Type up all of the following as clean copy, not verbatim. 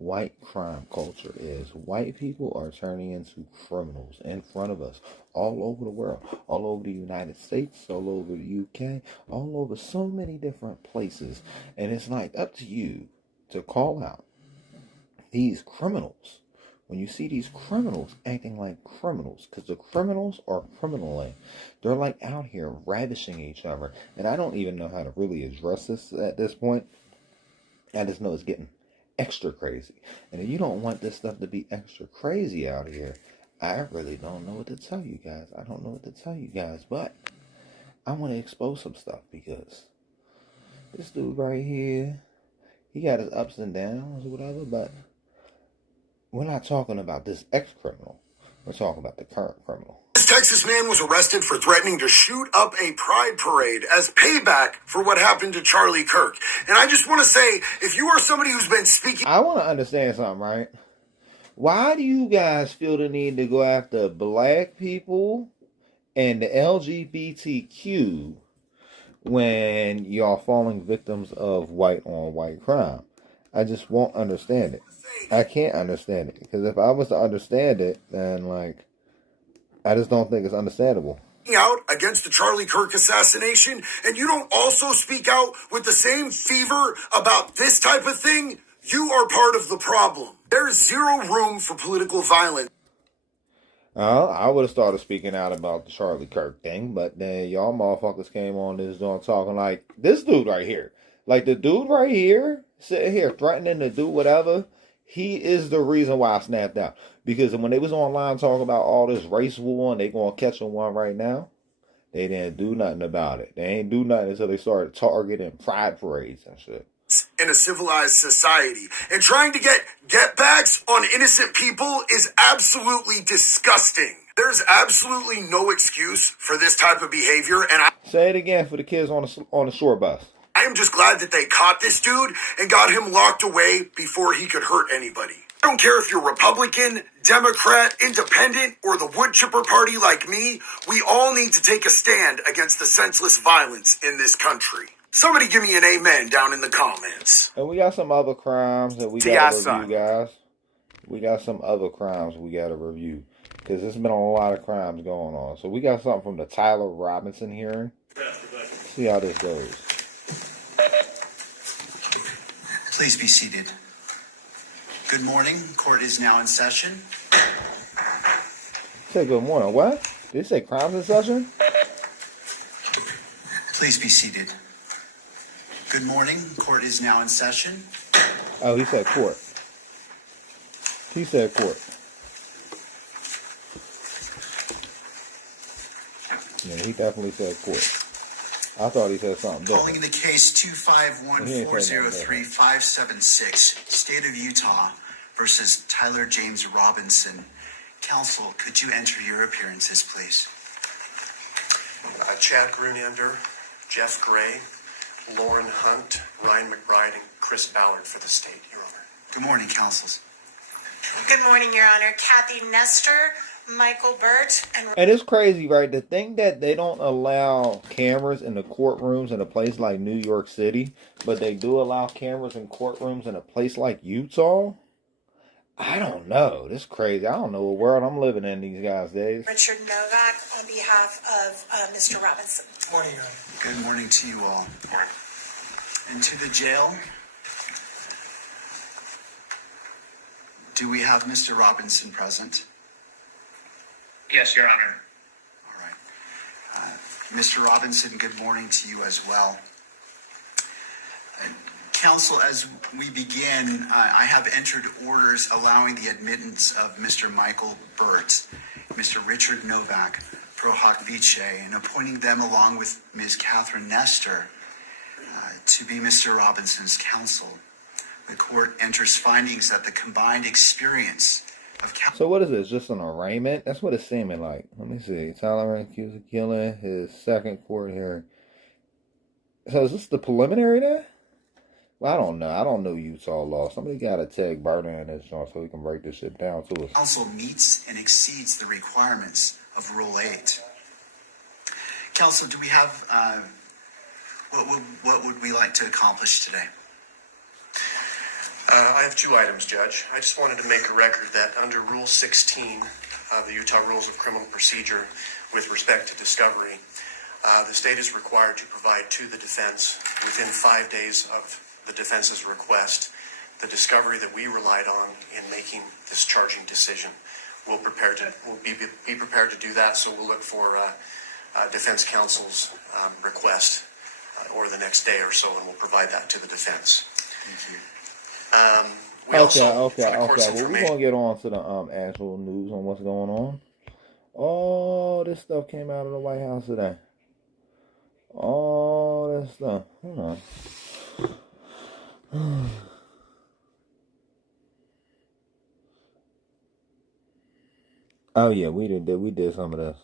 white crime culture is. White people are turning into criminals in front of us all over the world, all over the United States, all over the UK, all over so many different places. And it's like up to you to call out these criminals. When you see these criminals acting like criminals, because the criminals are criminaling. They're like out here ravishing each other. And I don't even know how to really address this at this point. I just know it's getting extra crazy. And if you don't want this stuff to be extra crazy out here, I really don't know what to tell you guys. I don't know what to tell you guys, but I want to expose some stuff because this dude right here, he got his ups and downs or whatever, but we're not talking about this ex-criminal. We're talking about the current criminal. This Texas man was arrested for threatening to shoot up a pride parade as payback for what happened to Charlie Kirk. And I just want to say, if you are somebody who's been speaking... I want to understand something, right? Why do you guys feel the need to go after black people and the LGBTQ when y'all falling victims of white-on-white crime? I just won't understand it. I can't understand it. Because if I was to understand it, then, like, I just don't think it's understandable. Out against the Charlie Kirk assassination, and you don't also speak out with the same fever about this type of thing, you are part of the problem. There's zero room for political violence. I would have started speaking out about the Charlie Kirk thing, but then y'all motherfuckers came on this joint talking like this dude right here. Like the dude right here, sitting here threatening to do whatever, he is the reason why I snapped out. Because when they was online talking about all this race war and they gonna catch one right now, they didn't do nothing about it. They ain't do nothing until they started targeting pride parades and shit. In a civilized society, and trying to get backs on innocent people is absolutely disgusting. There's absolutely no excuse for this type of behavior, and say it again for the kids on the shore bus. I am just glad that they caught this dude and got him locked away before he could hurt anybody. I don't care if you're Republican, Democrat, Independent, or the wood chipper party like me. We all need to take a stand against the senseless violence in this country. Somebody give me an amen down in the comments. And we got some other crimes that we got to review, guys. We got some other crimes we got to review. Because there's been a lot of crimes going on. So we got something from the Tyler Robinson hearing. See how this goes. Please be seated. Good morning. Court is now in session. Say good morning. What? Did you say crimes in session? Please be seated. Good morning. Court is now in session. Oh, he said court. He said court. Yeah, he definitely said court. I thought he said something different. Calling the case 251403576, State of Utah versus Tyler James Robinson. Counsel, could you enter your appearances, please? Chad Grunander, Jeff Gray, Lauren Hunt, Ryan McBride, and Chris Ballard for the state, Your Honor. Good morning, counsels. Good morning, Your Honor. Kathy Nestor, Michael Burt, and it's crazy, right? The thing that they don't allow cameras in the courtrooms in a place like New York City, but they do allow cameras in courtrooms in a place like Utah. I don't know. This is crazy. I don't know what world I'm living in these guys' days. Richard Novak on behalf of Mr. Robinson. Good morning, Your Honor. Good morning to you all. And to the jail. Do we have Mr. Robinson present? Yes, Your Honor. All right. Mr. Robinson, good morning to you as well. Counsel, as we begin, I have entered orders allowing the admittance of Mr. Michael Burt, Mr. Richard Novak, pro hoc vice, and appointing them along with Ms. Catherine Nestor to be Mr. Robinson's counsel. The court enters findings that the combined experience of So what is this? Just an arraignment? That's what it's seeming like. Let me see. Tyler accused of killing his second court hearing. So is this the preliminary then? Well, I don't know. I don't know Utah law. Somebody got to tag Burner in this joint so we can break this shit down to us. Counsel meets and exceeds the requirements of Rule 8. Counsel, do we have, what would we like to accomplish today? I have two items, Judge. I just wanted to make a record that under Rule 16 of the Utah Rules of Criminal Procedure with respect to discovery, the state is required to provide to the defense within 5 days of the defense's request the discovery that we relied on in making this charging decision. We'll be prepared to do that, so we'll look for defense counsel's request or the next day or so, and we'll provide that to the defense. Thank you. Okay. Well, we're gonna get on to the actual news on what's going on. Oh, this stuff came out of the White House today. Oh, this stuff. Hold on. Oh yeah, we did some of this.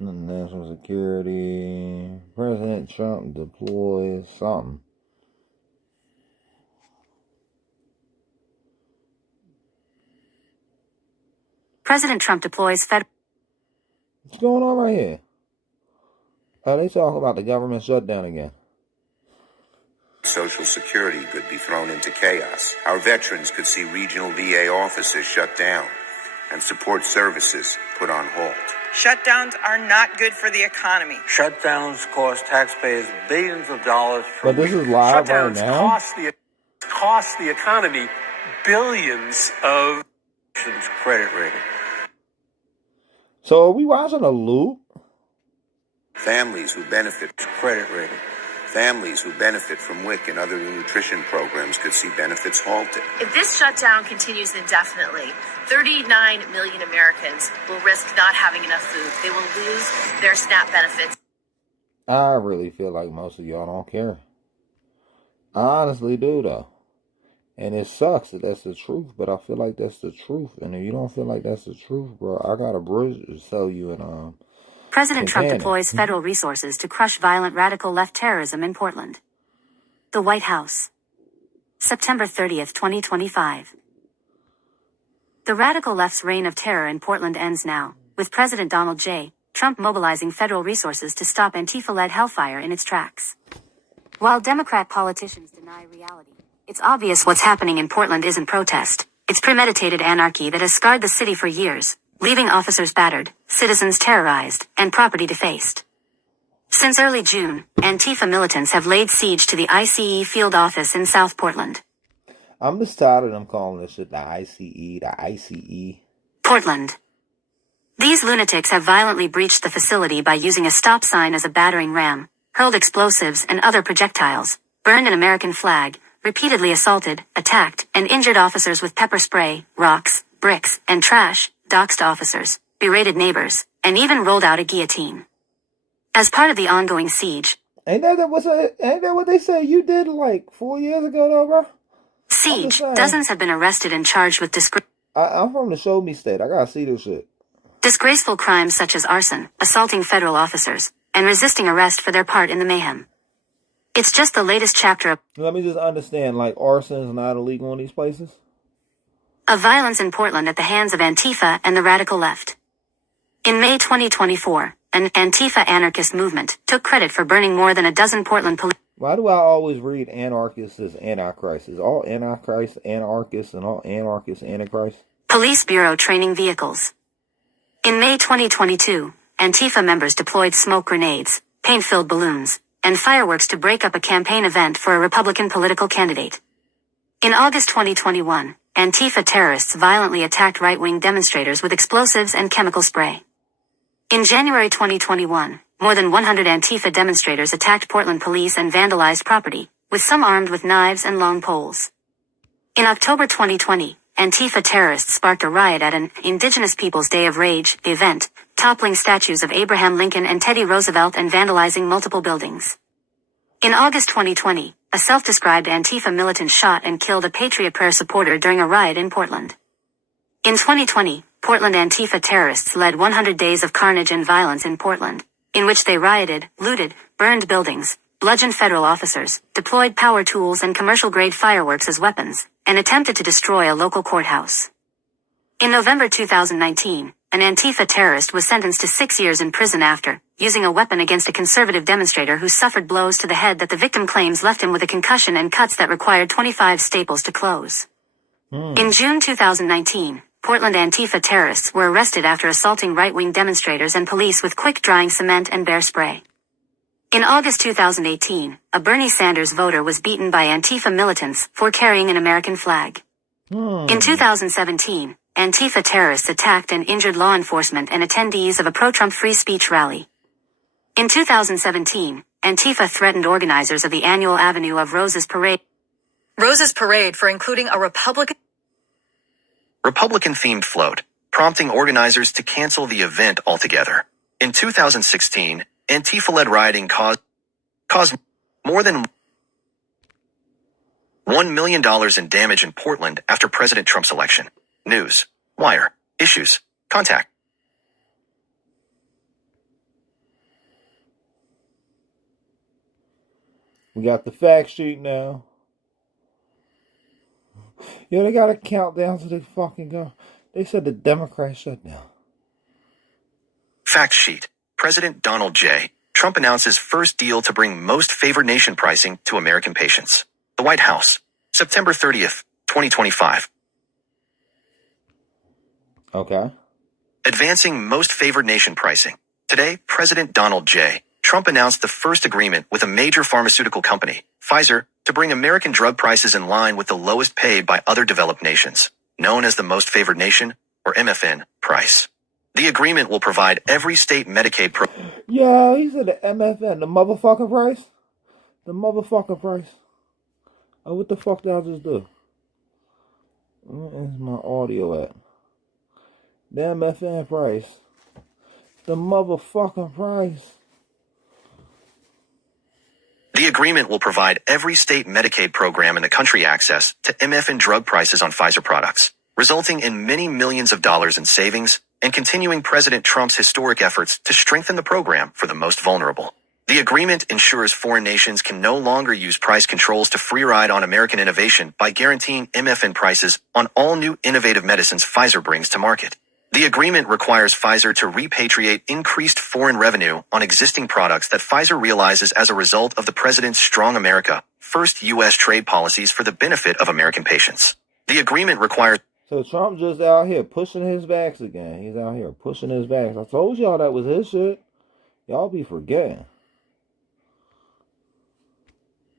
National security. President Trump deploys something. President Trump deploys federal. What's going on right here? Oh, they talk about the government shutdown again. Social Security could be thrown into chaos. Our veterans could see regional VA offices shut down and support services put on hold. Shutdowns are not good for the economy. Shutdowns cost taxpayers billions of dollars. But this is live right now. Cost the economy billions of credit rating. So are we watching a loop? Families who benefit credit rating. Families who benefit from WIC and other nutrition programs could see benefits halted. If this shutdown continues indefinitely, 39 million Americans will risk not having enough food. They will lose their SNAP benefits. I really feel like most of y'all don't care. I honestly do, though. And it sucks that that's the truth, but I feel like that's the truth. And if you don't feel like that's the truth, bro, I got a bridge to sell you in President Trump deploys federal resources to crush violent radical left terrorism in Portland. The White House. September 30th, 2025. The radical left's reign of terror in Portland ends now, with President Donald J. Trump mobilizing federal resources to stop Antifa-led hellfire in its tracks. While Democrat politicians deny reality, it's obvious what's happening in Portland isn't protest. It's premeditated anarchy that has scarred the city for years, leaving officers battered, citizens terrorized, and property defaced. Since early June, Antifa militants have laid siege to the ICE field office in South Portland. I'm just tired of them calling this shit the ICE. Portland. These lunatics have violently breached the facility by using a stop sign as a battering ram, hurled explosives and other projectiles, burned an American flag, repeatedly assaulted, attacked, and injured officers with pepper spray, rocks, bricks, and trash, doxed officers, berated neighbors, and even rolled out a guillotine. As part of the ongoing siege, ain't that what they say you did like 4 years ago, though, bro? Siege, dozens have been arrested and charged with I'm from the Show Me State. I gotta see this shit. Disgraceful crimes such as arson, assaulting federal officers, and resisting arrest for their part in the mayhem. It's just the latest chapter of... Let me just understand, like, arson is not illegal in these places? Of violence in Portland at the hands of Antifa and the radical left. In May 2024, an Antifa anarchist movement took credit for burning more than a dozen Portland police... Why do I always read anarchists as antichrist? Is all anarchists anarchists and all anarchists antichrist? Police Bureau training vehicles. In May 2022, Antifa members deployed smoke grenades, paint-filled balloons, and fireworks to break up a campaign event for a Republican political candidate. In August 2021, Antifa terrorists violently attacked right-wing demonstrators with explosives and chemical spray. In January 2021, more than 100 Antifa demonstrators attacked Portland police and vandalized property, with some armed with knives and long poles. In October 2020, Antifa terrorists sparked a riot at an Indigenous Peoples Day of Rage event, toppling statues of Abraham Lincoln and Teddy Roosevelt and vandalizing multiple buildings. In August 2020, a self-described Antifa militant shot and killed a Patriot Prayer supporter during a riot in Portland. In 2020, Portland Antifa terrorists led 100 days of carnage and violence in Portland, in which they rioted, looted, burned buildings, bludgeoned federal officers, deployed power tools and commercial-grade fireworks as weapons, and attempted to destroy a local courthouse. In November 2019, an Antifa terrorist was sentenced to 6 years in prison after using a weapon against a conservative demonstrator who suffered blows to the head that the victim claims left him with a concussion and cuts that required 25 staples to close. In June 2019, Portland Antifa terrorists were arrested after assaulting right-wing demonstrators and police with quick-drying cement and bear spray. In August 2018, a Bernie Sanders voter was beaten by Antifa militants for carrying an American flag. In 2017, Antifa terrorists attacked and injured law enforcement and attendees of a pro-Trump free speech rally. In 2017, Antifa threatened organizers of the annual Avenue of Roses parade for including a Republican-themed float, prompting organizers to cancel the event altogether. In 2016, Antifa-led rioting caused more than $1 million in damage in Portland after President Trump's election. News, Wire, Issues, Contact. We got the fact sheet now. Yo, they got a countdown so they fucking go. They said the Democrats shut down. Fact sheet. President Donald J. Trump announces first deal to bring most favored nation pricing to American patients. The White House. September 30th, 2025. Okay. Advancing most favored nation pricing. Today, President Donald J. Trump announced the first agreement with a major pharmaceutical company, Pfizer, to bring American drug prices in line with the lowest paid by other developed nations, known as the Most Favored Nation, or MFN, price. The agreement will provide every state Medicaid Yeah, he said the MFN, the motherfucking price? The motherfucking price. Oh, what the fuck did I just do? Where's my audio at? The MFN price. The motherfucking price. The agreement will provide every state Medicaid program in the country access to MFN drug prices on Pfizer products, resulting in many millions of dollars in savings and continuing President Trump's historic efforts to strengthen the program for the most vulnerable. The agreement ensures foreign nations can no longer use price controls to free ride on American innovation by guaranteeing MFN prices on all new innovative medicines Pfizer brings to market. The agreement requires Pfizer to repatriate increased foreign revenue on existing products that Pfizer realizes as a result of the president's Strong America, First U.S. trade policies for the benefit of American patients. The agreement requires... So Trump just out here pushing his backs again. He's out here pushing his backs. I told y'all that was his shit. Y'all be forgetting.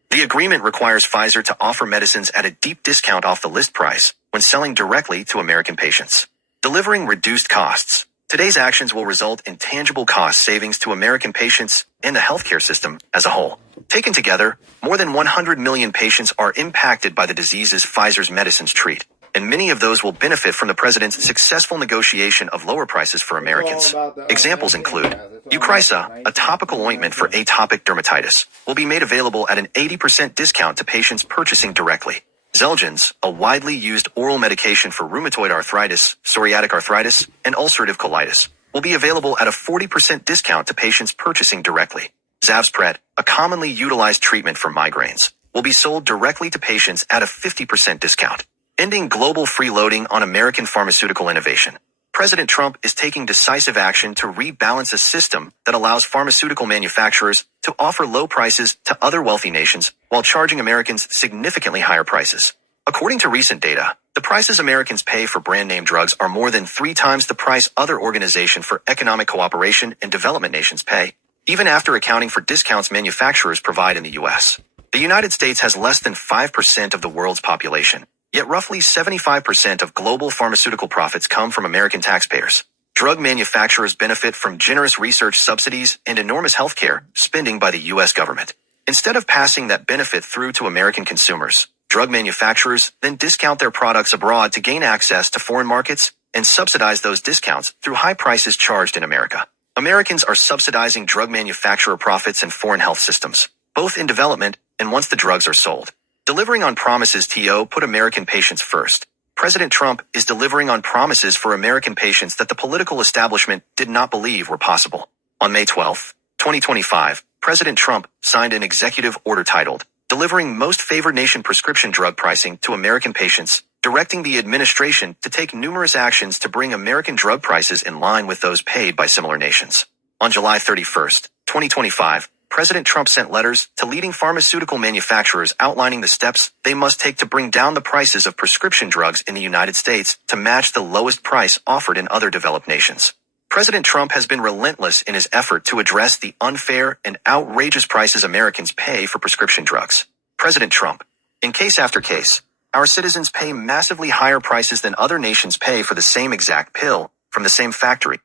The agreement requires Pfizer to offer medicines at a deep discount off the list price when selling directly to American patients. Delivering reduced costs. Today's actions will result in tangible cost savings to American patients and the healthcare system as a whole. Taken together, more than 100 million patients are impacted by the diseases Pfizer's medicines treat, and many of those will benefit from the president's successful negotiation of lower prices for Americans. Examples include Eucrisa, a topical ointment for atopic dermatitis, will be made available at an 80% discount to patients purchasing directly. Xeljanz, a widely used oral medication for rheumatoid arthritis, psoriatic arthritis, and ulcerative colitis, will be available at a 40% discount to patients purchasing directly. Zavspret, a commonly utilized treatment for migraines, will be sold directly to patients at a 50% discount. Ending global freeloading on American pharmaceutical innovation. President Trump is taking decisive action to rebalance a system that allows pharmaceutical manufacturers to offer low prices to other wealthy nations while charging Americans significantly higher prices. According to recent data, the prices Americans pay for brand name drugs are more than 3 times the price other Organization for Economic Cooperation and Development nations pay, even after accounting for discounts manufacturers provide in the U.S. The United States has less than 5% of the world's population. Yet roughly 75% of global pharmaceutical profits come from American taxpayers. Drug manufacturers benefit from generous research subsidies and enormous healthcare spending by the U.S. government. Instead of passing that benefit through to American consumers, drug manufacturers then discount their products abroad to gain access to foreign markets and subsidize those discounts through high prices charged in America. Americans are subsidizing drug manufacturer profits in foreign health systems, both in development and once the drugs are sold. Delivering on promises to put American patients first. President Trump is delivering on promises for American patients that the political establishment did not believe were possible. On May 12, 2025, President Trump signed an executive order titled, Delivering Most Favored Nation Prescription Drug Pricing to American Patients directing the administration to take numerous actions to bring American drug prices in line with those paid by similar nations. On July 31st, 2025, President Trump sent letters to leading pharmaceutical manufacturers outlining the steps they must take to bring down the prices of prescription drugs in the United States to match the lowest price offered in other developed nations. President Trump has been relentless in his effort to address the unfair and outrageous prices Americans pay for prescription drugs. President Trump, in case after case, our citizens pay massively higher prices than other nations pay for the same exact pill from the same factory.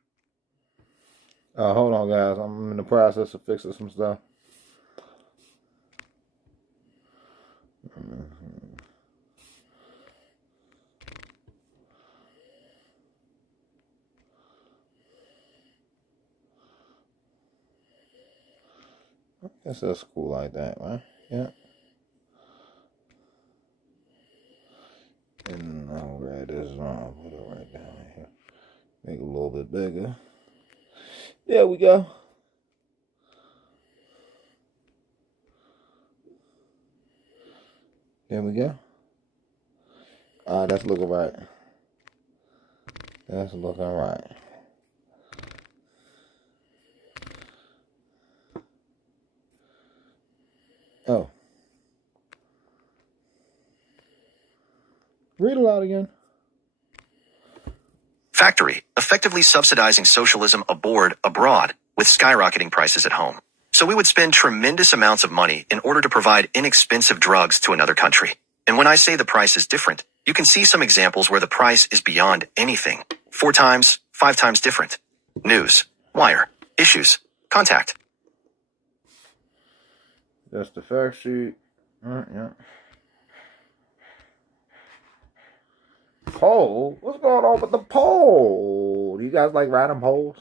Hold on, guys. I'm in the process of fixing some stuff. I guess that's cool like that, right? Yeah. And I'll grab this on, put it right down here. Make it a little bit bigger. There we go. There we go. That's looking right. That's looking right. Oh. Read aloud again. Factory, effectively subsidizing socialism abroad with skyrocketing prices at home. So we would spend tremendous amounts of money in order to provide inexpensive drugs to another country. And when I say the price is different, you can see some examples where the price is beyond anything. 4 times, 5 times different. News, wire, issues, contact. That's the fact sheet. Yeah. Poll? What's going on with the poll? Do you guys like random polls?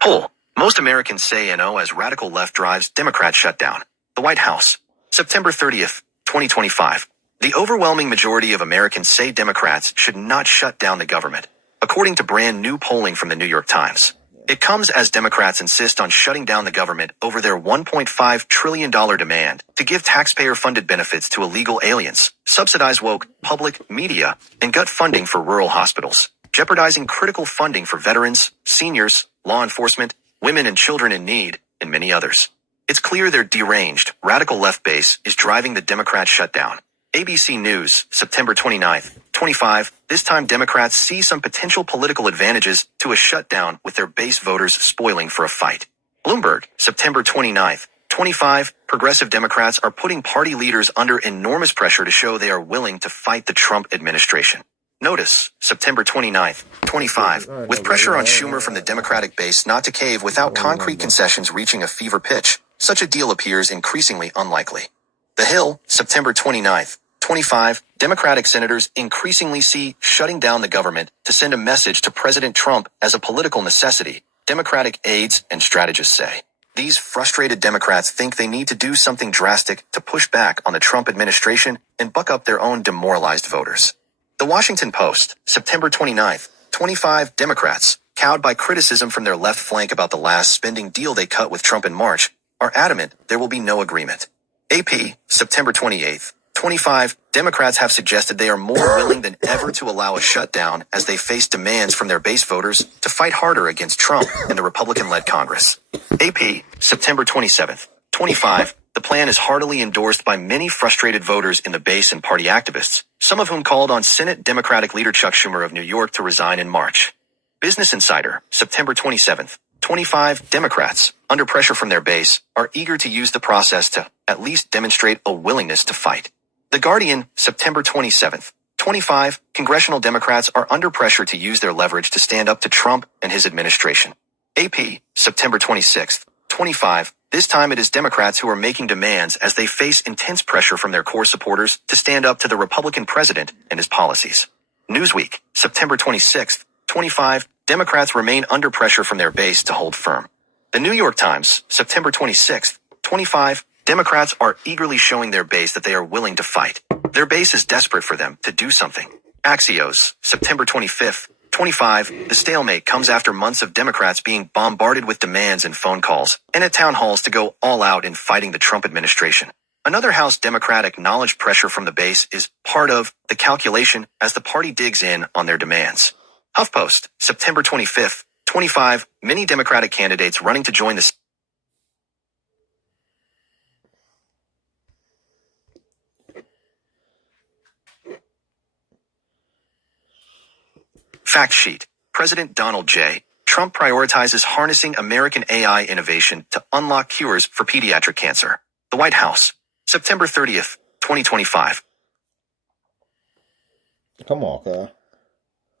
Poll. Most Americans say NO as radical left drives Democrat shutdown. The White House. September 30th, 2025. The overwhelming majority of Americans say Democrats should not shut down the government, according to brand new polling from the New York Times. It comes as Democrats insist on shutting down the government over their $1.5 trillion demand to give taxpayer-funded benefits to illegal aliens, subsidize woke public media, and gut funding for rural hospitals, jeopardizing critical funding for veterans, seniors, law enforcement, women and children in need, and many others. It's clear their deranged, radical left base is driving the Democrat shutdown. ABC News, September 29th, 25. This time Democrats see some potential political advantages to a shutdown with their base voters spoiling for a fight. Bloomberg, September 29th, 25. Progressive Democrats are putting party leaders under enormous pressure to show they are willing to fight the Trump administration. Notice, September 29th, 25. With pressure on Schumer from the Democratic base not to cave without concrete concessions reaching a fever pitch, such a deal appears increasingly unlikely. The Hill, September 29th, 25. Democratic senators increasingly see shutting down the government to send a message to President Trump as a political necessity, Democratic aides and strategists say. These frustrated Democrats think they need to do something drastic to push back on the Trump administration and buck up their own demoralized voters. The Washington Post, September 29th, 25. Democrats, cowed by criticism from their left flank about the last spending deal they cut with Trump in March, are adamant there will be no agreement. AP, September 28th, 25. Democrats have suggested they are more willing than ever to allow a shutdown as they face demands from their base voters to fight harder against Trump and the Republican-led Congress. AP, September 27th, 25. The plan is heartily endorsed by many frustrated voters in the base and party activists, some of whom called on Senate Democratic leader Chuck Schumer of New York to resign in March. Business Insider, September 27th, 25. Democrats, under pressure from their base, are eager to use the process to at least demonstrate a willingness to fight. The Guardian, September 27th, 25. Congressional Democrats are under pressure to use their leverage to stand up to Trump and his administration. AP, September 26th, 25. This time it is Democrats who are making demands as they face intense pressure from their core supporters to stand up to the Republican president and his policies. Newsweek, September 26th, 25. Democrats remain under pressure from their base to hold firm. The New York Times, September 26th, 25. Democrats are eagerly showing their base that they are willing to fight. Their base is desperate for them to do something. Axios, September 25th, 25. The stalemate comes after months of Democrats being bombarded with demands and phone calls and at town halls to go all out in fighting the Trump administration. Another House Democrat acknowledged pressure from the base is part of the calculation as the party digs in on their demands. HuffPost, September 25th, 25, many Democratic candidates running to join the Fact sheet. President Donald J. Trump prioritizes harnessing American AI innovation to unlock cures for pediatric cancer. The White House, September 30th, 2025. Come on, Kyle.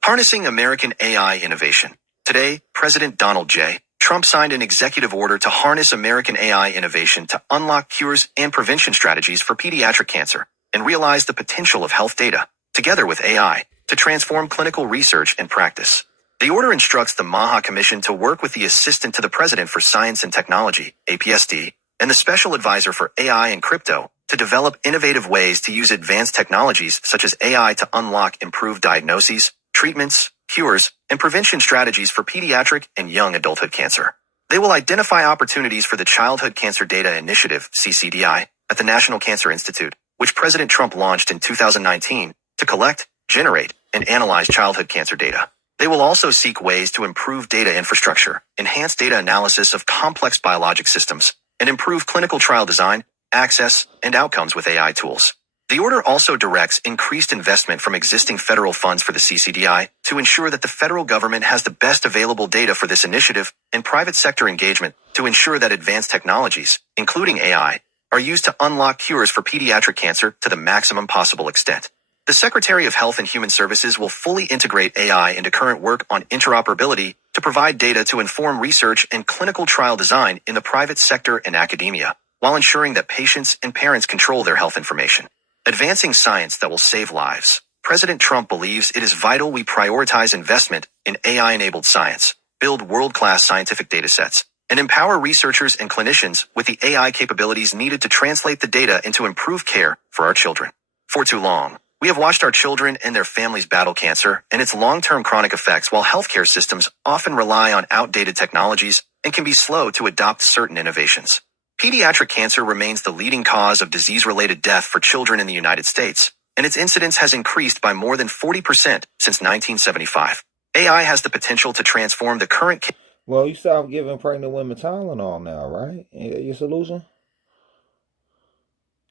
Harnessing American AI innovation. Today, President Donald J. Trump signed an executive order to harness American AI innovation to unlock cures and prevention strategies for pediatric cancer and realize the potential of health data, together with AI, to transform clinical research and practice. The order instructs the MAHA Commission to work with the Assistant to the President for Science and Technology, APSD, and the Special Advisor for AI and Crypto to develop innovative ways to use advanced technologies such as AI to unlock improved diagnoses, treatments, cures, and prevention strategies for pediatric and young adulthood cancer. They will identify opportunities for the Childhood Cancer Data Initiative, CCDI, at the National Cancer Institute, which President Trump launched in 2019 to collect, generate, and analyze childhood cancer data. They will also seek ways to improve data infrastructure, enhance data analysis of complex biologic systems, and improve clinical trial design, access, and outcomes with AI tools. The order also directs increased investment from existing federal funds for the CCDI to ensure that the federal government has the best available data for this initiative and private sector engagement to ensure that advanced technologies, including AI, are used to unlock cures for pediatric cancer to the maximum possible extent. The Secretary of Health and Human Services will fully integrate AI into current work on interoperability to provide data to inform research and clinical trial design in the private sector and academia, while ensuring that patients and parents control their health information. Advancing science that will save lives. President Trump believes it is vital we prioritize investment in AI-enabled science, build world-class scientific datasets, and empower researchers and clinicians with the AI capabilities needed to translate the data into improved care for our children. For too long, we have watched our children and their families battle cancer and its long-term chronic effects while healthcare systems often rely on outdated technologies and can be slow to adopt certain innovations. Pediatric cancer remains the leading cause of disease-related death for children in the United States, and its incidence has increased by more than 40% since 1975. AI has the potential to transform the current... Well, you stop giving pregnant women Tylenol now, right? Your solution?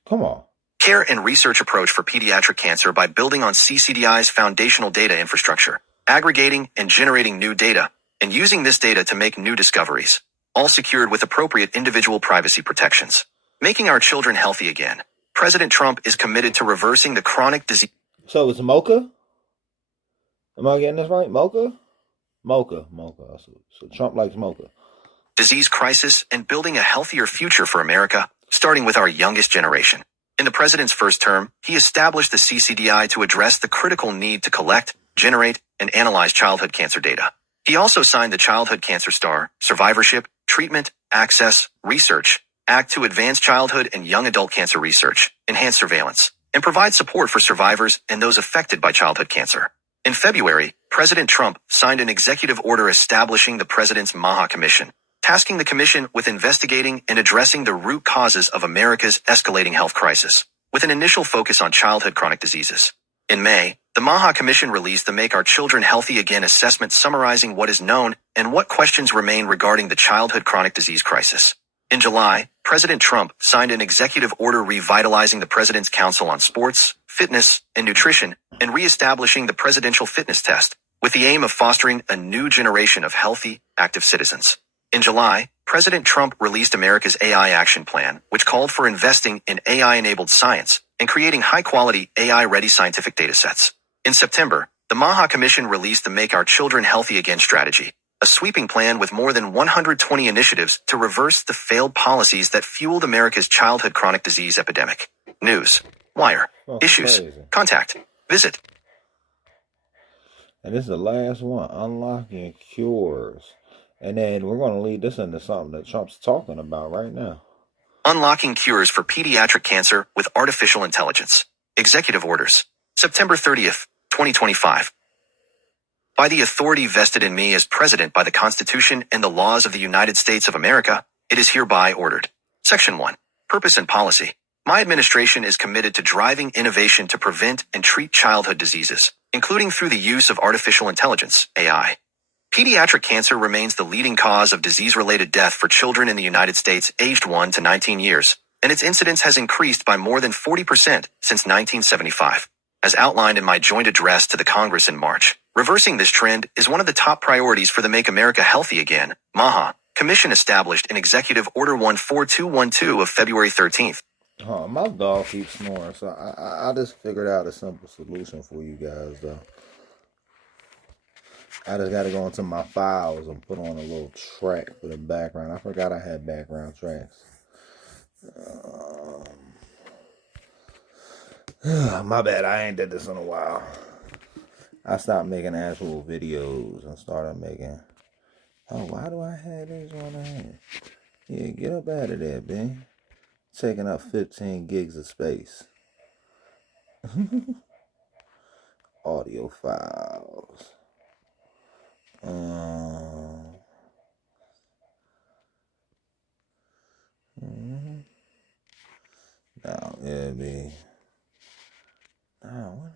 Come on. Care and research approach for pediatric cancer by building on CCDI's foundational data infrastructure, aggregating and generating new data, and using this data to make new discoveries, all secured with appropriate individual privacy protections. Making our children healthy again. President Trump is committed to reversing the chronic disease. So it's mocha? Am I getting this right? Mocha? Mocha. So Trump likes mocha. Disease crisis and building a healthier future for America, starting with our youngest generation. In the president's first term, he established the CCDI to address the critical need to collect, generate, and analyze childhood cancer data. He also signed the Childhood Cancer Star, Survivorship, Treatment, Access, Research Act to advance childhood and young adult cancer research, enhance surveillance, and provide support for survivors and those affected by childhood cancer. In February, President Trump signed an executive order establishing the President's MAHA Commission, tasking the commission with investigating and addressing the root causes of America's escalating health crisis, with an initial focus on childhood chronic diseases. In May, the MAHA Commission released the Make Our Children Healthy Again assessment summarizing what is known and what questions remain regarding the childhood chronic disease crisis. In July, President Trump signed an executive order revitalizing the President's Council on Sports, Fitness, and Nutrition and reestablishing the Presidential Fitness Test, with the aim of fostering a new generation of healthy, active citizens. In July, President Trump released America's AI Action Plan, which called for investing in AI-enabled science and creating high-quality, AI-ready scientific datasets. In September, the MAHA Commission released the Make Our Children Healthy Again strategy, a sweeping plan with more than 120 initiatives to reverse the failed policies that fueled America's childhood chronic disease epidemic. News, wire, issues, crazy. contact, visit. And this is the last one, unlocking cures. And then we're going to lead this into something that Trump's talking about right now. Unlocking cures for pediatric cancer with artificial intelligence. Executive orders. September 30th, 2025. By the authority vested in me as President by the Constitution and the laws of the United States of America, it is hereby ordered. Section 1. Purpose and Policy. My administration is committed to driving innovation to prevent and treat childhood diseases, including through the use of artificial intelligence, AI. Pediatric cancer remains the leading cause of disease-related death for children in the United States aged 1 to 19 years, and its incidence has increased by more than 40% since 1975. As outlined in my joint address to the Congress in March, reversing this trend is one of the top priorities for the Make America Healthy Again, MAHA, Commission established in Executive Order 14212 of February 13th. My dog keeps snoring, so I just figured out a simple solution for you guys, though. I just got to go into my files and put on a little track for the background. I forgot I had background tracks. My bad, I ain't did this in a while. I stopped making actual videos and started making... Oh, why do I have this on the hand? Yeah, get up out of there, man. Taking up 15 gigs of space. Audio files. Now, it'll be... what?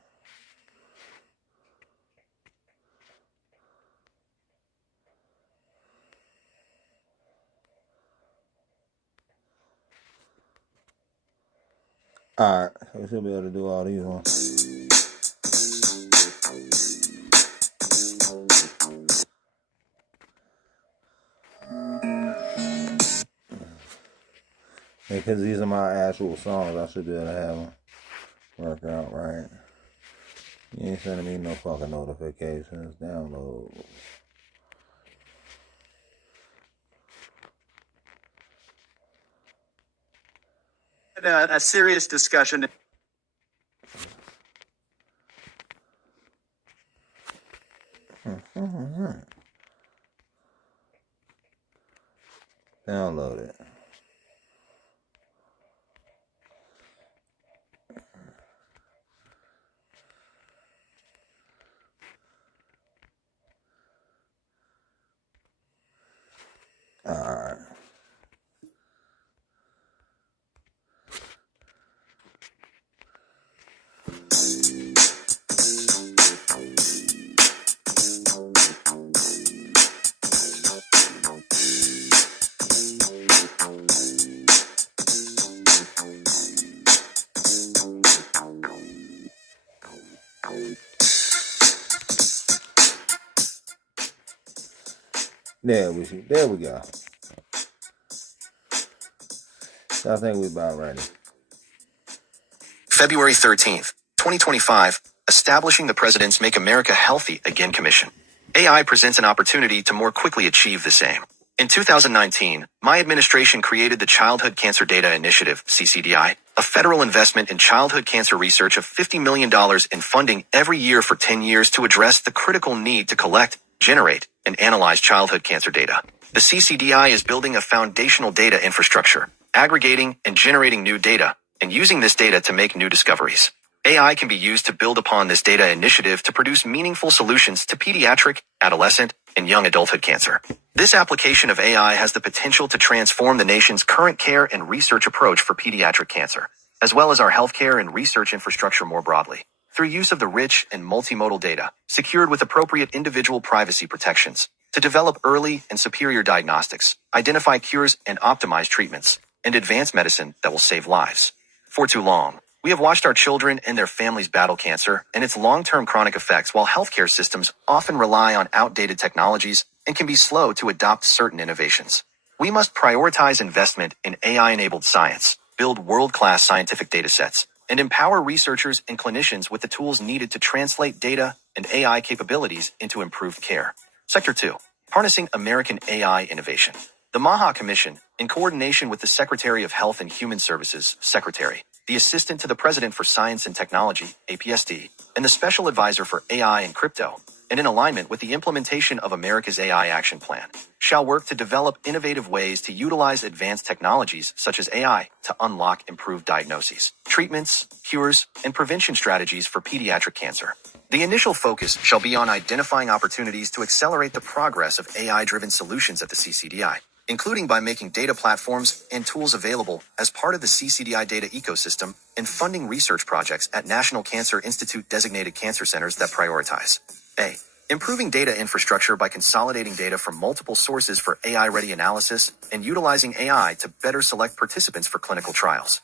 Alright, so we should be able to do all these ones. Because these are my actual songs, I should be able to have them work out right. You ain't sending me no fucking notifications. Download. A serious discussion. Download it. Alright. There we go. So I think we're about ready. February 13th, 2025, establishing the President's Make America Healthy Again Commission. AI presents an opportunity to more quickly achieve the same. In 2019, my administration created the Childhood Cancer Data Initiative, CCDI, a federal investment in childhood cancer research of $50 million in funding every year for 10 years to address the critical need to collect, generate, and analyze childhood cancer data. The CCDI is building a foundational data infrastructure, aggregating and generating new data, and using this data to make new discoveries. AI can be used to build upon this data initiative to produce meaningful solutions to pediatric, adolescent, and young adulthood cancer. This application of AI has the potential to transform the nation's current care and research approach for pediatric cancer, as well as our healthcare and research infrastructure more broadly. Through use of the rich and multimodal data, secured with appropriate individual privacy protections, to develop early and superior diagnostics, identify cures and optimize treatments, and advance medicine that will save lives. For too long, we have watched our children and their families battle cancer and its long-term chronic effects while healthcare systems often rely on outdated technologies and can be slow to adopt certain innovations. We must prioritize investment in AI-enabled science, build world-class scientific datasets, and empower researchers and clinicians with the tools needed to translate data and AI capabilities into improved care. Sector 2. Harnessing American AI Innovation. The MAHA Commission, in coordination with the Secretary of Health and Human Services, Secretary, the Assistant to the President for Science and Technology, APST, and the Special Advisor for AI and Crypto, and in alignment with the implementation of America's AI Action Plan, shall work to develop innovative ways to utilize advanced technologies such as AI to unlock improved diagnoses, treatments, cures, and prevention strategies for pediatric cancer. The initial focus shall be on identifying opportunities to accelerate the progress of AI-driven solutions at the CCDI. including by making data platforms and tools available as part of the CCDI data ecosystem and funding research projects at National Cancer Institute designated cancer centers that prioritize A. Improving data infrastructure by consolidating data from multiple sources for AI-ready analysis and utilizing AI to better select participants for clinical trials.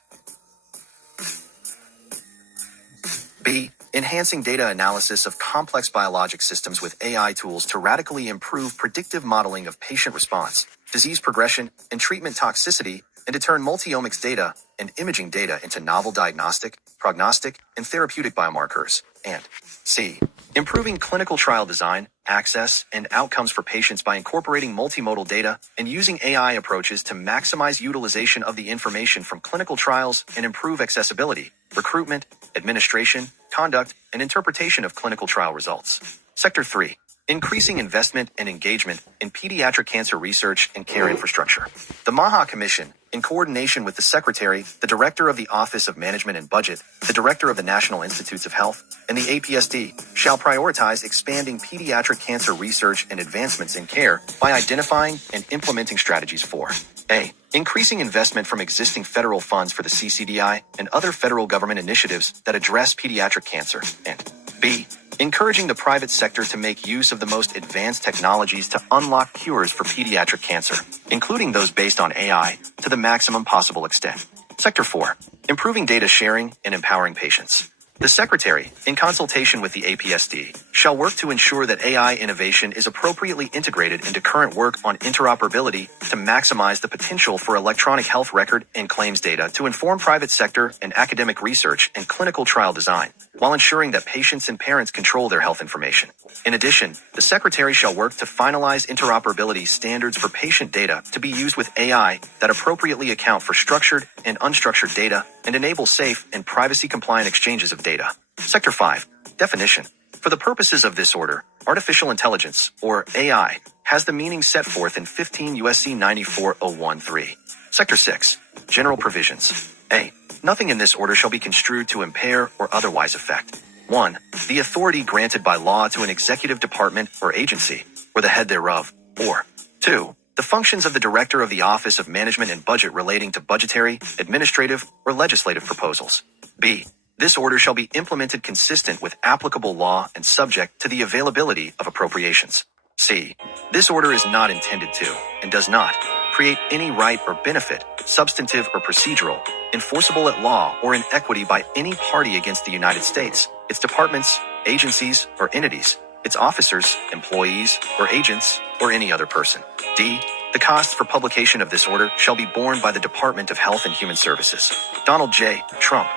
B. Enhancing data analysis of complex biologic systems with AI tools to radically improve predictive modeling of patient response, disease progression, and treatment toxicity, and to turn multi-omics data and imaging data into novel diagnostic, prognostic, and therapeutic biomarkers. And C. Improving clinical trial design, access, and outcomes for patients by incorporating multimodal data and using AI approaches to maximize utilization of the information from clinical trials and improve accessibility, recruitment, administration, conduct, and interpretation of clinical trial results. Sector 3. Increasing investment and engagement in pediatric cancer research and care infrastructure. The MAHA Commission, in coordination with the Secretary, the Director of the Office of Management and Budget, the Director of the National Institutes of Health, and the APSD, shall prioritize expanding pediatric cancer research and advancements in care by identifying and implementing strategies for A. Increasing investment from existing federal funds for the CCDI and other federal government initiatives that address pediatric cancer, and B. Encouraging the private sector to make use of the most advanced technologies to unlock cures for pediatric cancer, including those based on AI, to the maximum possible extent. Sector 4. Improving data sharing and empowering patients. The Secretary, in consultation with the APSD, shall work to ensure that AI innovation is appropriately integrated into current work on interoperability to maximize the potential for electronic health record and claims data to inform private sector and academic research and clinical trial design, while ensuring that patients and parents control their health information. In addition, the Secretary shall work to finalize interoperability standards for patient data to be used with AI that appropriately account for structured and unstructured data and enable safe and privacy-compliant exchanges of data. Sector 5. Definition. For the purposes of this order, artificial intelligence, or AI, has the meaning set forth in 15 U.S.C. 94013. Sector 6. General provisions. A. Nothing in this order shall be construed to impair or otherwise affect 1. The authority granted by law to an executive department or agency, or the head thereof, or 2. The functions of the Director of the Office of Management and Budget relating to budgetary, administrative, or legislative proposals. B. This order shall be implemented consistent with applicable law and subject to the availability of appropriations. C. This order is not intended to, and does not, create any right or benefit, substantive or procedural, enforceable at law or in equity by any party against the United States, its departments, agencies, or entities, its officers, employees, or agents, or any other person. D. The costs for publication of this order shall be borne by the Department of Health and Human Services. Donald J. Trump.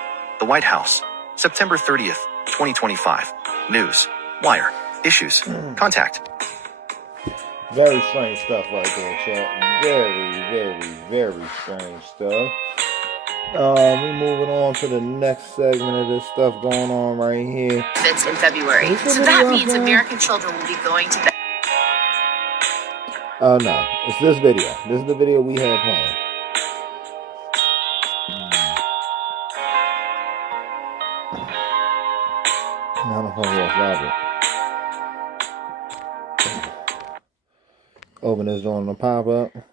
The White House. September 30th, 2025. News. Wire. Issues. Contact. Very strange stuff right there, chat. Very strange stuff. We're moving on to the next segment of this stuff going on right here. It's in February. So that means American children will be going to bed. Oh no, it's this video. This is the video we had planned. I don't know if I'm gonna stop it. Open this door on the pop-up. It's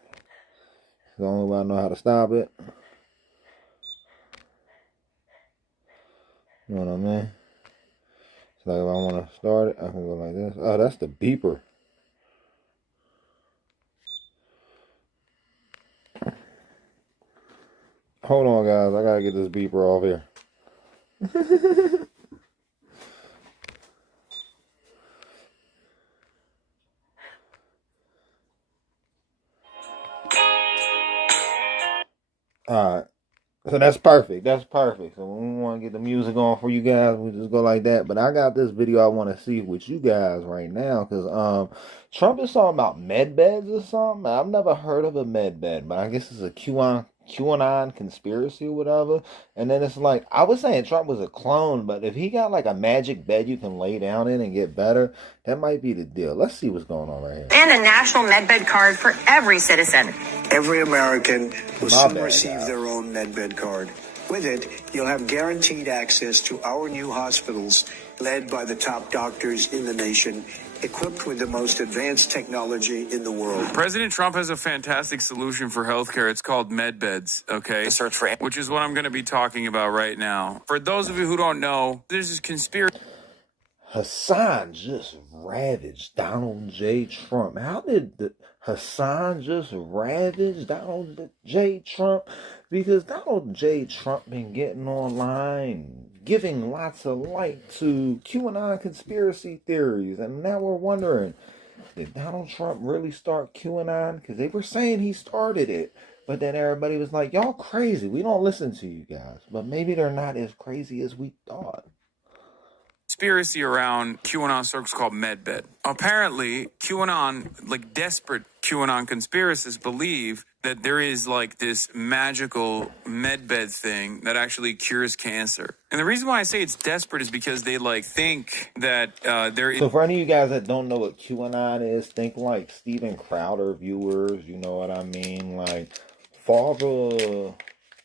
the only way I know how to stop it. You know what I mean? So like if I want to start it, I can go like this. Oh, that's the beeper. Hold on, guys. I gotta get this beeper off here. Alright. So that's perfect. That's perfect. So when we want to get the music on for you guys, we just go like that. But I got this video I want to see with you guys right now. Because Trump is talking about med beds or something. I've never heard of a med bed. But I guess it's a QAnon conspiracy or whatever. And then it's like, I was saying Trump was a clone. But if he got like a magic bed you can lay down in and get better, that might be the deal. Let's see what's going on right here. And a national medbed card for every citizen. Every American will soon receive their own MedBed card. With it, you'll have guaranteed access to our new hospitals led by the top doctors in the nation equipped with the most advanced technology in the world. President Trump has a fantastic solution for healthcare. It's called medbeds, okay? The search for which is what I'm going to be talking about right now. For those of you who don't know, there's this conspiracy. Hassan just ravaged Donald J. Trump. How did Hassan just ravage Donald J. Trump? Because Donald J. Trump been getting online, giving lots of light to QAnon conspiracy theories. And now we're wondering, did Donald Trump really start QAnon? Because they were saying he started it. But then everybody was like, y'all crazy. We don't listen to you guys. But maybe they're not as crazy as we thought. Conspiracy around QAnon circles called medbed. Apparently, QAnon, like desperate QAnon conspiracists, believe that there is like this magical medbed thing that actually cures cancer. And the reason why I say it's desperate is because they like think that there is. So for any of you guys that don't know what QAnon is, think like Steven Crowder viewers. You know what I mean? Like Father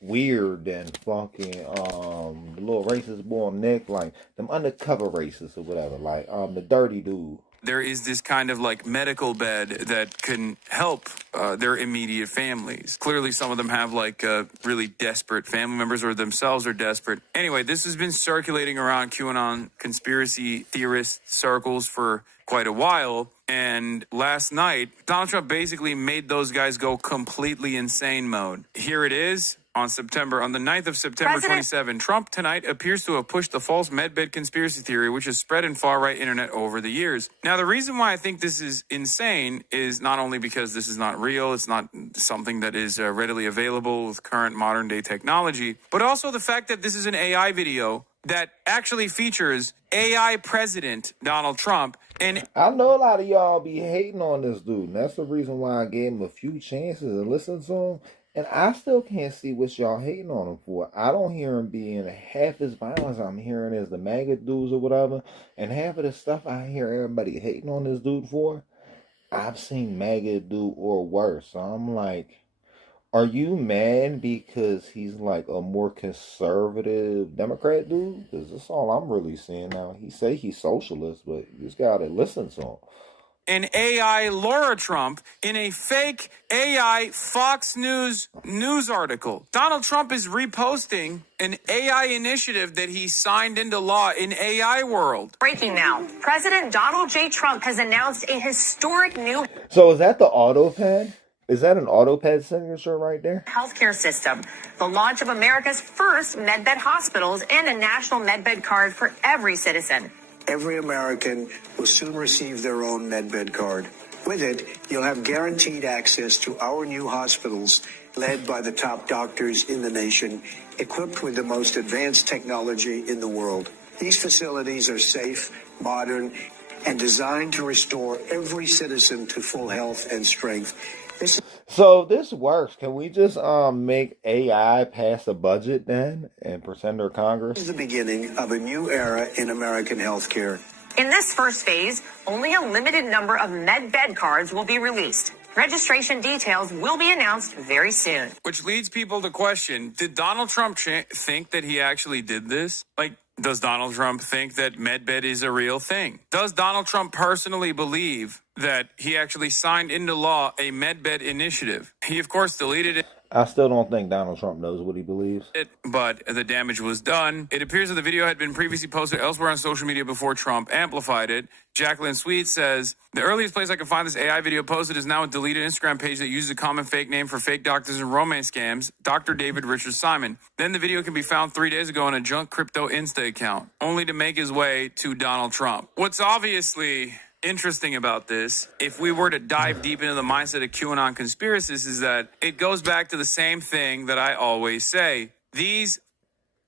Weird and fucking the little racist boy Nick, like them undercover racists or whatever, like the dirty dude. There is this kind of like medical bed that can help their immediate families. Clearly, some of them have like really desperate family members or themselves are desperate. Anyway, this has been circulating around QAnon conspiracy theorist circles for quite a while. And last night, Donald Trump basically made those guys go completely insane mode. Here it is. On the 9th of September 27, Trump tonight appears to have pushed the false medbed conspiracy theory, which has spread in far-right internet over the years. Now, the reason why I think this is insane is not only because this is not real, it's not something that is readily available with current modern-day technology, but also the fact that this is an AI video that actually features AI President Donald Trump. And I know a lot of y'all be hating on this dude, and that's the reason why I gave him a few chances to listen to him. And I still can't see what y'all hating on him for. I don't hear him being half as violent as I'm hearing as the MAGA dudes or whatever. And half of the stuff I hear everybody hating on this dude for, I've seen MAGA do or worse. So I'm like, are you mad because he's like a more conservative Democrat dude? Because that's all I'm really seeing now. He say he's socialist, but you just gotta listen to him. An AI Laura Trump in a fake AI Fox News article. Donald Trump is reposting an AI initiative that he signed into law in AI world. Breaking now. President Donald J. Trump has announced a historic new So is that the AutoPad? Is that an AutoPad signature right there? healthcare system, the launch of America's first medbed hospitals, and a national medbed card for every citizen. Every American will soon receive their own MedBed card. With it, you'll have guaranteed access to our new hospitals led by the top doctors in the nation, equipped with the most advanced technology in the world. These facilities are safe, modern, and designed to restore every citizen to full health and strength. So this works. Can we just make AI pass a budget then and pretend they're Congress? This is the beginning of a new era in American healthcare. In this first phase, only a limited number of medbed cards will be released. Registration details will be announced very soon. Which leads people to question, did Donald Trump think that he actually did this? Like, does Donald Trump think that medbed is a real thing? Does Donald Trump personally believe that he actually signed into law a medbed initiative? He, of course, deleted it. I still don't think Donald Trump knows what he believes. But the damage was done. It appears that the video had been previously posted elsewhere on social media before Trump amplified it. Jacqueline Sweet says, the earliest place I could find this AI video posted is now a deleted Instagram page that uses a common fake name for fake doctors and romance scams, Dr. David Richard Simon. Then the video can be found 3 days ago on a junk crypto Insta account, only to make his way to Donald Trump. What's obviously interesting about this, if we were to dive deep into the mindset of QAnon conspiracists, is that it goes back to the same thing that I always say. These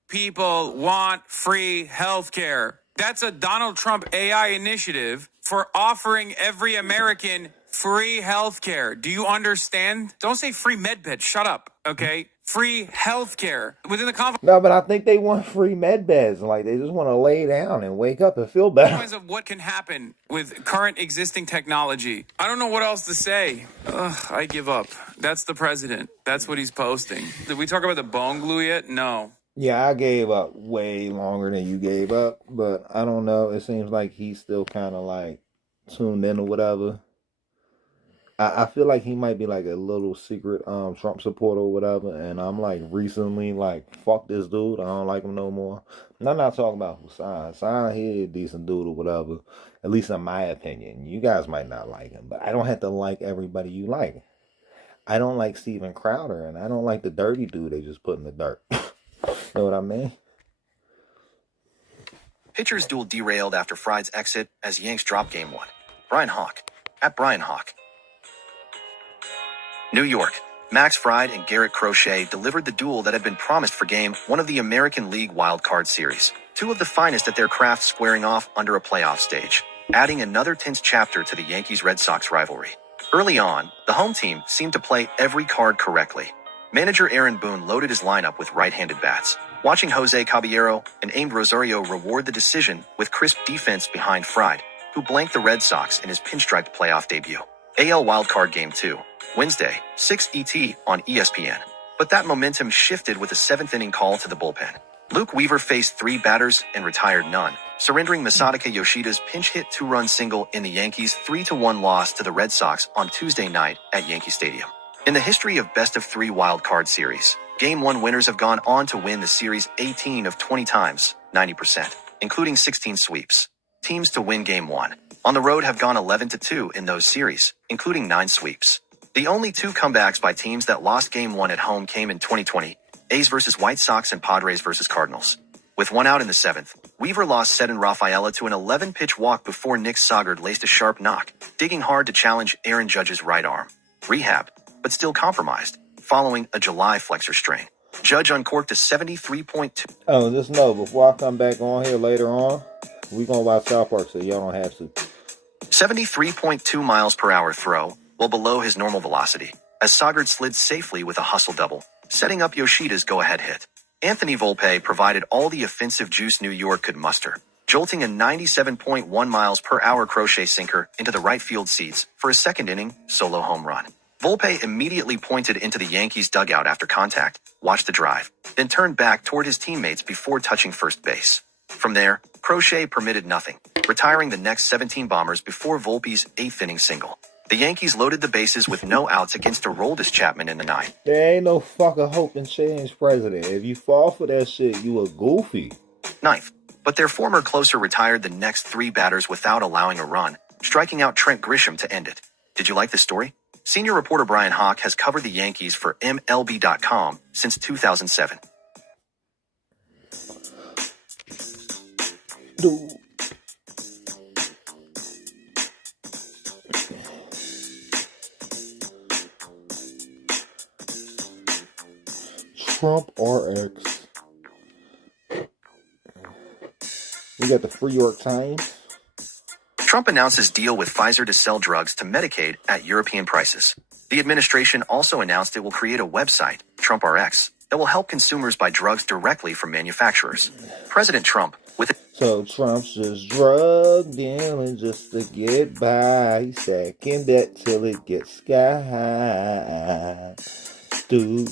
people want free healthcare. That's a Donald Trump AI initiative for offering every American free healthcare. Do you understand? Don't say free medbed. Shut up, okay? Free healthcare within the confines. No, but I think they want free med beds. Like, they just want to lay down and wake up and feel better. Of what can happen with current existing technology. I don't know what else to say. I give up. That's the president. That's what he's posting. Did we talk about the bone glue yet? No. Yeah, I gave up way longer than you gave up, but I don't know. It seems like he's still kind of like tuned in or whatever. I feel like he might be like a little secret Trump supporter or whatever, and I'm like recently like fuck this dude. I don't like him no more. And I'm not talking about Hassan. Hassan, he a decent dude or whatever. At least in my opinion. You guys might not like him, but I don't have to like everybody you like. I don't like Steven Crowder, and I don't like the dirty dude they just put in the dirt. Know what I mean? Pitchers duel derailed after Fried's exit as Yanks drop Game 1. Brian Hawk. At Brian Hawk. New York. Max Fried and Garrett Crochet delivered the duel that had been promised for Game 1 of the American League Wild Card Series. Two of the finest at their craft squaring off under a playoff stage, adding another tense chapter to the Yankees-Red Sox rivalry. Early on, the home team seemed to play every card correctly. Manager Aaron Boone loaded his lineup with right-handed bats, watching Jose Caballero and aimed Rosario reward the decision with crisp defense behind Fried, who blanked the Red Sox in his pinstriped playoff debut. AL Wildcard Game 2. Wednesday, 6 ET on ESPN. But that momentum shifted with a seventh-inning call to the bullpen. Luke Weaver faced 3 batters and retired none, surrendering Masataka Yoshida's pinch-hit 2-run single in the Yankees' 3-1 loss to the Red Sox on Tuesday night at Yankee Stadium. In the history of best-of-3 wild-card series, Game 1 winners have gone on to win the series 18 of 20 times, 90%, including 16 sweeps. Teams to win Game 1 on the road have gone 11-2 in those series, including 9 sweeps. The only 2 comebacks by teams that lost Game 1 at home came in 2020, A's versus White Sox and Padres versus Cardinals. With 1 out in the 7th, Weaver lost Cedin Rafaela to an 11-pitch walk before Nick Sogard laced a sharp knock, digging hard to challenge Aaron Judge's right arm. Rehab, but still compromised, following a July flexor strain. Judge uncorked a 73.2. Oh, just know, before I come back on here later on, we're going to watch South Park, so y'all don't have to. 73.2 miles per hour throw, well below his normal velocity, as Sogard slid safely with a hustle double, setting up Yoshida's go-ahead hit. Anthony Volpe provided all the offensive juice New York could muster, jolting a 97.1 miles per hour Crochet sinker into the right field seats for a second-inning solo home run. Volpe immediately pointed into the Yankees' dugout after contact, watched the drive, then turned back toward his teammates before touching first base. From there, Crochet permitted nothing, retiring the next 17 bombers before Volpe's 8th-inning single. The Yankees loaded the bases with no outs against Aroldis Chapman in the 9th. There ain't no fucking hope in change, president. If you fall for that shit, you a goofy. 9th, but their former closer retired the next 3 batters without allowing a run, striking out Trent Grisham to end it. Did you like this story? Senior reporter Brian Hawk has covered the Yankees for MLB.com since 2007. Dude. Trump RX. We got the Free York Times. Trump announces deal with Pfizer to sell drugs to Medicaid at European prices. The administration also announced it will create a website, Trump RX, that will help consumers buy drugs directly from manufacturers. President Trump, with So Trump's just drug dealing just to get by. He's stacking that till it gets sky high. Do.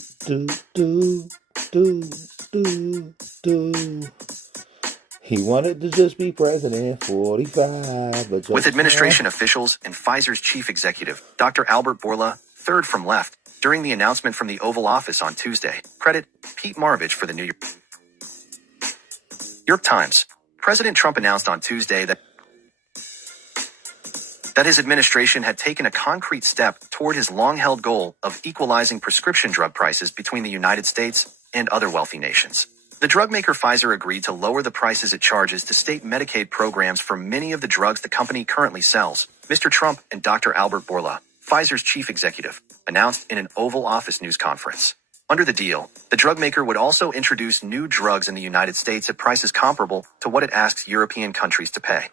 He wanted to just be president 45, but with administration officials and Pfizer's chief executive, Dr. Albert Bourla, third from left, during the announcement from the Oval Office on Tuesday. Credit Pete Maravich for the New York Times. President Trump announced on Tuesday that his administration had taken a concrete step toward his long-held goal of equalizing prescription drug prices between the United States and other wealthy nations. The drug maker Pfizer agreed to lower the prices it charges to state Medicaid programs for many of the drugs the company currently sells. Mr. Trump and Dr. Albert Bourla, Pfizer's chief executive, announced in an Oval Office news conference. Under the deal, the drug maker would also introduce new drugs in the United States at prices comparable to what it asks European countries to pay.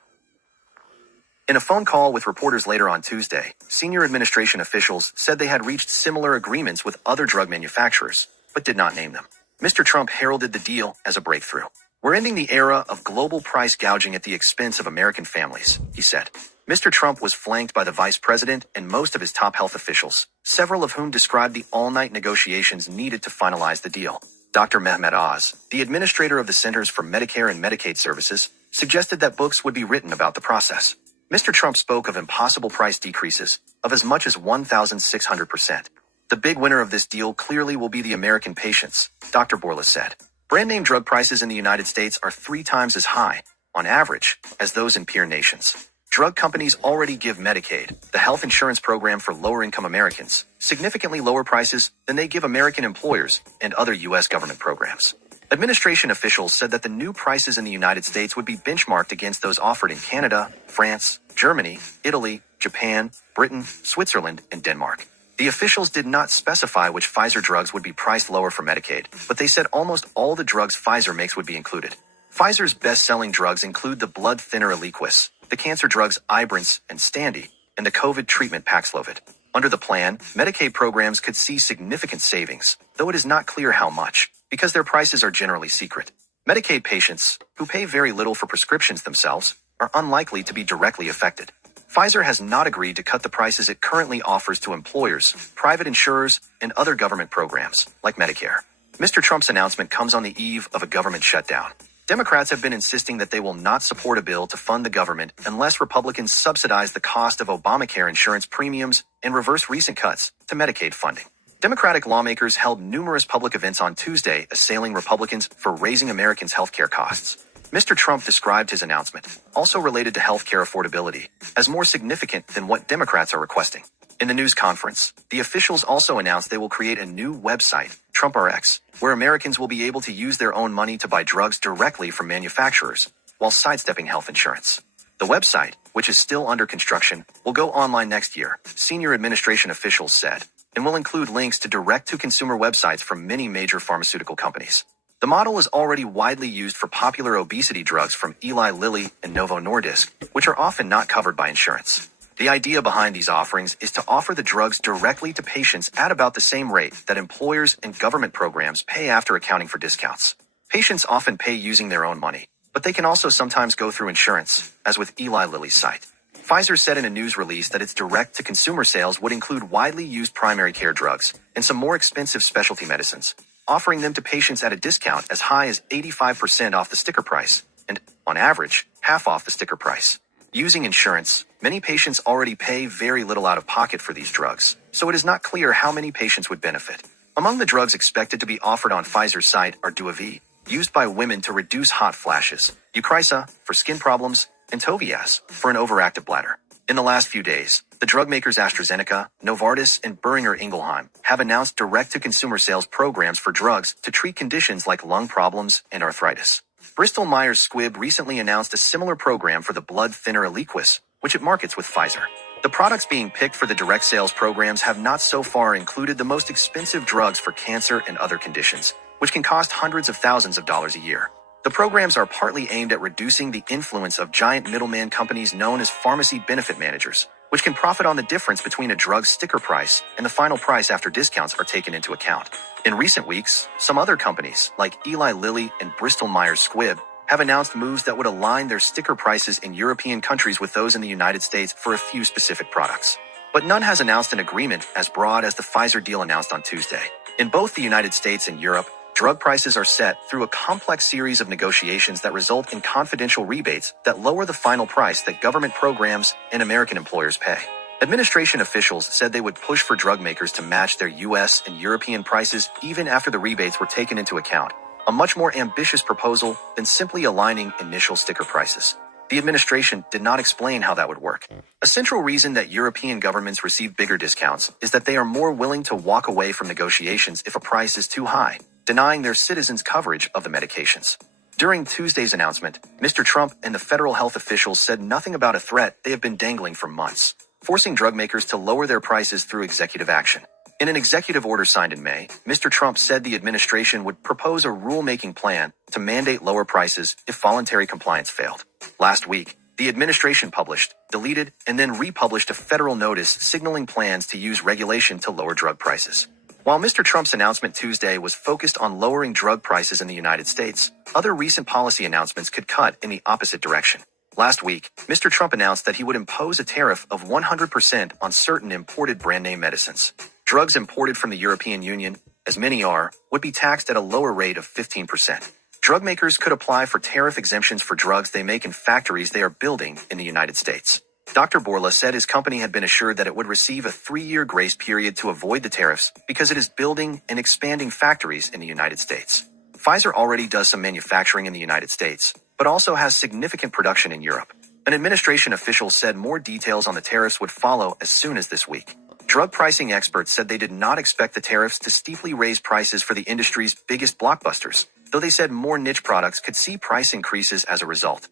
In a phone call with reporters later on Tuesday, senior administration officials said they had reached similar agreements with other drug manufacturers, but did not name them. Mr. Trump heralded the deal as a breakthrough. We're ending the era of global price gouging at the expense of American families, he said. Mr. Trump was flanked by the vice president and most of his top health officials, several of whom described the all-night negotiations needed to finalize the deal. Dr. Mehmet Oz, the administrator of the Centers for Medicare and Medicaid Services, suggested that books would be written about the process. Mr. Trump spoke of impossible price decreases of as much as 1,600%. The big winner of this deal clearly will be the American patients, Dr. Borla said. Brand name drug prices in the United States are 3 times as high, on average, as those in peer nations. Drug companies already give Medicaid, the health insurance program for lower-income Americans, significantly lower prices than they give American employers and other U.S. government programs. Administration officials said that the new prices in the United States would be benchmarked against those offered in Canada, France, Germany, Italy, Japan, Britain, Switzerland, and Denmark. The officials did not specify which Pfizer drugs would be priced lower for Medicaid, but they said almost all the drugs Pfizer makes would be included. Pfizer's best-selling drugs include the blood thinner Eliquis, the cancer drugs Ibrance and Standy, and the COVID treatment Paxlovid. Under the plan, Medicaid programs could see significant savings, though it is not clear how much, because their prices are generally secret. Medicaid patients, who pay very little for prescriptions themselves, are unlikely to be directly affected. Pfizer has not agreed to cut the prices it currently offers to employers, private insurers, and other government programs, like Medicare. Mr. Trump's announcement comes on the eve of a government shutdown. Democrats have been insisting that they will not support a bill to fund the government unless Republicans subsidize the cost of Obamacare insurance premiums and reverse recent cuts to Medicaid funding. Democratic lawmakers held numerous public events on Tuesday assailing Republicans for raising Americans' healthcare costs. Mr. Trump described his announcement, also related to healthcare affordability, as more significant than what Democrats are requesting. In the news conference, the officials also announced they will create a new website, TrumpRx, where Americans will be able to use their own money to buy drugs directly from manufacturers, while sidestepping health insurance. The website, which is still under construction, will go online next year, senior administration officials said, and will include links to direct-to-consumer websites from many major pharmaceutical companies. The model is already widely used for popular obesity drugs from Eli Lilly and Novo Nordisk, which are often not covered by insurance. The idea behind these offerings is to offer the drugs directly to patients at about the same rate that employers and government programs pay after accounting for discounts. Patients often pay using their own money, but they can also sometimes go through insurance, as with Eli Lilly's site. Pfizer said in a news release that its direct-to-consumer sales would include widely used primary care drugs and some more expensive specialty medicines, offering them to patients at a discount as high as 85% off the sticker price and, on average, half off the sticker price. Using insurance, many patients already pay very little out of pocket for these drugs, so it is not clear how many patients would benefit. Among the drugs expected to be offered on Pfizer's site are Duavie, used by women to reduce hot flashes, Eucrisa, for skin problems, and Tovias, for an overactive bladder. In the last few days, the drug makers AstraZeneca, Novartis, and Boehringer Ingelheim have announced direct-to-consumer sales programs for drugs to treat conditions like lung problems and arthritis. Bristol Myers Squibb recently announced a similar program for the blood thinner Eliquis, which it markets with Pfizer. The products being picked for the direct sales programs have not so far included the most expensive drugs for cancer and other conditions, which can cost hundreds of thousands of dollars a year. The programs are partly aimed at reducing the influence of giant middleman companies known as pharmacy benefit managers, which can profit on the difference between a drug's sticker price and the final price after discounts are taken into account. In recent weeks, some other companies, like Eli Lilly and Bristol Myers Squibb, have announced moves that would align their sticker prices in European countries with those in the United States for a few specific products. But none has announced an agreement as broad as the Pfizer deal announced on Tuesday. In both the United States and Europe, drug prices are set through a complex series of negotiations that result in confidential rebates that lower the final price that government programs and American employers pay. Administration officials said they would push for drug makers to match their U.S. and European prices even after the rebates were taken into account, a much more ambitious proposal than simply aligning initial sticker prices. The administration did not explain how that would work. A central reason that European governments receive bigger discounts is that they are more willing to walk away from negotiations if a price is too high, denying their citizens coverage of the medications. During Tuesday's announcement, Mr. Trump and the federal health officials said nothing about a threat they have been dangling for months, forcing drug makers to lower their prices through executive action. In an executive order signed in May, Mr. Trump said the administration would propose a rulemaking plan to mandate lower prices if voluntary compliance failed. Last week, the administration published, deleted, and then republished a federal notice signaling plans to use regulation to lower drug prices. While Mr. Trump's announcement Tuesday was focused on lowering drug prices in the United States, other recent policy announcements could cut in the opposite direction. Last week, Mr. Trump announced that he would impose a tariff of 100% on certain imported brand-name medicines. Drugs imported from the European Union, as many are, would be taxed at a lower rate of 15%. Drug makers could apply for tariff exemptions for drugs they make in factories they are building in the United States. Dr. Borla said his company had been assured that it would receive a 3-year grace period to avoid the tariffs because it is building and expanding factories in the United States. Pfizer already does some manufacturing in the United States, but also has significant production in Europe. An administration official said more details on the tariffs would follow as soon as this week. Drug pricing experts said they did not expect the tariffs to steeply raise prices for the industry's biggest blockbusters, though they said more niche products could see price increases as a result.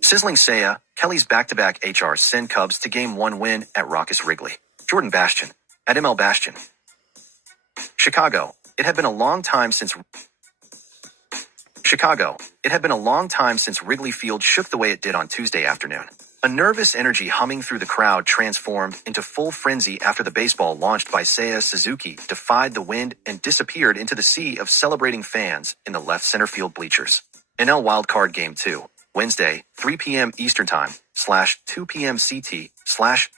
Sizzling Saya, Kelly's back-to-back HR send Cubs to Game 1 win at Raucous Wrigley. Jordan Bastian, at ML Bastian. Chicago, it had been a long time since Wrigley Field shook the way it did on Tuesday afternoon. A nervous energy humming through the crowd transformed into full frenzy after the baseball launched by Seiya Suzuki defied the wind and disappeared into the sea of celebrating fans in the left center field bleachers. NL Wildcard Game 2. Wednesday, 3 p.m. Eastern Time, /2 p.m. CT,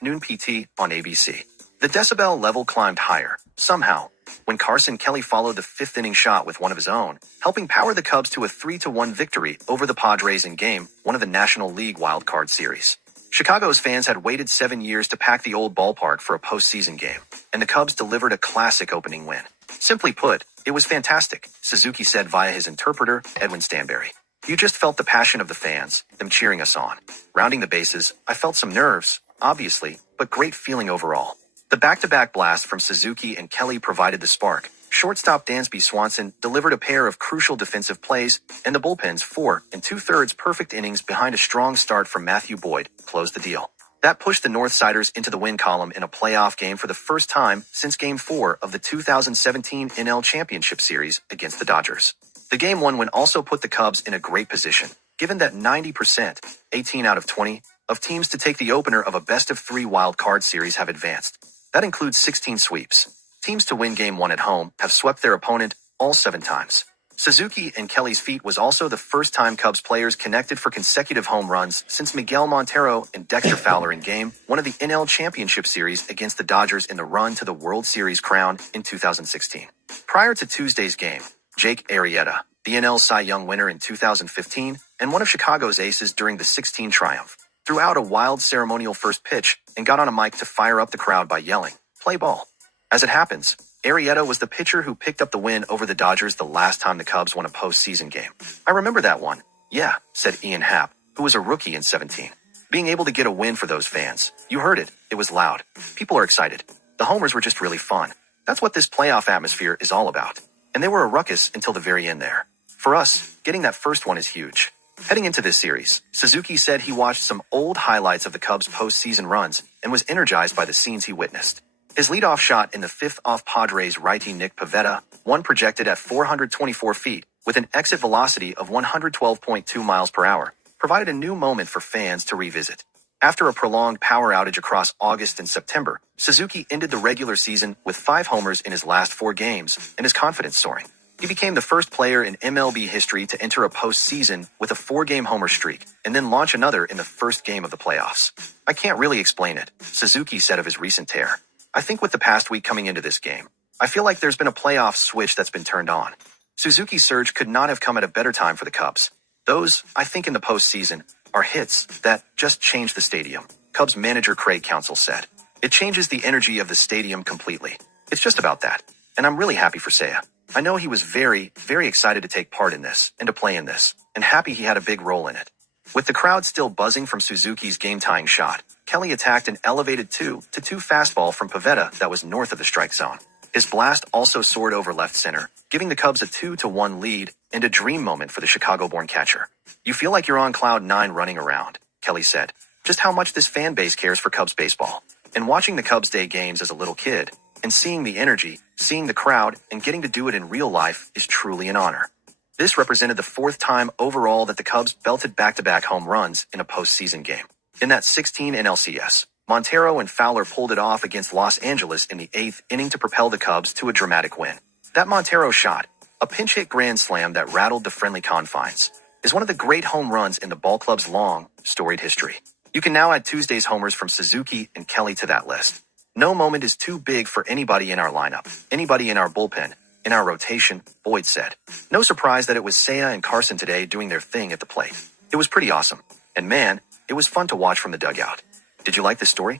/noon PT on ABC. The decibel level climbed higher, somehow, when Carson Kelly followed the fifth-inning shot with one of his own, helping power the Cubs to a 3-1 victory over the Padres in Game 1 of the National League Wild Card Series. Chicago's fans had waited 7 years to pack the old ballpark for a postseason game, and the Cubs delivered a classic opening win. Simply put, it was fantastic, Suzuki said via his interpreter, Edwin Stanberry. You just felt the passion of the fans, them cheering us on. Rounding the bases, I felt some nerves, obviously, but great feeling overall. The back-to-back blast from Suzuki and Kelly provided the spark. Shortstop Dansby Swanson delivered a pair of crucial defensive plays, and the bullpen's 4 2/3 perfect innings behind a strong start from Matthew Boyd closed the deal. That pushed the Northsiders into the win column in a playoff game for the first time since Game 4 of the 2017 NL Championship Series against the Dodgers. The Game 1 win also put the Cubs in a great position, given that 90%, 18 out of 20, of teams to take the opener of a best-of-3 wild card series have advanced. That includes 16 sweeps. Teams to win Game 1 at home have swept their opponent all 7 times. Suzuki and Kelly's feat was also the first time Cubs players connected for consecutive home runs since Miguel Montero and Dexter Fowler in Game 1 of the NL Championship Series against the Dodgers in the run to the World Series crown in 2016. Prior to Tuesday's game, Jake Arrieta, the NL Cy Young winner in 2015 and one of Chicago's aces during the 16 triumph, threw out a wild ceremonial first pitch and got on a mic to fire up the crowd by yelling, "Play ball." As it happens, Arrieta was the pitcher who picked up the win over the Dodgers the last time the Cubs won a postseason game. "I remember that one." "Yeah," said Ian Happ, who was a rookie in 17. "Being able to get a win for those fans. You heard it. It was loud. People are excited. The homers were just really fun. That's what this playoff atmosphere is all about. And they were a ruckus until the very end there. For us, getting that first one is huge." Heading into this series, Suzuki said he watched some old highlights of the Cubs' postseason runs and was energized by the scenes he witnessed. His leadoff shot in the 5th off Padres righty Nick Pivetta, one projected at 424 feet, with an exit velocity of 112.2 miles per hour, provided a new moment for fans to revisit. After a prolonged power outage across August and September, Suzuki ended the regular season with 5 homers in his last 4 games and his confidence soaring. He became the first player in MLB history to enter a postseason with a 4-game homer streak and then launch another in the first game of the playoffs. "I can't really explain it," Suzuki said of his recent tear. "I think with the past week coming into this game, I feel like there's been a playoff switch that's been turned on." Suzuki's surge could not have come at a better time for the Cubs. Those, I think in the postseason, are hits that just change the stadium, Cubs manager Craig Counsell said. "It changes the energy of the stadium completely. It's just about that. And I'm really happy for Seiya. I know he was very, very excited to take part in this and to play in this, and happy he had a big role in it." With the crowd still buzzing from Suzuki's game-tying shot, Kelly attacked an elevated 2-2 fastball from Pivetta that was north of the strike zone. His blast also soared over left center, giving the Cubs a 2-1 lead and a dream moment for the Chicago-born catcher. "You feel like you're on cloud 9 running around," Kelly said. "Just how much this fan base cares for Cubs baseball. And watching the Cubs Day games as a little kid, and seeing the energy, seeing the crowd, and getting to do it in real life is truly an honor." This represented the 4th time overall that the Cubs belted back-to-back home runs in a postseason game. In that 16 NLCS, Montero and Fowler pulled it off against Los Angeles in the 8th inning to propel the Cubs to a dramatic win. That Montero shot, a pinch-hit grand slam that rattled the friendly confines, is one of the great home runs in the ball club's long, storied history. You can now add Tuesday's homers from Suzuki and Kelly to that list. No moment is too big for anybody in our lineup, anybody in our bullpen, in our rotation, Boyd said. No surprise that it was Seiya and Carson today doing their thing at the plate. It was pretty awesome. And man, it was fun to watch from the dugout. Did you like this story?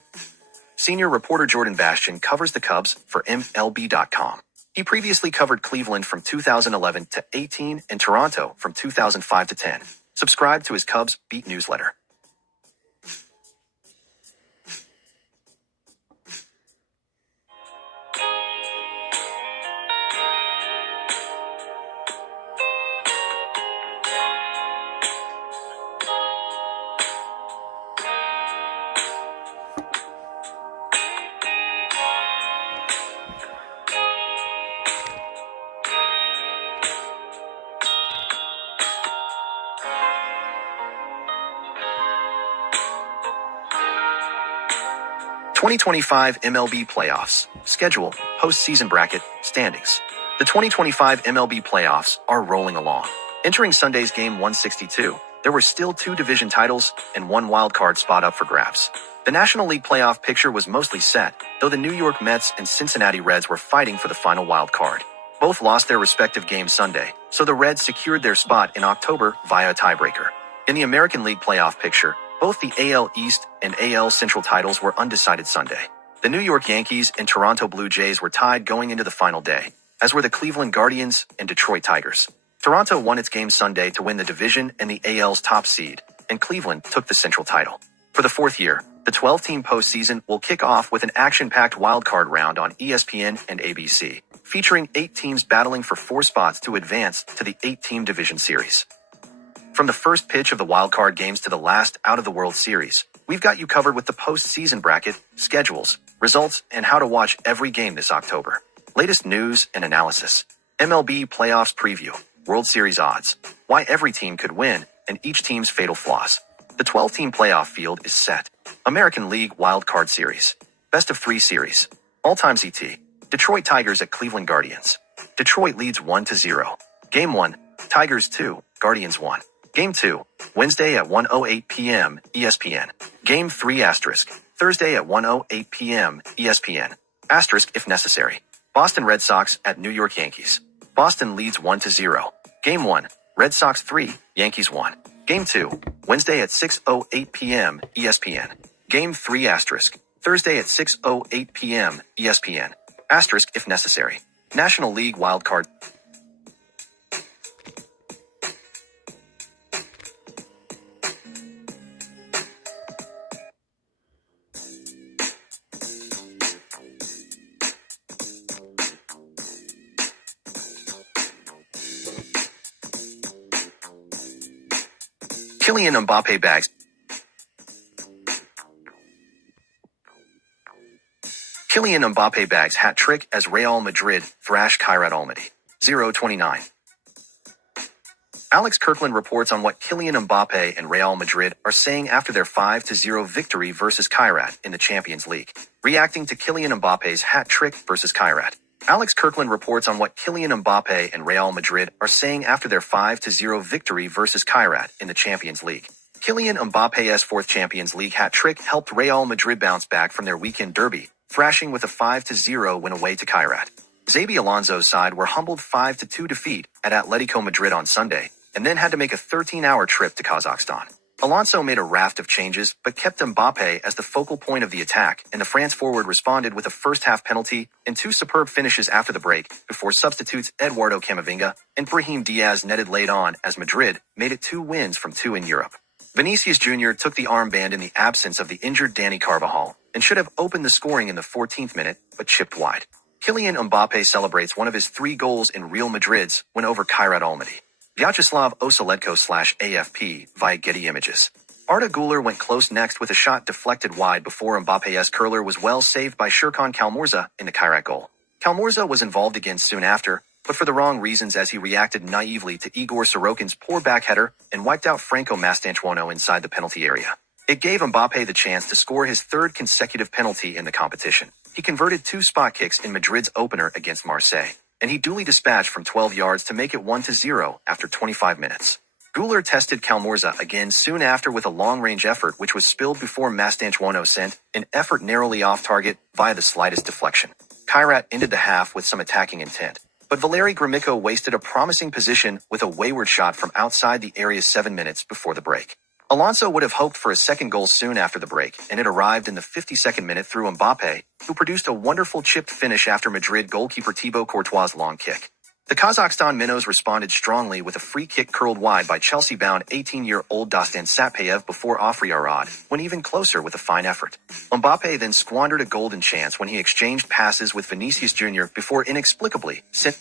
Senior reporter Jordan Bastian covers the Cubs for MLB.com. He previously covered Cleveland from 2011 to 18 and Toronto from 2005 to 10. Subscribe to his Cubs Beat newsletter. (2025) MLB Playoffs, Schedule, Postseason Bracket, Standings. The 2025 MLB Playoffs are rolling along. Entering Sunday's Game 162, there were still 2 division titles and 1 wildcard spot up for grabs. The National League playoff picture was mostly set, though the New York Mets and Cincinnati Reds were fighting for the final wild card. Both lost their respective games Sunday, so the Reds secured their spot in October via a tiebreaker. In the American League playoff picture, both the AL East and AL Central titles were undecided Sunday. The New York Yankees and Toronto Blue Jays were tied going into the final day, as were the Cleveland Guardians and Detroit Tigers. Toronto won its game Sunday to win the division and the AL's top seed, and Cleveland took the Central title. For the 4th year, the 12-team postseason will kick off with an action-packed wildcard round on ESPN and ABC, featuring 8 teams battling for 4 spots to advance to the 8-team division series. From the first pitch of the wildcard games to the last out of the World Series, we've got you covered with the postseason bracket, schedules, results, and how to watch every game this October. Latest news and analysis. MLB Playoffs Preview, World Series odds, why every team could win, and each team's fatal flaws. The 12-team playoff field is set. American League Wild Card Series. Best of 3 series. All-time CT. Detroit Tigers at Cleveland Guardians. Detroit leads 1-0. Game 1, Tigers 2, Guardians 1. Game 2, Wednesday at 1:08 p.m. ESPN. Game 3 asterisk, Thursday at 1:08 p.m. ESPN. Asterisk if necessary. Boston Red Sox at New York Yankees. Boston leads 1-0. Game 1, Red Sox 3, Yankees 1. Game 2, Wednesday at 6:08 p.m. ESPN. Game 3 asterisk, Thursday at 6:08 p.m. ESPN. Asterisk if necessary. National League Wildcard. Kylian Mbappe bags. Kylian Mbappe bags hat trick as Real Madrid thrash Kairat Almaty. 0-29. Alex Kirkland reports on what Kylian Mbappe and Real Madrid are saying after their 5-0 victory versus Kairat in the Champions League. Reacting to Kylian Mbappe's hat trick versus Kairat. Alex Kirkland reports on what Kylian Mbappe and Real Madrid are saying after their 5-0 victory versus Kairat in the Champions League. Kylian Mbappe's 4th Champions League hat trick helped Real Madrid bounce back from their weekend derby, thrashing with a 5-0 win away to Kairat. Xabi Alonso's side were humbled 5-2 defeat at Atletico Madrid on Sunday, and then had to make a 13-hour trip to Kazakhstan. Alonso made a raft of changes, but kept Mbappe as the focal point of the attack, and the France forward responded with a first-half penalty and 2 superb finishes after the break, before substitutes Eduardo Camavinga and Brahim Diaz netted late on as Madrid made it 2 wins from 2 in Europe. Vinicius Jr. took the armband in the absence of the injured Dani Carvajal, and should have opened the scoring in the 14th minute, but chipped wide. Kylian Mbappe celebrates one of his 3 goals in Real Madrid's win over Kairat Almaty. Vyacheslav Osaletko/AFP via Getty Images. Arda Güler went close next with a shot deflected wide before Mbappe's curler was well saved by Shurkan Kalmorza in the Kairat goal. Kalmorza was involved again soon after, but for the wrong reasons as he reacted naively to Igor Sorokin's poor backheader and wiped out Franco Mastantuono inside the penalty area. It gave Mbappe the chance to score his 3rd consecutive penalty in the competition. He converted 2 spot kicks in Madrid's opener against Marseille, and he duly dispatched from 12 yards to make it 1-0 after 25 minutes. Guler tested Kalmorza again soon after with a long-range effort which was spilled before Mastantuono sent an effort narrowly off target via the slightest deflection. Kairat ended the half with some attacking intent, but Valery Gromyko wasted a promising position with a wayward shot from outside the area 7 minutes before the break. Alonso would have hoped for a second goal soon after the break, and it arrived in the 52nd minute through Mbappe, who produced a wonderful chipped finish after Madrid goalkeeper Thibaut Courtois' long kick. The Kazakhstan minnows responded strongly with a free kick curled wide by Chelsea-bound 18-year-old Dostan Satpayev before Afri Arad, went even closer with a fine effort. Mbappe then squandered a golden chance when he exchanged passes with Vinicius Jr. before inexplicably sent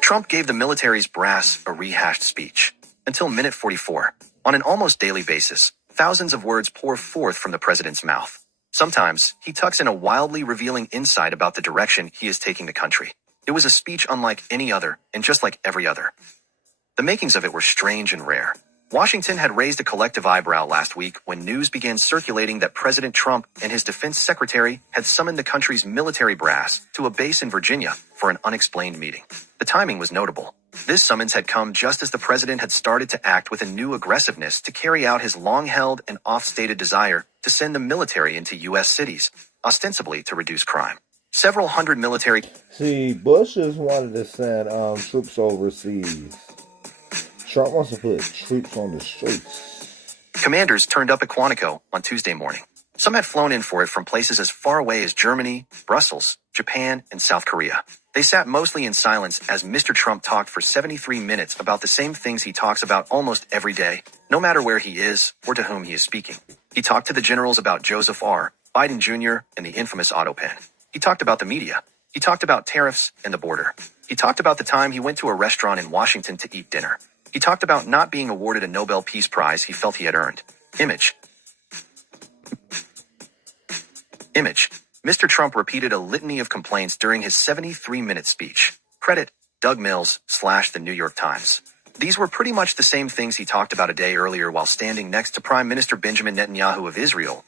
Trump gave the military's brass a rehashed speech. Until minute 44, on an almost daily basis, thousands of words pour forth from the president's mouth. Sometimes, he tucks in a wildly revealing insight about the direction he is taking the country. It was a speech unlike any other, and just like every other. The makings of it were strange and rare. Washington had raised a collective eyebrow last week when news began circulating that President Trump and his defense secretary had summoned the country's military brass to a base in Virginia for an unexplained meeting. The timing was notable. This summons had come just as the president had started to act with a new aggressiveness to carry out his long-held and oft-stated desire to send the military into U.S. cities, ostensibly to reduce crime. Several hundred military... See, Bush just wanted to send troops overseas. Trump wants to put troops on the streets. Commanders turned up at Quantico on Tuesday morning. Some had flown in for it from places as far away as Germany, Brussels, Japan, and South Korea. They sat mostly in silence as Mr. Trump talked for 73 minutes about the same things he talks about almost every day, no matter where he is or to whom he is speaking. He talked to the generals about Joseph R. Biden Jr. and the infamous auto pen. He talked about the media. He talked about tariffs and the border. He talked about the time he went to a restaurant in Washington to eat dinner. He talked about not being awarded a Nobel Peace Prize he felt he had earned. Image. Mr. Trump repeated a litany of complaints during his 73-minute speech. Credit, Doug Mills / the New York Times. These were pretty much the same things he talked about a day earlier while standing next to Prime Minister Benjamin Netanyahu of Israel.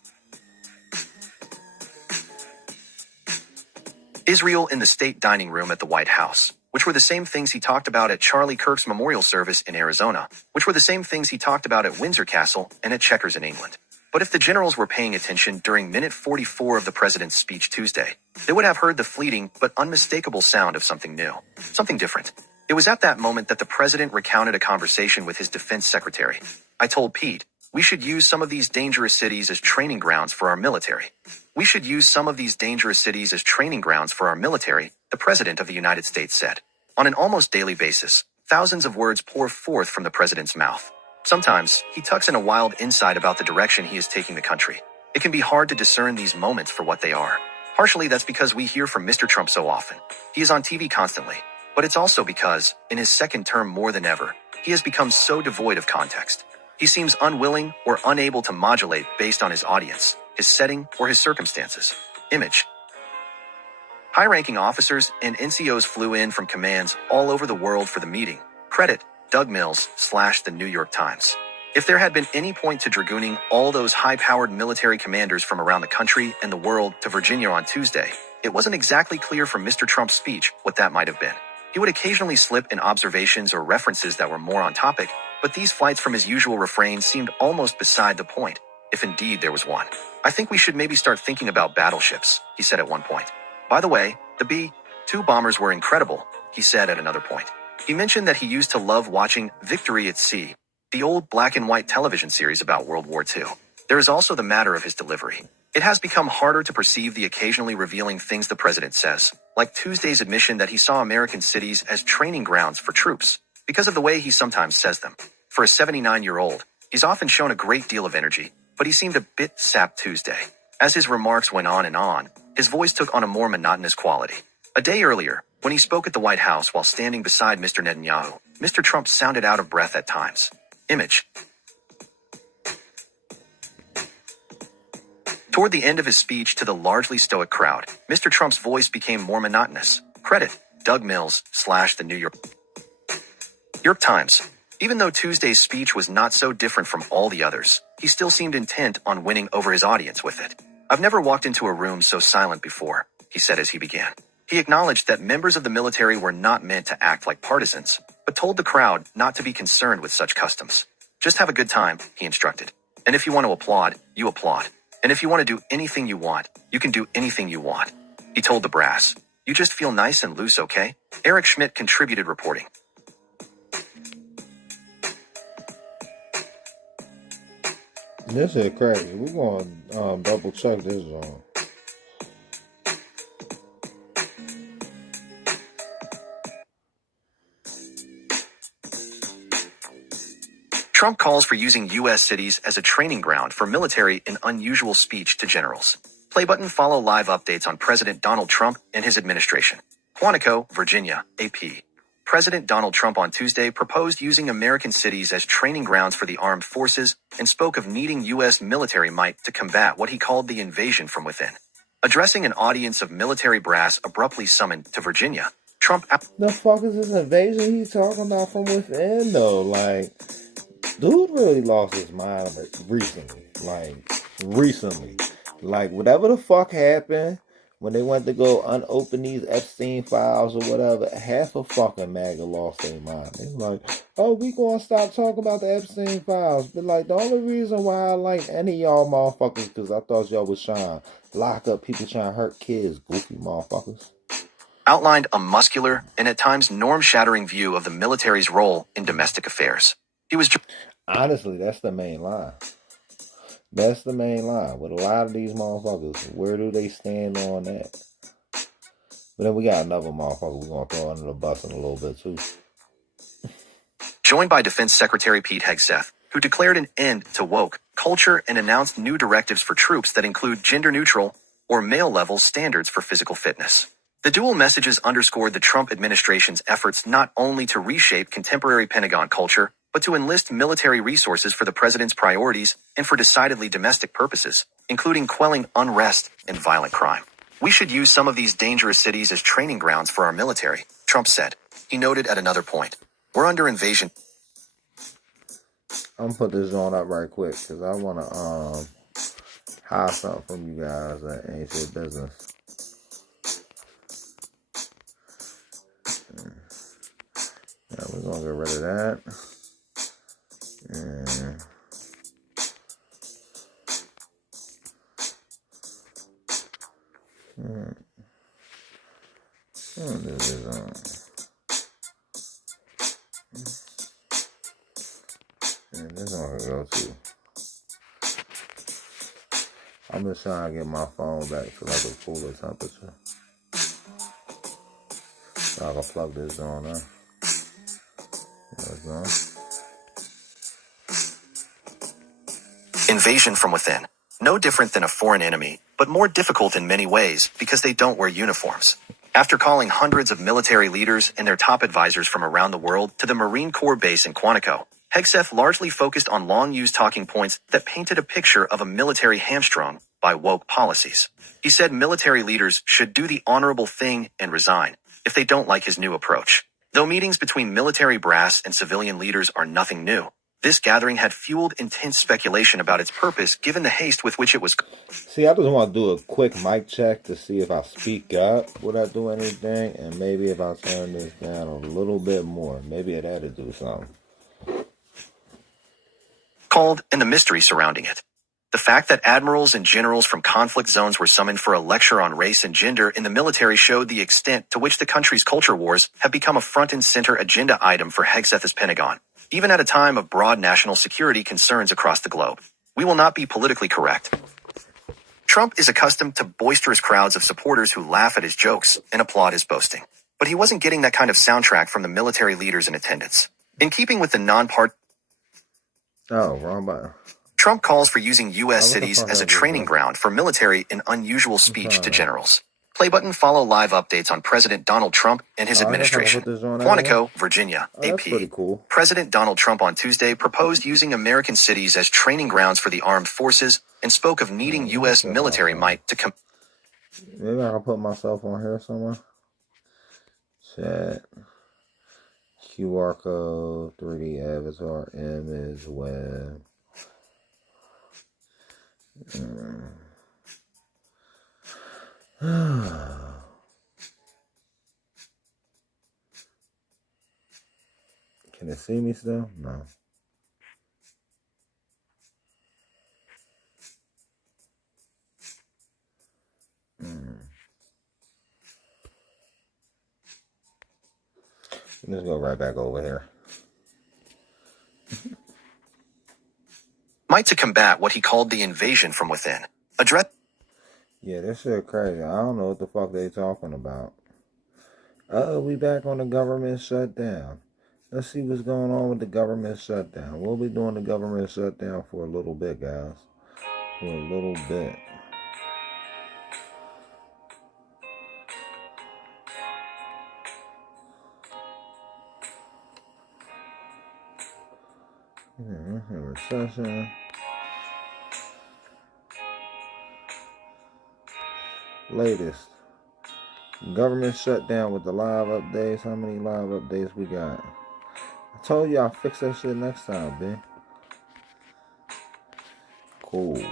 In the state dining room at the White House, which were the same things he talked about at Charlie Kirk's memorial service in Arizona, which were the same things he talked about at Windsor Castle and at Chequers in England. But if the generals were paying attention during minute 44 of the president's speech Tuesday, they would have heard the fleeting but unmistakable sound of something new, something different. It was at that moment that the president recounted a conversation with his defense secretary. "I told Pete, we should use some of these dangerous cities as training grounds for our military. We should use some of these dangerous cities as training grounds for our military," the President of the United States said. On an almost daily basis, thousands of words pour forth from the president's mouth. Sometimes, he tucks in a wild insight about the direction he is taking the country. It can be hard to discern these moments for what they are. Partially that's because we hear from Mr. Trump so often. He is on TV constantly. But it's also because, in his second term more than ever, he has become so devoid of context. He seems unwilling or unable to modulate based on his audience, his setting, or his circumstances. Image. High-ranking officers and NCOs flew in from commands all over the world for the meeting. Credit, Doug Mills / the New York Times. If there had been any point to dragooning all those high-powered military commanders from around the country and the world to Virginia on Tuesday, it wasn't exactly clear from Mr. Trump's speech what that might have been. He would occasionally slip in observations or references that were more on topic, but these flights from his usual refrain seemed almost beside the point, if indeed there was one. "I think we should maybe start thinking about battleships," he said at one point. "By the way, the B-2 bombers were incredible," he said at another point. He mentioned that he used to love watching Victory at Sea, the old black and white television series about World War II. There is also the matter of his delivery. It has become harder to perceive the occasionally revealing things the president says, like Tuesday's admission that he saw American cities as training grounds for troops, because of the way he sometimes says them. For a 79-year-old, he's often shown a great deal of energy, but he seemed a bit sapped Tuesday. As his remarks went on, his voice took on a more monotonous quality. A day earlier, when he spoke at the White House while standing beside Mr. Netanyahu, Mr. Trump sounded out of breath at times. Image. Toward the end of his speech to the largely stoic crowd, Mr. Trump's voice became more monotonous. Credit, Doug Mills / the New York Times. Even though Tuesday's speech was not so different from all the others, he still seemed intent on winning over his audience with it. "I've never walked into a room so silent before," he said as he began. He acknowledged that members of the military were not meant to act like partisans, but told the crowd not to be concerned with such customs. "Just have a good time," he instructed. "And if you want to applaud, you applaud. And if you want to do anything you want, you can do anything you want." He told the brass, "You just feel nice and loose, okay?" Eric Schmidt contributed reporting. This is crazy. We're going to double check this on. Trump calls for using U.S. cities as a training ground for military in unusual speech to generals. Play button follow live updates on President Donald Trump and his administration. Quantico, Virginia, AP. President Donald Trump on Tuesday proposed using American cities as training grounds for the armed forces and spoke of needing U.S. military might to combat what he called the invasion from within. Addressing an audience of military brass abruptly summoned to Virginia, Trump... The fuck is this invasion he talking about from within, though? Like, dude really lost his mind recently. Like, whatever the fuck happened when they went to go unopen these Epstein files or whatever, half of fucking MAGA lost their mind. They like, oh, we gonna stop talking about the Epstein files. But like, the only reason why I like any of y'all motherfuckers, because I thought y'all was trying to lock up people trying to hurt kids, goofy motherfuckers. Outlined a muscular and at times norm-shattering view of the military's role in domestic affairs. He was... Honestly, that's the main line. That's the main line. With a lot of these motherfuckers, where do they stand on that? But then we got another motherfucker we're going to throw under the bus in a little bit, too. Joined by Defense Secretary Pete Hegseth, who declared an end to woke culture and announced new directives for troops that include gender-neutral or male-level standards for physical fitness. The dual messages underscored the Trump administration's efforts not only to reshape contemporary Pentagon culture, but to enlist military resources for the president's priorities and for decidedly domestic purposes, including quelling unrest and violent crime. "We should use some of these dangerous cities as training grounds for our military," Trump said. He noted at another point, "We're under invasion." I'm going to put this on up right quick because I want to hide something from you guys that ain't your business. Yeah, we're going to get rid of that. And this is and this one to go to. I'm just trying to get my phone back to like a cooler temperature. So I can plug this on now. There we go. Invasion from within. No different than a foreign enemy, but more difficult in many ways because they don't wear uniforms. After calling hundreds of military leaders and their top advisors from around the world to the Marine Corps base in Quantico, Hegseth largely focused on long-used talking points that painted a picture of a military hamstrung by woke policies. He said military leaders should do the honorable thing and resign if they don't like his new approach. Though meetings between military brass and civilian leaders are nothing new, this gathering had fueled intense speculation about its purpose given the haste with which it was... See, I just want to do a quick mic check to see if I speak up would I do anything, and maybe if I turn this down a little bit more, maybe it had to do something. Called and the mystery surrounding it. The fact that admirals and generals from conflict zones were summoned for a lecture on race and gender in the military showed the extent to which the country's culture wars have become a front and center agenda item for Hegseth's Pentagon, even at a time of broad national security concerns across the globe. We will not be politically correct. Trump is accustomed to boisterous crowds of supporters who laugh at his jokes and applaud his boasting. But he wasn't getting that kind of soundtrack from the military leaders in attendance. In keeping with the non-part... Oh, wrong button. Trump calls for using U.S. cities as a training ground for military in unusual speech to generals. Play button follow live updates on President Donald Trump and his administration. Quantico, Virginia, AP. Cool. President Donald Trump on Tuesday proposed using American cities as training grounds for the armed forces and spoke of needing U.S. military might to Maybe I can put myself on here somewhere. QR code, 3D avatar, image, web. Can it see me still? No. Let's go right back over here. Might to combat what he called the invasion from within. Address. Yeah, this shit crazy. I don't know what the fuck they talking about. We back on the government shutdown. Let's see what's going on with the government shutdown. We'll be doing the government shutdown for a little bit, guys. For a little bit. Recession. Latest. Government shutdown with the live updates. How many live updates we got? I told you I'll fix that shit next time, B. Cool.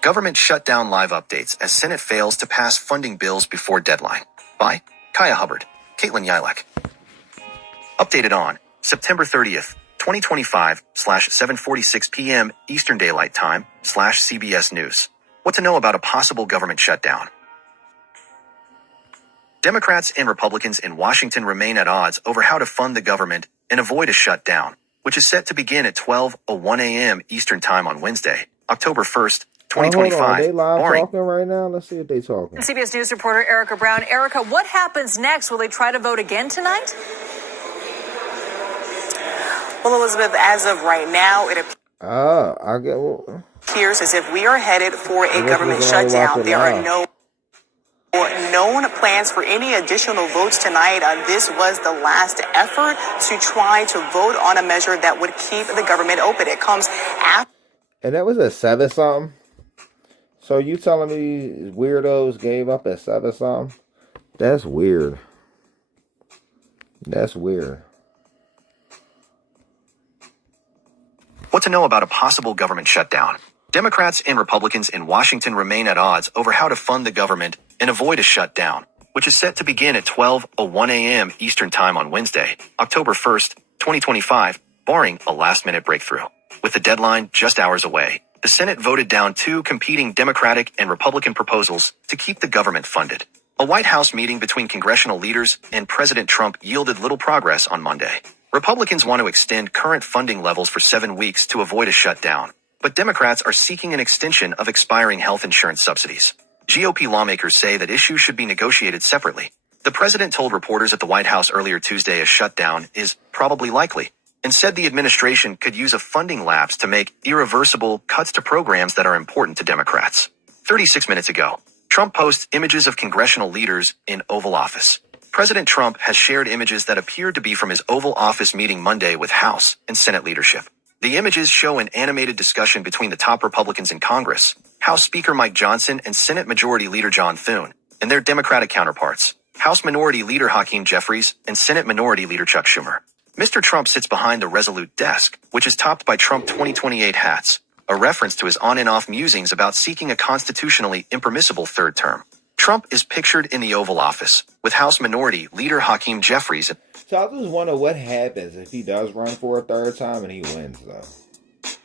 Government shutdown live updates as Senate fails to pass funding bills before deadline. By Kaya Hubbard, Caitlin Yilek. Updated on September 30th, 2025 /7:46 p.m. Eastern Daylight Time /CBS News. What to know about a possible government shutdown. Democrats and Republicans in Washington remain at odds over how to fund the government and avoid a shutdown, which is set to begin at 12:01 a.m. Eastern Time on Wednesday, October 1st, 2025. They live talking right now? Let's see if they talking. CBS News reporter Erica Brown. Erica, what happens next? Will they try to vote again tonight? Well, Elizabeth, as of right now, it I get appears as if we are headed for a government shutdown. There are no known plans for any additional votes tonight. This was the last effort to try to vote on a measure that would keep the government open. It comes after. And that was at 7-something? So you telling me weirdos gave up at 7-something? That's weird. That's weird. What to know about a possible government shutdown. Democrats and Republicans in Washington remain at odds over how to fund the government and avoid a shutdown, which is set to begin at 12:01 a.m. Eastern Time on Wednesday, October 1st, 2025, barring a last-minute breakthrough. With the deadline just hours away, the Senate voted down two competing Democratic and Republican proposals to keep the government funded. A White House meeting between congressional leaders and President Trump yielded little progress on Monday. Republicans want to extend current funding levels for 7 weeks to avoid a shutdown, but Democrats are seeking an extension of expiring health insurance subsidies. GOP lawmakers say that issues should be negotiated separately. The president told reporters at the White House earlier Tuesday a shutdown is probably likely, and said the administration could use a funding lapse to make irreversible cuts to programs that are important to Democrats. 36 minutes ago, Trump posts images of congressional leaders in Oval Office. President Trump has shared images that appear to be from his Oval Office meeting Monday with House and Senate leadership. The images show an animated discussion between the top Republicans in Congress, House Speaker Mike Johnson and Senate Majority Leader John Thune, and their Democratic counterparts, House Minority Leader Hakeem Jeffries and Senate Minority Leader Chuck Schumer. Mr. Trump sits behind the Resolute desk, which is topped by Trump 2028 hats, a reference to his on and off musings about seeking a constitutionally impermissible third term. Trump is pictured in the Oval Office, with House Minority Leader Hakeem Jeffries. So I just wonder what happens if he does run for a third time and he wins, though.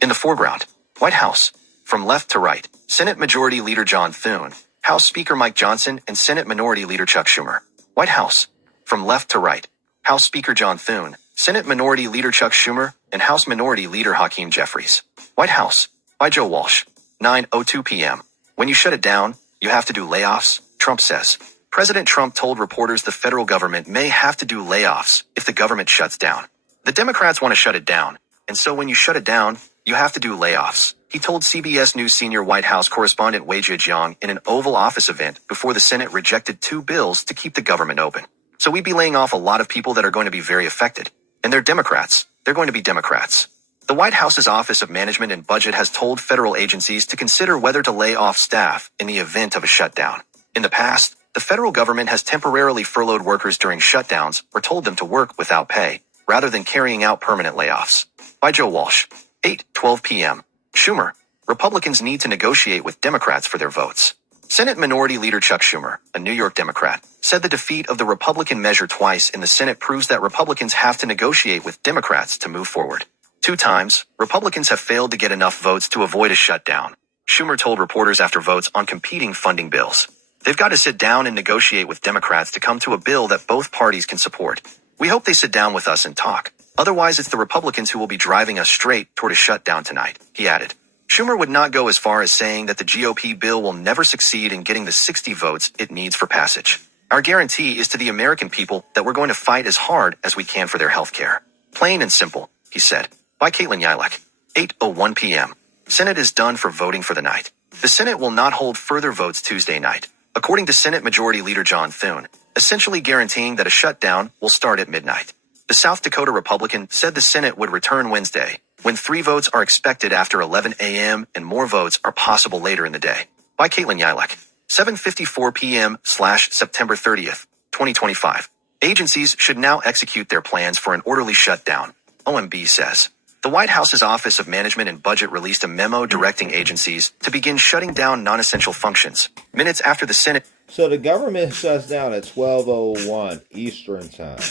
In the foreground, White House. From left to right, Senate Majority Leader John Thune, House Speaker Mike Johnson, and Senate Minority Leader Chuck Schumer. White House. From left to right, House Speaker John Thune, Senate Minority Leader Chuck Schumer, and House Minority Leader Hakeem Jeffries. White House. By Joe Walsh. 9:02 p.m. When you shut it down, you have to do layoffs, Trump says. President Trump told reporters the federal government may have to do layoffs if the government shuts down. The Democrats want to shut it down, and so when you shut it down, you have to do layoffs, he told CBS News senior White House correspondent Wei Zhejiang in an Oval Office event before the Senate rejected 2 bills to keep the government open. So we'd be laying off a lot of people that are going to be very affected. And they're Democrats. They're going to be Democrats. The White House's Office of Management and Budget has told federal agencies to consider whether to lay off staff in the event of a shutdown. In the past, the federal government has temporarily furloughed workers during shutdowns or told them to work without pay, rather than carrying out permanent layoffs. By Joe Walsh. 8:12 p.m. Schumer. Republicans need to negotiate with Democrats for their votes. Senate Minority Leader Chuck Schumer, a New York Democrat, said the defeat of the Republican measure twice in the Senate proves that Republicans have to negotiate with Democrats to move forward. 2 times, Republicans have failed to get enough votes to avoid a shutdown. Schumer told reporters after votes on competing funding bills. They've got to sit down and negotiate with Democrats to come to a bill that both parties can support. We hope they sit down with us and talk. Otherwise, it's the Republicans who will be driving us straight toward a shutdown tonight, he added. Schumer would not go as far as saying that the GOP bill will never succeed in getting the 60 votes it needs for passage. Our guarantee is to the American people that we're going to fight as hard as we can for their health care. Plain and simple, he said. By Caitlin Yilek. 8:01 p.m. Senate is done for voting for the night. The Senate will not hold further votes Tuesday night, according to Senate Majority Leader John Thune, essentially guaranteeing that a shutdown will start at midnight. The South Dakota Republican said the Senate would return Wednesday, when 3 votes are expected after 11 a.m. and more votes are possible later in the day. By Caitlin Yilek. 7:54 p.m./September 30th, 2025. Agencies should now execute their plans for an orderly shutdown, OMB says. The White House's Office of Management and Budget released a memo directing agencies to begin shutting down non-essential functions, minutes after the Senate. So the government shuts down at 12:01 Eastern Time.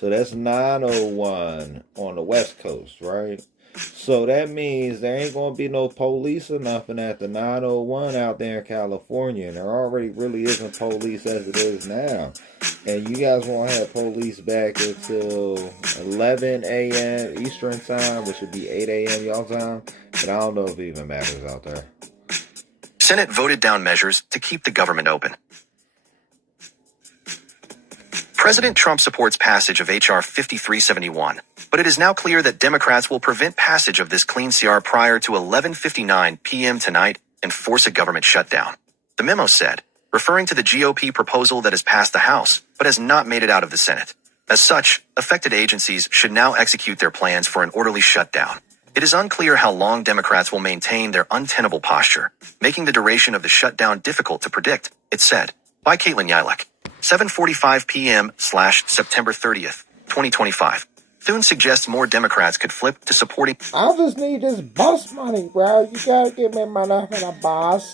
So that's 9:01 on the West Coast, right? So that means there ain't going to be no police or nothing at the 9:01 out there in California. And there already really isn't police as it is now. And you guys won't have police back until 11 a.m. Eastern Time, which would be 8 a.m. y'all time. But I don't know if it even matters out there. Senate voted down measures to keep the government open. President Trump supports passage of H.R. 5371, but it is now clear that Democrats will prevent passage of this clean CR prior to 11:59 p.m. tonight and force a government shutdown. The memo said, referring to the GOP proposal that has passed the House, but has not made it out of the Senate. As such, affected agencies should now execute their plans for an orderly shutdown. It is unclear how long Democrats will maintain their untenable posture, making the duration of the shutdown difficult to predict, it said. By Caitlin Yilek. 7:45 p.m./September 30th, 2025. Thune suggests more Democrats could flip to supporting. I just need this bus money, bro. You gotta give me money for the bus.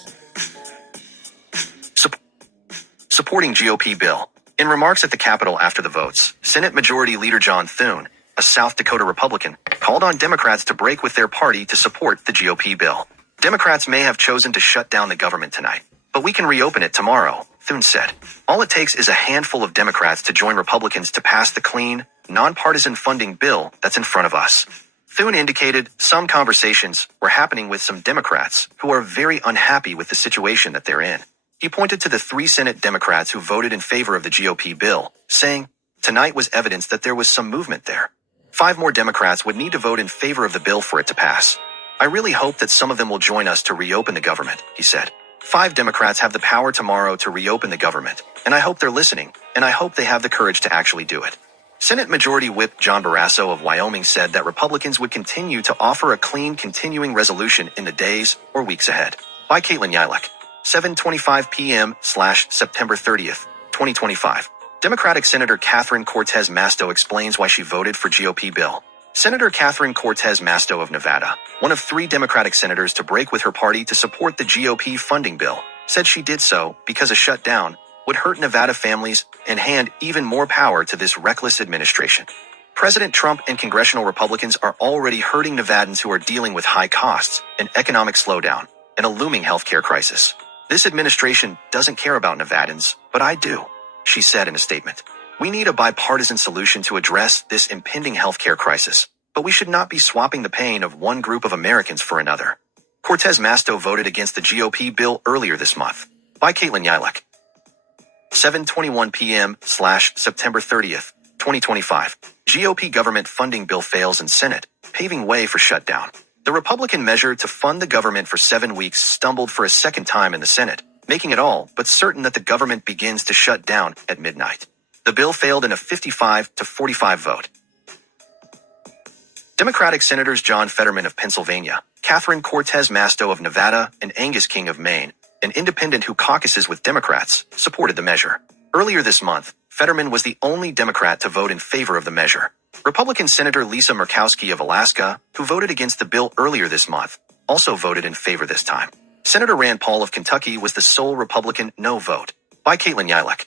Supporting GOP bill. In remarks at the Capitol after the votes, Senate Majority Leader John Thune, a South Dakota Republican, called on Democrats to break with their party to support the GOP bill. Democrats may have chosen to shut down the government tonight, but we can reopen it tomorrow, Thune said. All it takes is a handful of Democrats to join Republicans to pass the clean, nonpartisan funding bill that's in front of us. Thune indicated some conversations were happening with some Democrats who are very unhappy with the situation that they're in. He pointed to the 3 Senate Democrats who voted in favor of the GOP bill, saying, tonight was evidence that there was some movement there. 5 more Democrats would need to vote in favor of the bill for it to pass. I really hope that some of them will join us to reopen the government, he said. 5 Democrats have the power tomorrow to reopen the government, and I hope they're listening, and I hope they have the courage to actually do it. Senate Majority Whip John Barrasso of Wyoming said that Republicans would continue to offer a clean, continuing resolution in the days or weeks ahead. By Caitlin Yilek. 7:25 p.m./September 30th, 2025. Democratic Senator Catherine Cortez Masto explains why she voted for GOP bill. Senator Catherine Cortez Masto of Nevada, one of 3 Democratic senators to break with her party to support the GOP funding bill, said she did so because a shutdown would hurt Nevada families and hand even more power to this reckless administration. President Trump and congressional Republicans are already hurting Nevadans who are dealing with high costs, an economic slowdown, and a looming healthcare crisis. This administration doesn't care about Nevadans, but I do, she said in a statement. We need a bipartisan solution to address this impending healthcare crisis, but we should not be swapping the pain of one group of Americans for another. Cortez Masto voted against the GOP bill earlier this month. By Caitlin Yilek. 7:21 p.m./September 30th, 2025. GOP government funding bill fails in Senate, paving way for shutdown. The Republican measure to fund the government for 7 weeks stumbled for a second time in the Senate, making it all but certain that the government begins to shut down at midnight. The bill failed in a 55-45 vote. Democratic Senators John Fetterman of Pennsylvania, Catherine Cortez Masto of Nevada, and Angus King of Maine, an independent who caucuses with Democrats, supported the measure. Earlier this month, Fetterman was the only Democrat to vote in favor of the measure. Republican Senator Lisa Murkowski of Alaska, who voted against the bill earlier this month, also voted in favor this time. Senator Rand Paul of Kentucky was the sole Republican no vote. By Caitlin Yilek.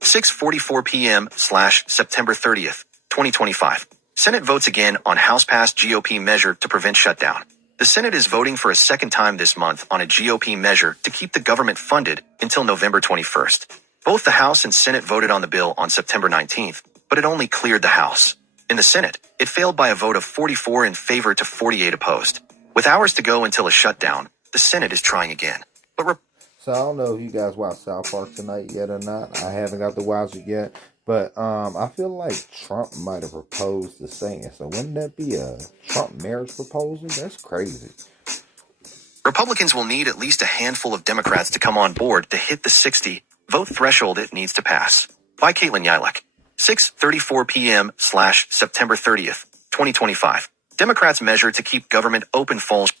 6:44 p.m. / September 30th, 2025. Senate votes again on House-passed GOP measure to prevent shutdown. The Senate is voting for a second time this month on a GOP measure to keep the government funded until November 21st. Both the House and Senate voted on the bill on September 19th, but it only cleared the House. In the Senate, it failed by a vote of 44 in favor to 48 opposed. With hours to go until a shutdown, the Senate is trying again. So I don't know if you guys watched South Park tonight yet or not. I haven't got to watch it yet. But I feel like Trump might have proposed the same. So wouldn't that be a Trump marriage proposal? That's crazy. Republicans will need at least a handful of Democrats to come on board to hit the 60 vote threshold it needs to pass. By Caitlin Yilek. 6:34 p.m. / September 30th, 2025. Democrats measure to keep government open falls.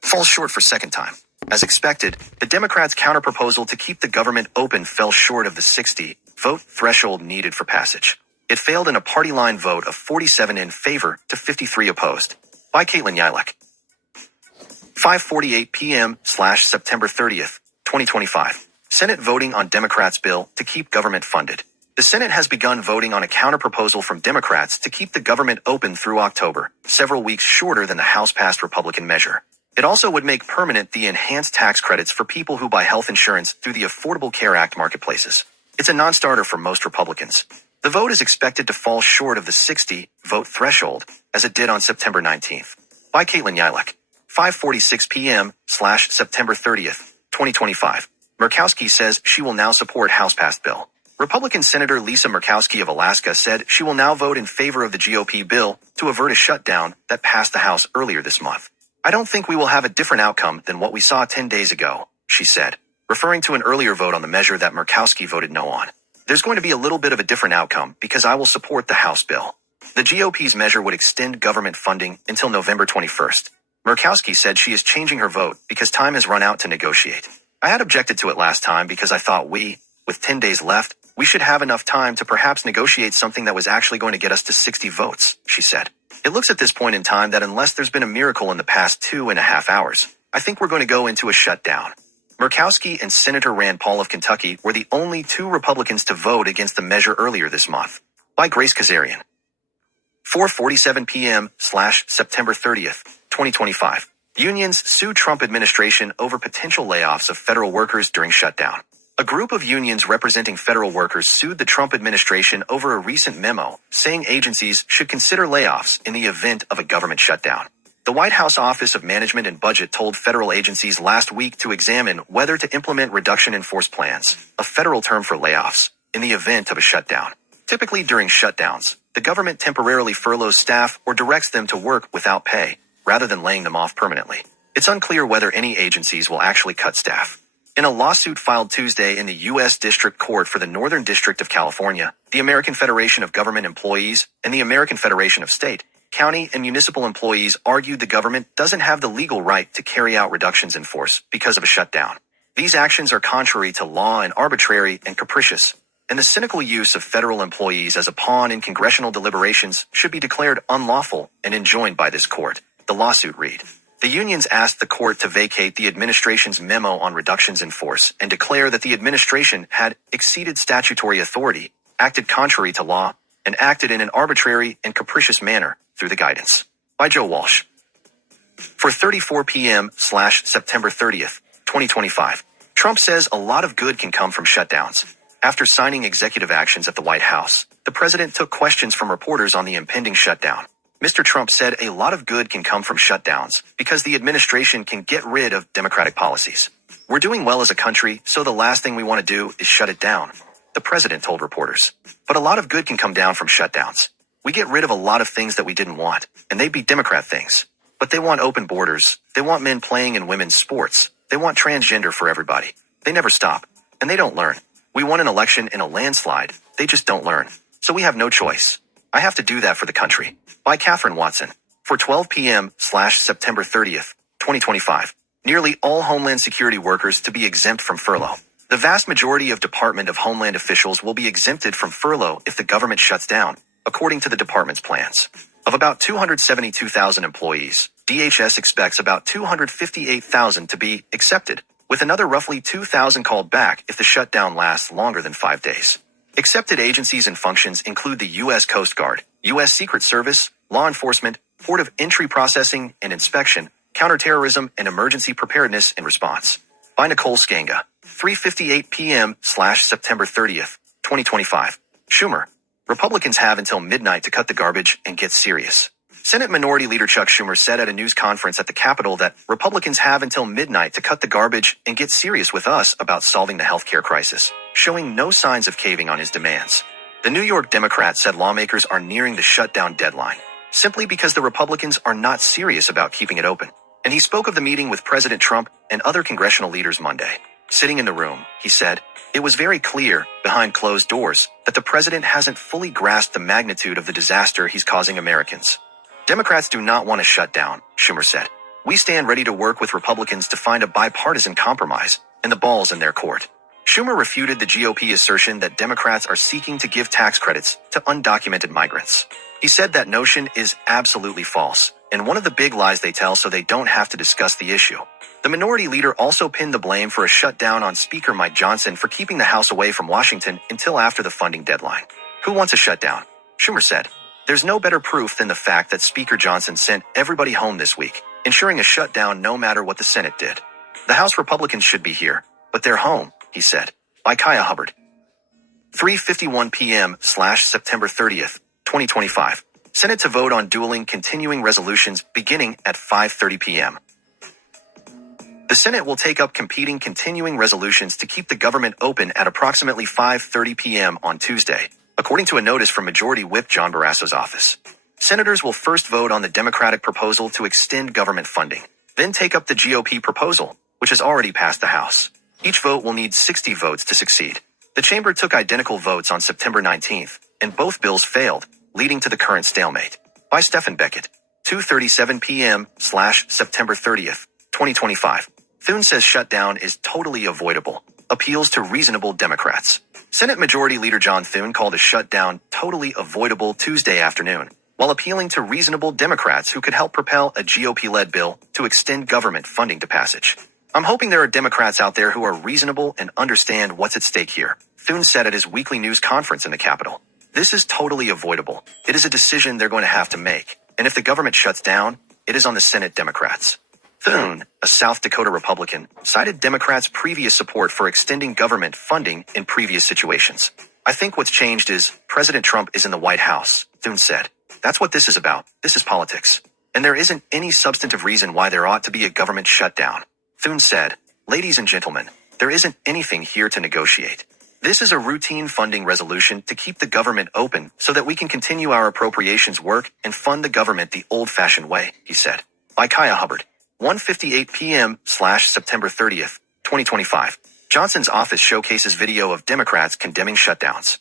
Falls short for second time. As expected, the Democrats' counterproposal to keep the government open fell short of the 60 vote threshold needed for passage. It failed in a party line vote of 47 in favor to 53 opposed. By Caitlin Yilek. 5:48 p.m. / September 30th, 2025. Senate voting on Democrats' bill to keep government funded. The Senate has begun voting on a counterproposal from Democrats to keep the government open through October, several weeks shorter than the House-passed Republican measure. It also would make permanent the enhanced tax credits for people who buy health insurance through the Affordable Care Act marketplaces. It's a non-starter for most Republicans. The vote is expected to fall short of the 60 vote threshold, as it did on September 19th. By Caitlin Yilek. 5:46 p.m. / September 30th, 2025. Murkowski says she will now support House-passed bill. Republican Senator Lisa Murkowski of Alaska said she will now vote in favor of the GOP bill to avert a shutdown that passed the House earlier this month. I don't think we will have a different outcome than what we saw 10 days ago, she said, referring to an earlier vote on the measure that Murkowski voted no on. There's going to be a little bit of a different outcome because I will support the House bill. The GOP's measure would extend government funding until November 21st. Murkowski said she is changing her vote because time has run out to negotiate. I had objected to it last time because I thought with 10 days left, we should have enough time to perhaps negotiate something that was actually going to get us to 60 votes, she said. It looks at this point in time that unless there's been a miracle in the past 2.5 hours, I think we're going to go into a shutdown. Murkowski and Senator Rand Paul of Kentucky were the only two Republicans to vote against the measure earlier this month. By Grace Kazarian. 4:47 p.m. / September 30th, 2025. Unions sue Trump administration over potential layoffs of federal workers during shutdown. A group of unions representing federal workers sued the Trump administration over a recent memo saying agencies should consider layoffs in the event of a government shutdown. The White House Office of Management and Budget told federal agencies last week to examine whether to implement reduction in force plans, a federal term for layoffs, in the event of a shutdown. Typically during shutdowns, the government temporarily furloughs staff or directs them to work without pay, rather than laying them off permanently. It's unclear whether any agencies will actually cut staff. In a lawsuit filed Tuesday in the U.S. District Court for the Northern District of California, the American Federation of Government Employees and the American Federation of State, County, and Municipal Employees argued the government doesn't have the legal right to carry out reductions in force because of a shutdown. These actions are contrary to law and arbitrary and capricious, and the cynical use of federal employees as a pawn in congressional deliberations should be declared unlawful and enjoined by this court, the lawsuit read. The unions asked the court to vacate the administration's memo on reductions in force and declare that the administration had exceeded statutory authority, acted contrary to law, and acted in an arbitrary and capricious manner through the guidance. By Joe Walsh. For 34 p.m. / September 30th, 2025, Trump says a lot of good can come from shutdowns. After signing executive actions at the White House, the president took questions from reporters on the impending shutdown. Mr. Trump said a lot of good can come from shutdowns because the administration can get rid of Democratic policies. We're doing well as a country, so the last thing we want to do is shut it down, the president told reporters. But a lot of good can come down from shutdowns. We get rid of a lot of things that we didn't want, and they'd be Democrat things. But they want open borders, they want men playing in women's sports, They want transgender for everybody. They never stop. And they don't learn. We won an election in a landslide. They just don't learn. So we have no choice. I have to do that for the country. By Catherine Watson. For 12 p.m./September 30th, 2025. Nearly all Homeland Security workers to be exempt from furlough. The vast majority of Department of Homeland officials will be exempted from furlough if the government shuts down, according to the department's plans. Of about 272,000 employees, DHS expects about 258,000 to be accepted, with another roughly 2,000 called back if the shutdown lasts longer than 5 days. Accepted agencies and functions include the U.S. Coast Guard, U.S. Secret Service, law enforcement, port of entry processing and inspection, counterterrorism, and emergency preparedness and response. By Nicole Skanga. 3:58 p.m./September 30th, 2025. Schumer. Republicans have until midnight to cut the garbage and get serious. Senate Minority Leader Chuck Schumer said at a news conference at the Capitol that Republicans have until midnight to cut the garbage and get serious with us about solving the healthcare crisis, showing no signs of caving on his demands. The New York Democrat said lawmakers are nearing the shutdown deadline, simply because the Republicans are not serious about keeping it open. And he spoke of the meeting with President Trump and other congressional leaders Monday. Sitting in the room, he said, it was very clear, behind closed doors, that the president hasn't fully grasped the magnitude of the disaster he's causing Americans. Democrats do not want to shut down, Schumer said. We stand ready to work with Republicans to find a bipartisan compromise, and the ball's in their court. Schumer refuted the GOP assertion that Democrats are seeking to give tax credits to undocumented migrants. He said that notion is absolutely false, and one of the big lies they tell so they don't have to discuss the issue. The minority leader also pinned the blame for a shutdown on Speaker Mike Johnson for keeping the House away from Washington until after the funding deadline. Who wants a shutdown? Schumer said. There's no better proof than the fact that Speaker Johnson sent everybody home this week, ensuring a shutdown no matter what the Senate did. The House Republicans should be here, but they're home, he said. By Kaya Hubbard. 3:51 p.m./September 30th, 2025. Senate to vote on dueling continuing resolutions beginning at 5:30 p.m. The Senate will take up competing continuing resolutions to keep the government open at approximately 5:30 p.m. on Tuesday, according to a notice from Majority Whip John Barrasso's office. Senators will first vote on the Democratic proposal to extend government funding, then take up the GOP proposal, which has already passed the House. Each vote will need 60 votes to succeed. The chamber took identical votes on September 19th, and both bills failed, leading to the current stalemate. By Stephen Beckett. 2:37 p.m./September 30th, 2025. Thune says shutdown is totally avoidable. Appeals to reasonable Democrats. Senate Majority Leader John Thune called a shutdown totally avoidable Tuesday afternoon, while appealing to reasonable Democrats who could help propel a GOP-led bill to extend government funding to passage. I'm hoping there are Democrats out there who are reasonable and understand what's at stake here, Thune said at his weekly news conference in the Capitol. This is totally avoidable. It is a decision they're going to have to make, and if the government shuts down, it is on the Senate Democrats. Thune, a South Dakota Republican, cited Democrats' previous support for extending government funding in previous situations. I think what's changed is President Trump is in the White House, Thune said. That's what this is about. This is politics. And there isn't any substantive reason why there ought to be a government shutdown. Thune said, ladies and gentlemen, there isn't anything here to negotiate. This is a routine funding resolution to keep the government open so that we can continue our appropriations work and fund the government the old-fashioned way, he said. By Kaya Hubbard. 1:58 p.m./September 30th, 2025. Johnson's office showcases video of Democrats condemning shutdowns.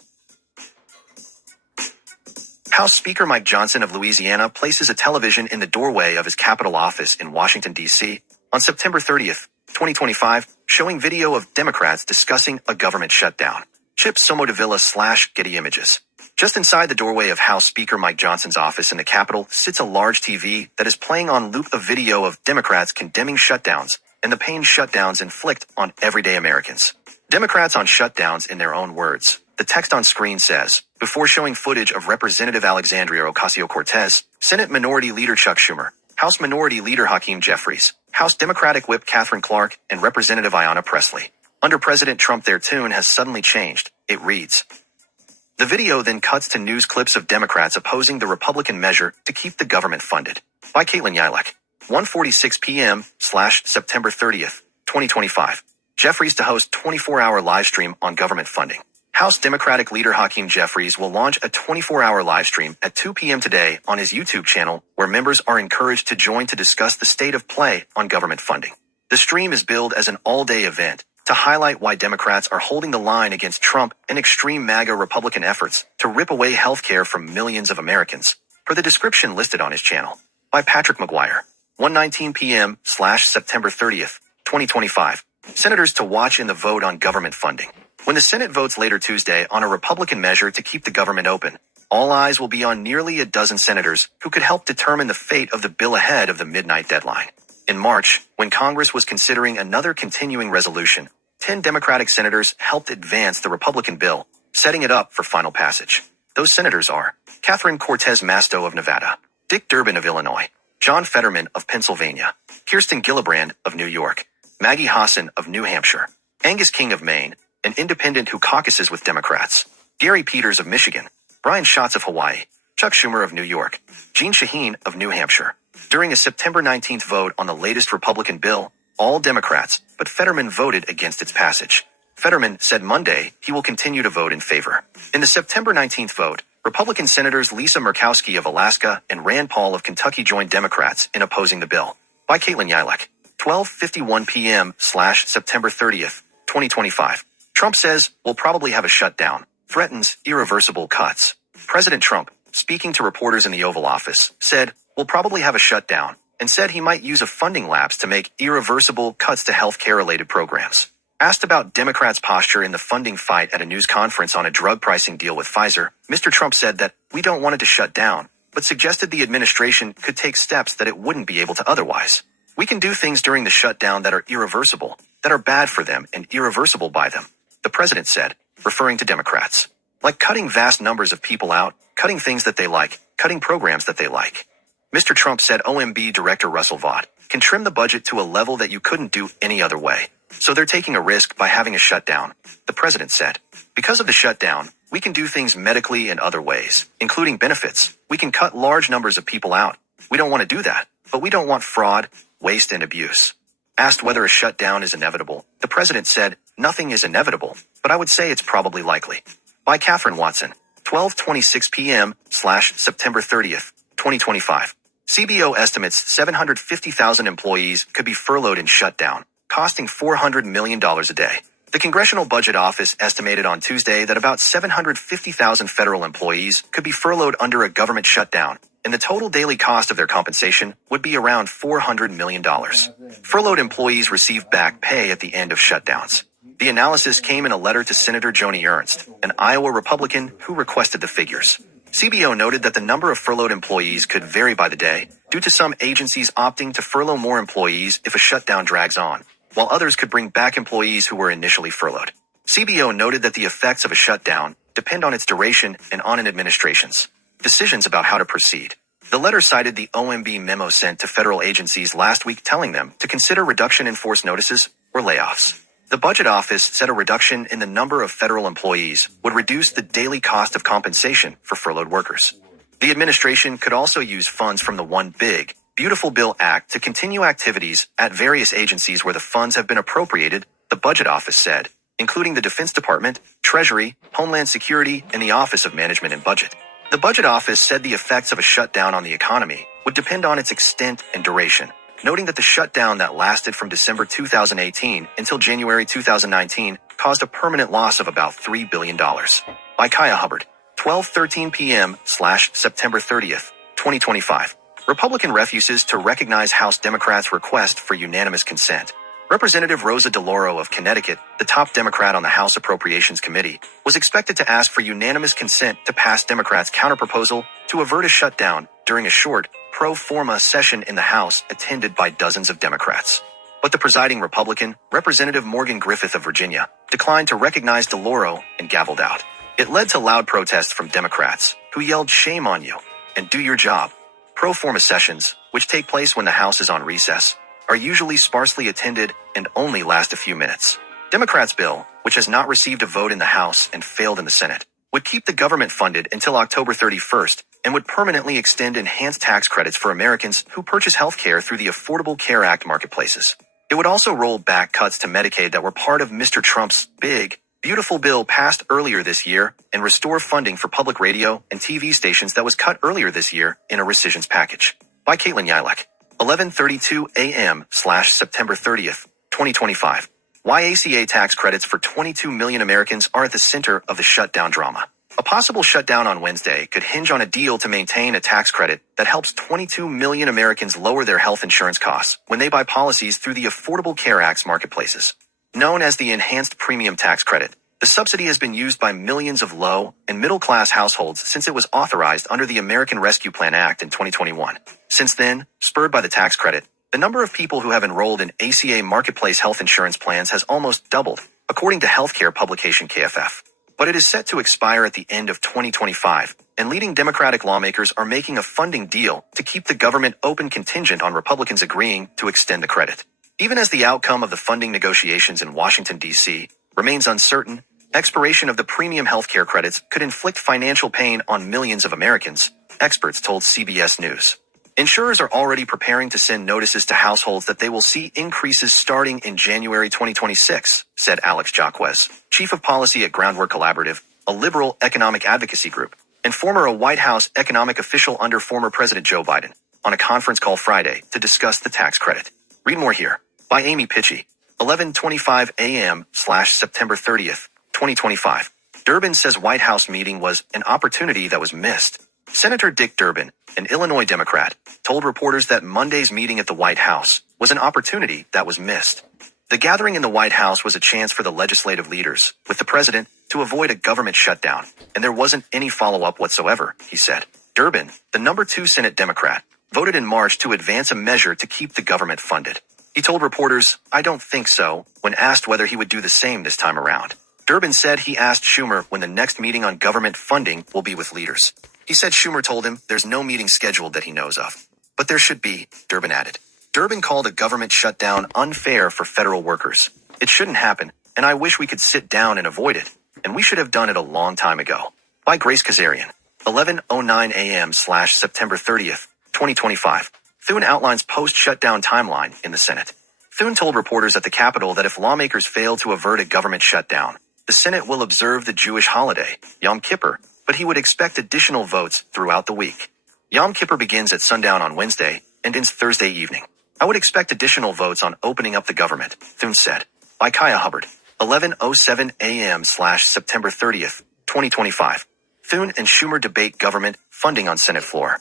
House Speaker Mike Johnson of Louisiana places a television in the doorway of his Capitol office in Washington, D.C. on September 30th, 2025, showing video of Democrats discussing a government shutdown. Chip Somodevilla/Getty Images. Just inside the doorway of House Speaker Mike Johnson's office in the Capitol sits a large TV that is playing on loop a video of Democrats condemning shutdowns and the pain shutdowns inflict on everyday Americans. Democrats on shutdowns in their own words. The text on screen says, before showing footage of Representative Alexandria Ocasio-Cortez, Senate Minority Leader Chuck Schumer, House Minority Leader Hakeem Jeffries, House Democratic Whip Catherine Clark, and Representative Ayanna Pressley. Under President Trump, their tune has suddenly changed. It reads. The video then cuts to news clips of Democrats opposing the Republican measure to keep the government funded. By Caitlin Yilek. 1:46 p.m./September 30th, 2025. Jeffries to host 24-hour live stream on government funding. House Democratic Leader Hakeem Jeffries will launch a 24-hour live stream at 2 p.m. today on his YouTube channel, where members are encouraged to join to discuss the state of play on government funding. The stream is billed as an all-day event to highlight why Democrats are holding the line against Trump and extreme MAGA Republican efforts to rip away health care from millions of Americans, per the description listed on his channel. By Patrick McGuire. 1:19 p.m. September 30th, 2025. Senators to watch in the vote on government funding. When the Senate votes later Tuesday on a Republican measure to keep the government open, all eyes will be on nearly a dozen senators who could help determine the fate of the bill ahead of the midnight deadline. In March, when Congress was considering another continuing resolution, 10 Democratic senators helped advance the Republican bill, setting it up for final passage. Those senators are Catherine Cortez Masto of Nevada, Dick Durbin of Illinois, John Fetterman of Pennsylvania, Kirsten Gillibrand of New York, Maggie Hassan of New Hampshire, Angus King of Maine, an independent who caucuses with Democrats, Gary Peters of Michigan, Brian Schatz of Hawaii, Chuck Schumer of New York, Jeanne Shaheen of New Hampshire. During a September 19th vote on the latest Republican bill, all Democrats, but Fetterman voted against its passage. Fetterman said Monday he will continue to vote in favor. In the September 19th vote, Republican Senators Lisa Murkowski of Alaska and Rand Paul of Kentucky joined Democrats in opposing the bill. By Caitlin Yilek. 12:51 p.m. September 30th, 2025. Trump says we'll probably have a shutdown, threatens irreversible cuts. President Trump, speaking to reporters in the Oval Office, said we'll probably have a shutdown and said he might use a funding lapse to make irreversible cuts to health care-related programs. Asked about Democrats' posture in the funding fight at a news conference on a drug pricing deal with Pfizer, Mr. Trump said that we don't want it to shut down, but suggested the administration could take steps that it wouldn't be able to otherwise. We can do things during the shutdown that are irreversible, that are bad for them and irreversible by them, the president said, referring to Democrats. Like cutting vast numbers of people out, cutting things that they like, cutting programs that they like. Mr. Trump said OMB Director Russell Vought can trim the budget to a level that you couldn't do any other way. So they're taking a risk by having a shutdown, the president said. Because of the shutdown, we can do things medically and other ways, including benefits. We can cut large numbers of people out. We don't want to do that, but we don't want fraud, waste, and abuse. Asked whether a shutdown is inevitable, the president said, nothing is inevitable, but I would say it's probably likely. By Catherine Watson. 12:26 p.m. September 30th, 2025. CBO estimates 750,000 employees could be furloughed and shut down, costing $400 million a day. The Congressional Budget Office estimated on Tuesday that about 750,000 federal employees could be furloughed under a government shutdown, and the total daily cost of their compensation would be around $400 million. Furloughed employees receive back pay at the end of shutdowns. The analysis came in a letter to Senator Joni Ernst, an Iowa Republican who requested the figures. CBO noted that the number of furloughed employees could vary by the day, due to some agencies opting to furlough more employees if a shutdown drags on, while others could bring back employees who were initially furloughed. CBO noted that the effects of a shutdown depend on its duration and on an administration's decisions about how to proceed. The letter cited the OMB memo sent to federal agencies last week telling them to consider reduction in force notices or layoffs. The Budget Office said a reduction in the number of federal employees would reduce the daily cost of compensation for furloughed workers. The administration could also use funds from the One Big, Beautiful Bill Act to continue activities at various agencies where the funds have been appropriated, the Budget Office said, including the Defense Department, Treasury, Homeland Security, and the Office of Management and Budget. The Budget Office said the effects of a shutdown on the economy would depend on its extent and duration, noting that the shutdown that lasted from December 2018 until January 2019 caused a permanent loss of about $3 billion. By Kaya Hubbard. 12:13 p.m. September 30th, 2025. Republican refuses to recognize House Democrats' request for unanimous consent. Representative Rosa DeLauro of Connecticut, the top Democrat on the House Appropriations Committee, was expected to ask for unanimous consent to pass Democrats' counterproposal to avert a shutdown during a short, pro forma session in the House attended by dozens of Democrats. But the presiding Republican, Representative Morgan Griffith of Virginia, declined to recognize DeLauro and gavelled out. It led to loud protests from Democrats, who yelled "Shame on you" and "Do your job." Pro forma sessions, which take place when the House is on recess, are usually sparsely attended and only last a few minutes. Democrats' bill, which has not received a vote in the House and failed in the Senate, would keep the government funded until October 31st and would permanently extend enhanced tax credits for Americans who purchase health care through the Affordable Care Act marketplaces. It would also roll back cuts to Medicaid that were part of Mr. Trump's big, beautiful bill passed earlier this year and restore funding for public radio and TV stations that was cut earlier this year in a rescissions package. By Caitlin Yilek. 11:32 a.m./September 30th, 2025. Why ACA tax credits for 22 million Americans are at the center of the shutdown drama. A possible shutdown on Wednesday could hinge on a deal to maintain a tax credit that helps 22 million Americans lower their health insurance costs when they buy policies through the Affordable Care Act's marketplaces. Known as the Enhanced Premium Tax Credit, the subsidy has been used by millions of low and middle-class households since it was authorized under the American Rescue Plan Act in 2021. Since then, spurred by the tax credit, the number of people who have enrolled in ACA marketplace health insurance plans has almost doubled, according to healthcare publication KFF. But it is set to expire at the end of 2025, and leading Democratic lawmakers are making a funding deal to keep the government open contingent on Republicans agreeing to extend the credit. Even as the outcome of the funding negotiations in Washington, D.C. remains uncertain, expiration of the premium healthcare credits could inflict financial pain on millions of Americans, experts told CBS News. Insurers are already preparing to send notices to households that they will see increases starting in January 2026, said Alex Jacquez, chief of policy at Groundwork Collaborative, a liberal economic advocacy group, and former White House economic official under former President Joe Biden, on a conference call Friday to discuss the tax credit. Read more here. By Amy Pitchey. 11:25 a.m./September 30th, 2025. Durbin says White House meeting was an opportunity that was missed. Senator Dick Durbin, an Illinois Democrat, told reporters that Monday's meeting at the White House was an opportunity that was missed. The gathering in the White House was a chance for the legislative leaders, with the president, to avoid a government shutdown, and there wasn't any follow-up whatsoever, he said. Durbin, the number 2 Senate Democrat, voted in March to advance a measure to keep the government funded. He told reporters, "I don't think so," when asked whether he would do the same this time around. Durbin said he asked Schumer when the next meeting on government funding will be with leaders. He said Schumer told him there's no meeting scheduled that he knows of. But there should be, Durbin added. Durbin called a government shutdown unfair for federal workers. It shouldn't happen, and I wish we could sit down and avoid it, and we should have done it a long time ago. By Grace Kazarian. 11:09 a.m./September 30th, 2025. Thune outlines post-shutdown timeline in the Senate. Thune told reporters at the Capitol that if lawmakers fail to avert a government shutdown, the Senate will observe the Jewish holiday, Yom Kippur, but he would expect additional votes throughout the week. Yom Kippur begins at sundown on Wednesday and ends Thursday evening. I would expect additional votes on opening up the government, Thune said. By Kaya Hubbard. 11:07 a.m./September 30th, 2025. Thune and Schumer debate government funding on Senate floor.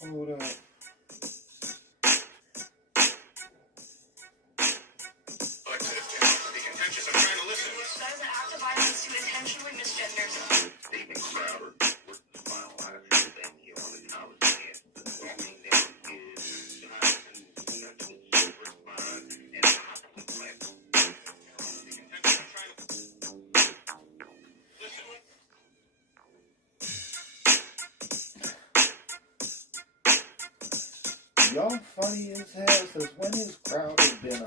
Hold up. Y'all funny as hell, since when his crowd has been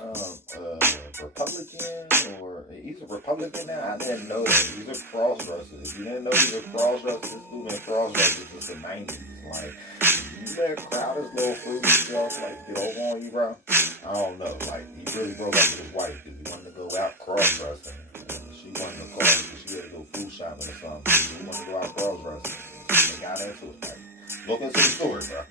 Republican, or he's a Republican now? I didn't know that. He's a cross-dresser. If you didn't know he's a cross-dresser, this dude been cross-dresser since the 90s. Like, you let crowd his little fruity self, like, get over on you, bro? I don't know. Like, he really broke up with his wife because he wanted to go out cross-dressing. And she wanted to call him because she had to go food shopping or something. So he wanted to go out cross-dressing. They got into it. Like, look into the story, bro.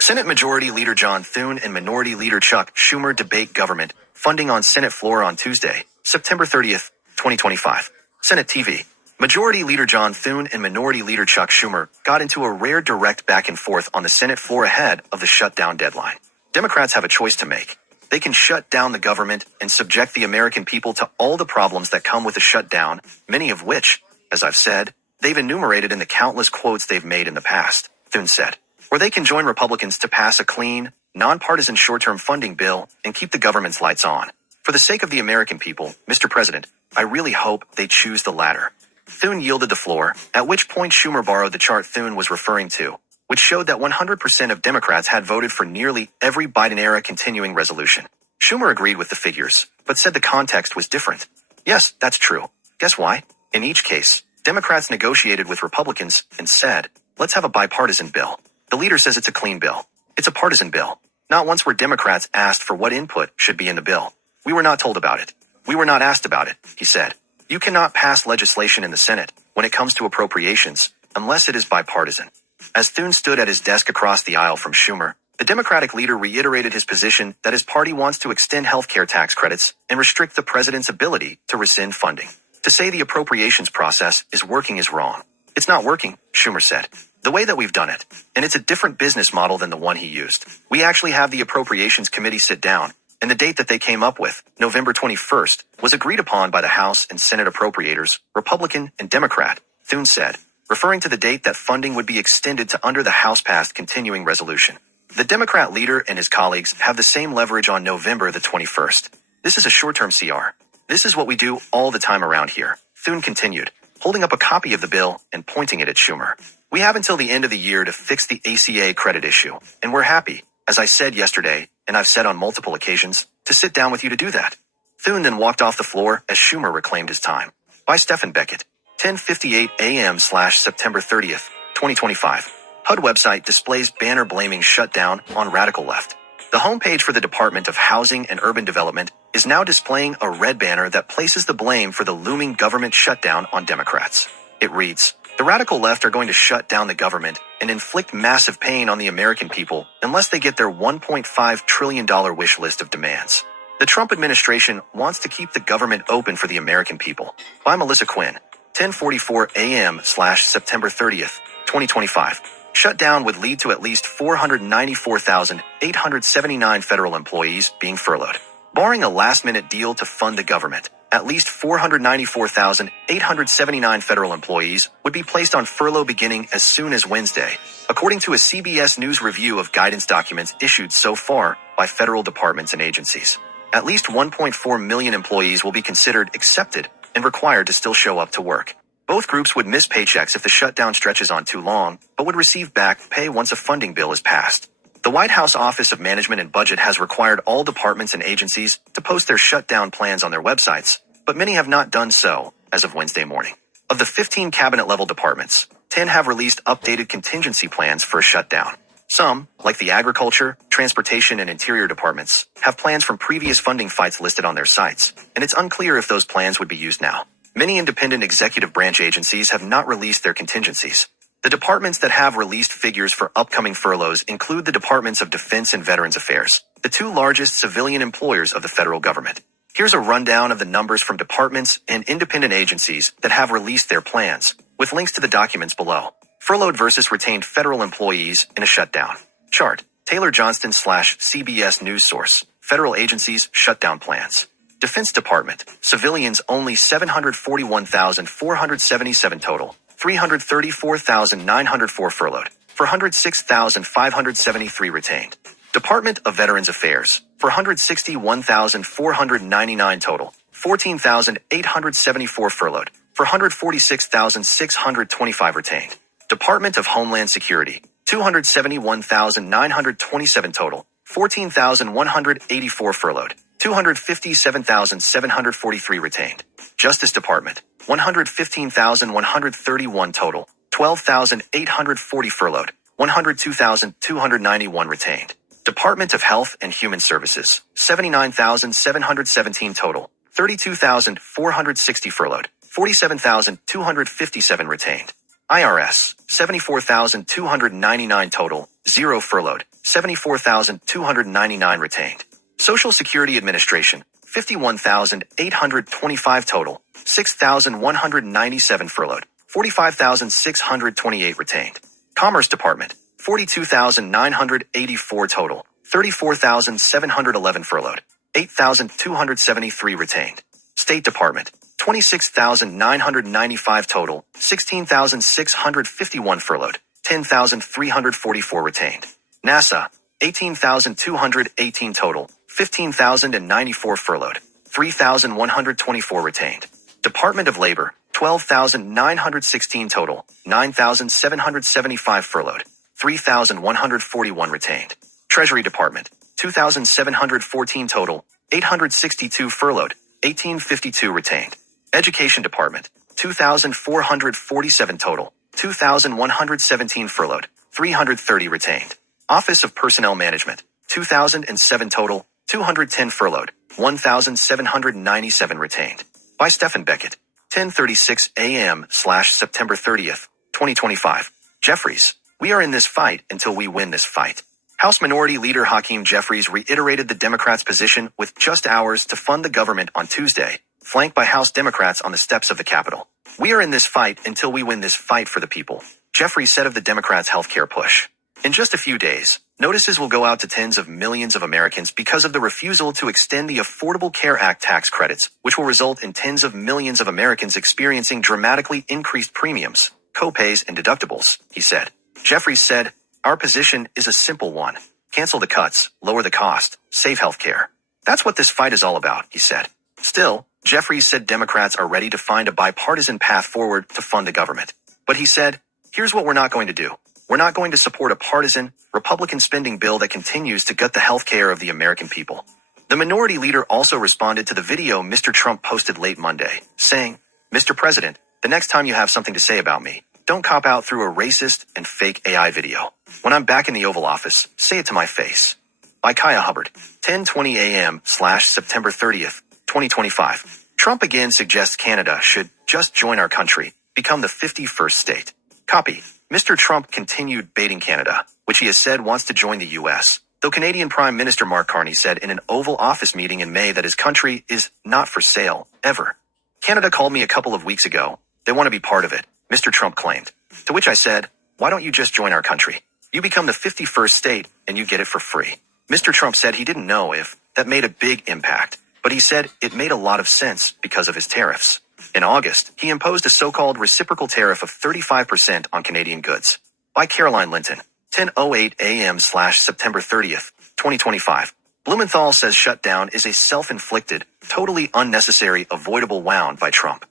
Senate Majority Leader John Thune and Minority Leader Chuck Schumer debate government funding on Senate floor on Tuesday, September 30th, 2025. Senate TV. Majority Leader John Thune and Minority Leader Chuck Schumer got into a rare direct back and forth on the Senate floor ahead of the shutdown deadline. Democrats have a choice to make. They can shut down the government and subject the American people to all the problems that come with a shutdown, many of which, as I've said, they've enumerated in the countless quotes they've made in the past, Thune said. Or they can join Republicans to pass a clean, nonpartisan short-term funding bill and keep the government's lights on. For the sake of the American people, Mr. President, I really hope they choose the latter. Thune yielded the floor, at which point Schumer borrowed the chart Thune was referring to, which showed that 100% of Democrats had voted for nearly every Biden-era continuing resolution. Schumer agreed with the figures, but said the context was different. Yes, that's true. Guess why? In each case, Democrats negotiated with Republicans and said, let's have a bipartisan bill. The leader says it's a clean bill. It's a partisan bill. Not once were Democrats asked for what input should be in the bill. We were not told about it. We were not asked about it, he said. You cannot pass legislation in the Senate when it comes to appropriations unless it is bipartisan. As Thune stood at his desk across the aisle from Schumer, the Democratic leader reiterated his position that his party wants to extend healthcare tax credits and restrict the president's ability to rescind funding. To say the appropriations process is working is wrong. It's not working, Schumer said. The way that we've done it, and it's a different business model than the one he used. We actually have the Appropriations Committee sit down, and the date that they came up with, November 21st, was agreed upon by the House and Senate appropriators, Republican and Democrat, Thune said, referring to the date that funding would be extended to under the House-passed continuing resolution. The Democrat leader and his colleagues have the same leverage on November the 21st. This is a short-term CR. This is what we do all the time around here, Thune continued, holding up a copy of the bill and pointing it at Schumer. We have until the end of the year to fix the ACA credit issue, and we're happy, as I said yesterday, and I've said on multiple occasions, to sit down with you to do that. Thune then walked off the floor as Schumer reclaimed his time. By Stephen Beckett, 10:58 a.m./September 30th, 2025. HUD website displays banner blaming shutdown on radical left. The homepage for the Department of Housing and Urban Development is now displaying a red banner that places the blame for the looming government shutdown on Democrats. It reads, "The radical left are going to shut down the government and inflict massive pain on the American people unless they get their $1.5 trillion wish list of demands. The Trump administration wants to keep the government open for the American people." By Melissa Quinn, 10:44 a.m./September 30th, 2025. Shutdown would lead to at least 494,879 federal employees being furloughed. Barring a last-minute deal to fund the government, at least 494,879 federal employees would be placed on furlough beginning as soon as Wednesday, according to a CBS News review of guidance documents issued so far by federal departments and agencies. At least 1.4 million employees will be considered accepted and required to still show up to work. Both groups would miss paychecks if the shutdown stretches on too long, but would receive back pay once a funding bill is passed. The White House Office of Management and Budget has required all departments and agencies to post their shutdown plans on their websites, but many have not done so as of Wednesday morning. Of the 15 cabinet-level departments, 10 have released updated contingency plans for a shutdown. Some, like the Agriculture, Transportation, and Interior departments, have plans from previous funding fights listed on their sites, and it's unclear if those plans would be used now. Many independent executive branch agencies have not released their contingencies. The departments that have released figures for upcoming furloughs include the Departments of Defense and Veterans Affairs, the two largest civilian employers of the federal government. Here's a rundown of the numbers from departments and independent agencies that have released their plans, with links to the documents below. Furloughed versus retained federal employees in a shutdown. Chart, Taylor Johnston/CBS News Source, Federal Agencies Shutdown Plans. Defense Department, civilians only 741,477 total, 334,904 furloughed, 406,573 retained. Department of Veterans Affairs, 461,499 total, 14,874 furloughed, 446,625 retained. Department of Homeland Security, 271,927 total, 14,184 furloughed, 257,743 retained. Justice Department, 115,131 total, 12,840 furloughed, 102,291 retained. Department of Health and Human Services, 79,717 total, 32,460 furloughed, 47,257 retained. IRS, 74,299 total, 0 furloughed, 74,299 retained. Social Security Administration, 51,825 total, 6,197 furloughed, 45,628 retained. Commerce Department, 42,984 total, 34,711 furloughed, 8,273 retained. State Department, 26,995 total, 16,651 furloughed, 10,344 retained. NASA, 18,218 total, 15,094 furloughed, 3,124 retained. Department of Labor, 12,916 total, 9,775 furloughed, 3,141 retained. Treasury Department, 2,714 total, 862 furloughed, 1,852 retained. Education Department, 2,447 total, 2,117 furloughed, 330 retained. Office of Personnel Management, 2,007 total, 210 furloughed, 1,797 retained. By Stephen Beckett, 10:36 a.m. September 30th, 2025. Jeffries, we are in this fight until we win this fight. House Minority Leader Hakeem Jeffries reiterated the Democrats' position with just hours to fund the government on Tuesday, flanked by House Democrats on the steps of the Capitol. We are in this fight until we win this fight for the people, Jeffries said of the Democrats' healthcare push. In just a few days, notices will go out to tens of millions of Americans because of the refusal to extend the Affordable Care Act tax credits, which will result in tens of millions of Americans experiencing dramatically increased premiums, co-pays, and deductibles, he said. Jeffries said, our position is a simple one. Cancel the cuts, lower the cost, save healthcare. That's what this fight is all about, he said. Still, Jeffries said Democrats are ready to find a bipartisan path forward to fund the government. But he said, here's what we're not going to do. We're not going to support a partisan, Republican spending bill that continues to gut the health care of the American people. The minority leader also responded to the video Mr. Trump posted late Monday, saying, Mr. President, the next time you have something to say about me, don't cop out through a racist and fake AI video. When I'm back in the Oval Office, say it to my face. By Kaya Hubbard, 10:20 a.m. September 30th, 2025. Trump again suggests Canada should just join our country, become the 51st state. Copy. Mr. Trump continued baiting Canada, which he has said wants to join the U.S., though Canadian Prime Minister Mark Carney said in an Oval Office meeting in May that his country is not for sale, ever. Canada called me a couple of weeks ago. They want to be part of it, Mr. Trump claimed. To which I said, why don't you just join our country? You become the 51st state and you get it for free. Mr. Trump said he didn't know if that made a big impact, but he said it made a lot of sense because of his tariffs. In August, he imposed a so-called reciprocal tariff of 35% on Canadian goods. By Caroline Linton, 10:08 a.m. September 30th, 2025. Blumenthal says shutdown is a self-inflicted, totally unnecessary, avoidable wound by Trump.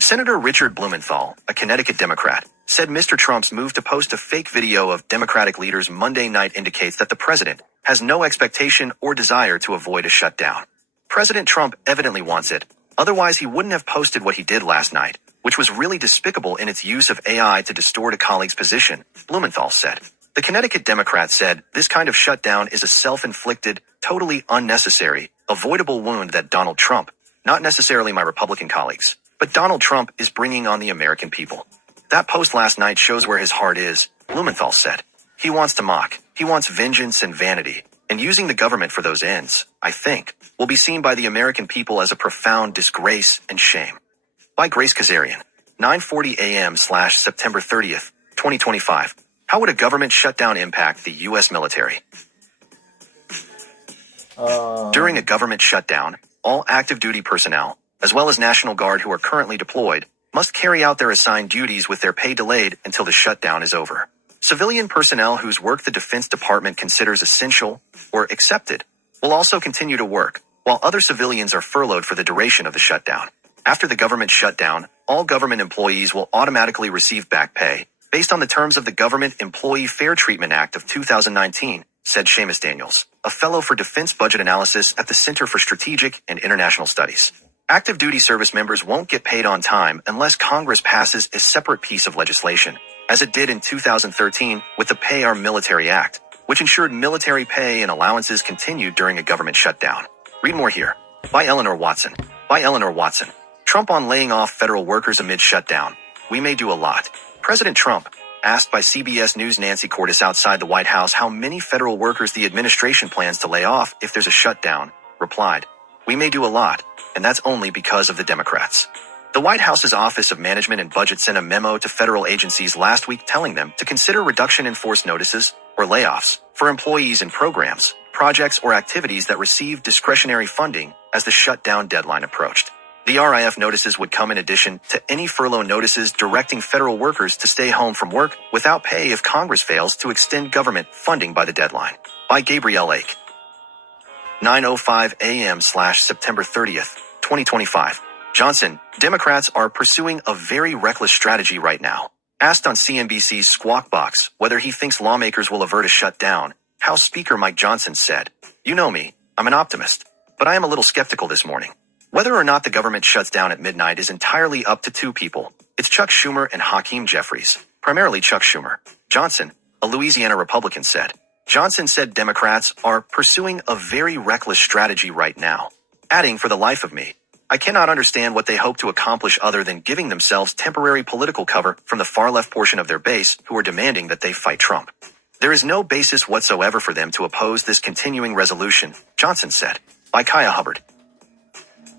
Senator Richard Blumenthal, a Connecticut Democrat, said Mr. Trump's move to post a fake video of Democratic leaders Monday night indicates that the president has no expectation or desire to avoid a shutdown. President Trump evidently wants it. Otherwise, he wouldn't have posted what he did last night, which was really despicable in its use of AI to distort a colleague's position, Blumenthal said. The Connecticut Democrat said this kind of shutdown is a self-inflicted, totally unnecessary, avoidable wound that Donald Trump, not necessarily my Republican colleagues, but Donald Trump is bringing on the American people. That post last night shows where his heart is, Blumenthal said. He wants to mock. He wants vengeance and vanity. And using the government for those ends, I think, will be seen by the American people as a profound disgrace and shame. By Grace Kazarian, 9:40 a.m. September 30th, 2025. How would a government shutdown impact the U.S. military? During a government shutdown, all active duty personnel, as well as National Guard who are currently deployed, must carry out their assigned duties with their pay delayed until the shutdown is over. Civilian personnel whose work the Defense Department considers essential or accepted will also continue to work, while other civilians are furloughed for the duration of the shutdown. After the government shutdown, all government employees will automatically receive back pay, based on the terms of the Government Employee Fair Treatment Act of 2019, said Seamus Daniels, a fellow for defense budget analysis at the Center for Strategic and International Studies. Active duty service members won't get paid on time unless Congress passes a separate piece of legislation, as it did in 2013 with the Pay Our Military Act, which ensured military pay and allowances continued during a government shutdown. Read more here. By Eleanor Watson. By Eleanor Watson. Trump on laying off federal workers amid shutdown. We may do a lot. President Trump, asked by CBS News' Nancy Cordes outside the White House how many federal workers the administration plans to lay off if there's a shutdown, replied, we may do a lot, and that's only because of the Democrats. The White House's Office of Management and Budget sent a memo to federal agencies last week telling them to consider reduction in force notices or layoffs for employees in programs, projects, or activities that receive discretionary funding as the shutdown deadline approached. The RIF notices would come in addition to any furlough notices directing federal workers to stay home from work without pay if Congress fails to extend government funding by the deadline. By Gabrielle Lake. 9:05 a.m. September 30th, 2025. Johnson, Democrats are pursuing a very reckless strategy right now. Asked on CNBC's Squawk Box whether he thinks lawmakers will avert a shutdown, House Speaker Mike Johnson said, you know me, I'm an optimist, but I am a little skeptical this morning. Whether or not the government shuts down at midnight is entirely up to two people. It's Chuck Schumer and Hakeem Jeffries, primarily Chuck Schumer. Johnson, a Louisiana Republican, said. Johnson said Democrats are pursuing a very reckless strategy right now, adding, "For the life of me, I cannot understand what they hope to accomplish other than giving themselves temporary political cover from the far-left portion of their base who are demanding that they fight Trump. There is no basis whatsoever for them to oppose this continuing resolution," Johnson said. By Kaya Hubbard.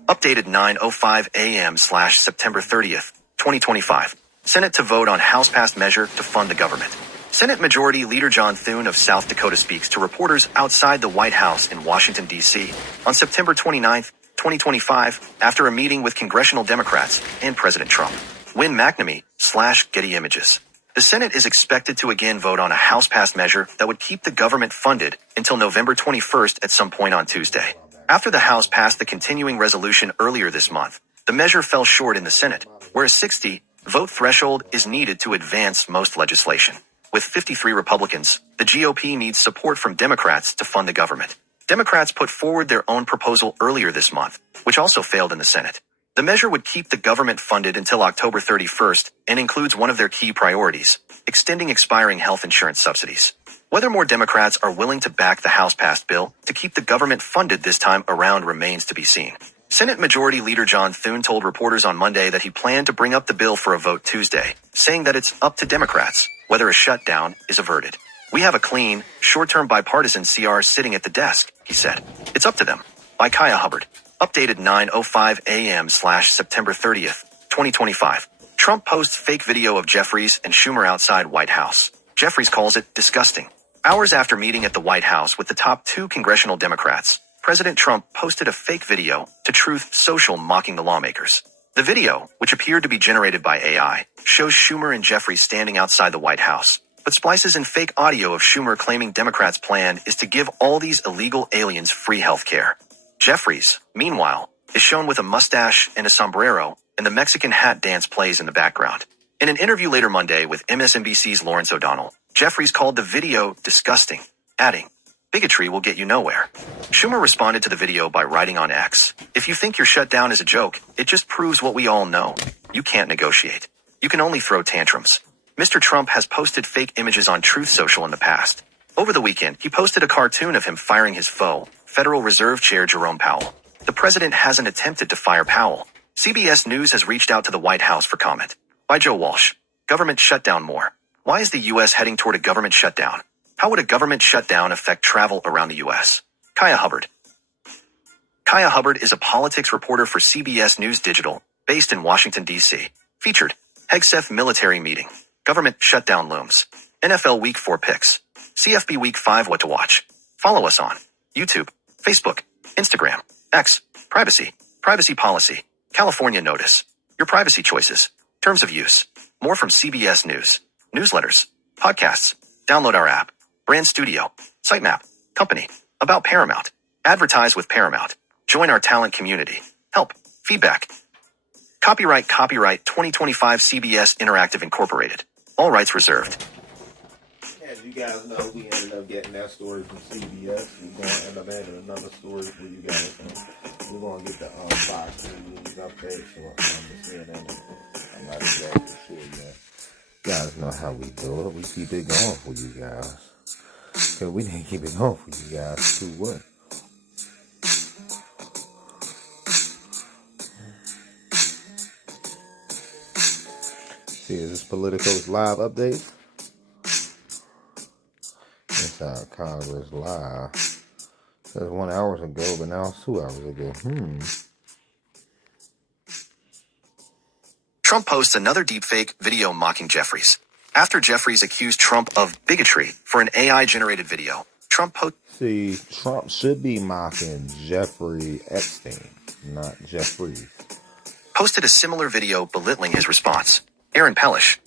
Updated 9:05 a.m./September 30th, 2025. Senate to vote on House-passed measure to fund the government. Senate Majority Leader John Thune of South Dakota speaks to reporters outside the White House in Washington, D.C. on September 29th, 2025, after a meeting with congressional Democrats and President Trump. Win McNamee/Getty Images. The Senate is expected to again vote on a House-passed measure that would keep the government funded until November 21st at some point on Tuesday. After the House passed the continuing resolution earlier this month, the measure fell short in the Senate, where a 60-vote threshold is needed to advance most legislation. With 53 Republicans, the GOP needs support from Democrats to fund the government. Democrats put forward their own proposal earlier this month, which also failed in the Senate. The measure would keep the government funded until October 31st and includes one of their key priorities, extending expiring health insurance subsidies. Whether more Democrats are willing to back the House-passed bill to keep the government funded this time around remains to be seen. Senate Majority Leader John Thune told reporters on Monday that he planned to bring up the bill for a vote Tuesday, saying that it's up to Democrats whether a shutdown is averted. "We have a clean, short-term bipartisan CR sitting at the desk," he said. "It's up to them." By Kaya Hubbard. Updated 9:05 a.m./September 30th, 2025. Trump posts fake video of Jeffries and Schumer outside White House. Jeffries calls it disgusting. Hours after meeting at the White House with the top two congressional Democrats, President Trump posted a fake video to Truth Social mocking the lawmakers. The video, which appeared to be generated by AI, shows Schumer and Jeffries standing outside the White House, but splices in fake audio of Schumer claiming Democrats' plan is to give all these illegal aliens free health care. Jeffries, meanwhile, is shown with a mustache and a sombrero, and the Mexican hat dance plays in the background. In an interview later Monday with MSNBC's Lawrence O'Donnell, Jeffries called the video disgusting, adding, "Bigotry will get you nowhere." Schumer responded to the video by writing on X, "If you think your shutdown is a joke, it just proves what we all know. You can't negotiate. You can only throw tantrums." Mr. Trump has posted fake images on Truth Social in the past. Over the weekend, he posted a cartoon of him firing his foe, Federal Reserve Chair Jerome Powell. The president hasn't attempted to fire Powell. CBS News has reached out to the White House for comment. By Joe Walsh. Government shutdown more. Why is the U.S. heading toward a government shutdown? How would a government shutdown affect travel around the U.S.? Kaya Hubbard. Kaya Hubbard is a politics reporter for CBS News Digital, based in Washington, D.C. Featured. Hegseth military meeting. Government shutdown looms. NFL Week 4 picks. CFB Week 5 what to watch. Follow us on YouTube, Facebook, Instagram, X, privacy policy, California notice, your privacy choices, terms of use, more from CBS News, newsletters, podcasts, download our app, brand studio, sitemap, company, about Paramount, advertise with Paramount, join our talent community, help, feedback. Copyright 2025 CBS Interactive Incorporated. All rights reserved. As you guys know, we ended up getting that story from CBS. We're going to end up adding another story for you guys. We're going to get the Fox News update. So the CNN, I'm not exactly sure yet. You guys know how we do it. We keep it going for you guys. Because we didn't keep it going for you guys. Too what? See, is this Politico's live update? Inside Congress live. Says 1 hour ago, but now it's 2 hours ago. Trump posts another deepfake video mocking Jeffries. After Jeffries accused Trump of bigotry for an AI-generated video, Trump See, Trump should be mocking Jeffrey Epstein, not Jeffries. Posted a similar video belittling his response. Aaron Pellish.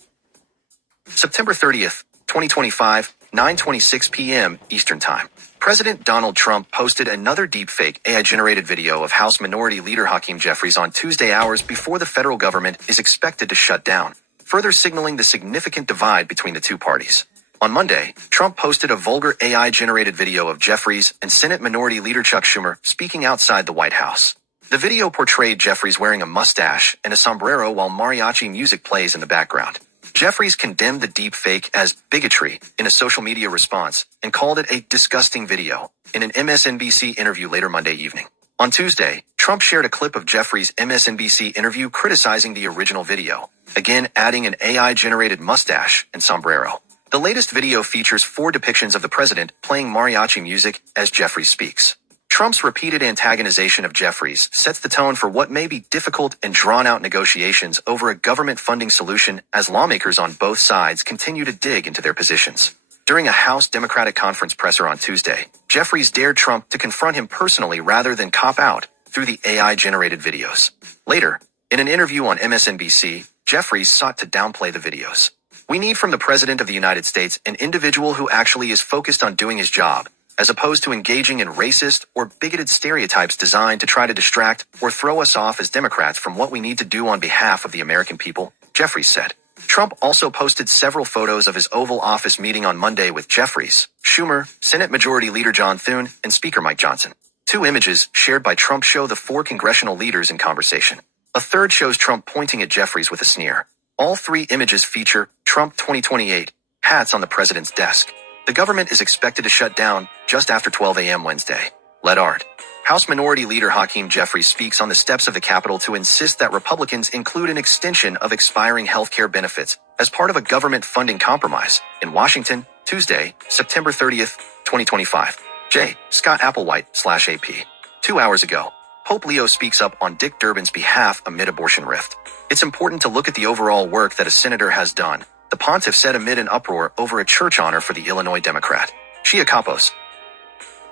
September 30th, 2025, 9:26 p.m. Eastern Time. President Donald Trump posted another deepfake AI-generated video of House Minority Leader Hakeem Jeffries on Tuesday, hours before the federal government is expected to shut down, further signaling the significant divide between the two parties. On Monday, Trump posted a vulgar AI-generated video of Jeffries and Senate Minority Leader Chuck Schumer speaking outside the White House. The video portrayed Jeffries wearing a mustache and a sombrero while mariachi music plays in the background. Jeffries condemned the deep fake as bigotry in a social media response and called it a disgusting video in an MSNBC interview later Monday evening. On Tuesday, Trump shared a clip of Jeffries' MSNBC interview criticizing the original video, again adding an AI-generated mustache and sombrero. The latest video features 4 depictions of the president playing mariachi music as Jeffries speaks. Trump's repeated antagonization of Jeffries sets the tone for what may be difficult and drawn-out negotiations over a government funding solution as lawmakers on both sides continue to dig into their positions. During a House Democratic conference presser on Tuesday, Jeffries dared Trump to confront him personally rather than cop out through the AI-generated videos. Later, in an interview on MSNBC, Jeffries sought to downplay the videos. "We need from the President of the United States an individual who actually is focused on doing his job, as opposed to engaging in racist or bigoted stereotypes designed to try to distract or throw us off as Democrats from what we need to do on behalf of the American people," Jeffries said. Trump also posted several photos of his Oval Office meeting on Monday with Jeffries, Schumer, Senate Majority Leader John Thune, and Speaker Mike Johnson. 2 images shared by Trump show the 4 congressional leaders in conversation. A third shows Trump pointing at Jeffries with a sneer. All 3 images feature Trump 2028 hats on the president's desk. The government is expected to shut down just after 12 a.m. Wednesday. Let art. House Minority Leader Hakeem Jeffries speaks on the steps of the Capitol to insist that Republicans include an extension of expiring health care benefits as part of a government funding compromise. In Washington, Tuesday, September 30th, 2025. J. Scott Applewhite/AP. 2 hours ago, Pope Leo speaks up on Dick Durbin's behalf amid abortion rift. "It's important to look at the overall work that a senator has done," the pontiff said amid an uproar over a church honor for the Illinois Democrat. Shia Kapos.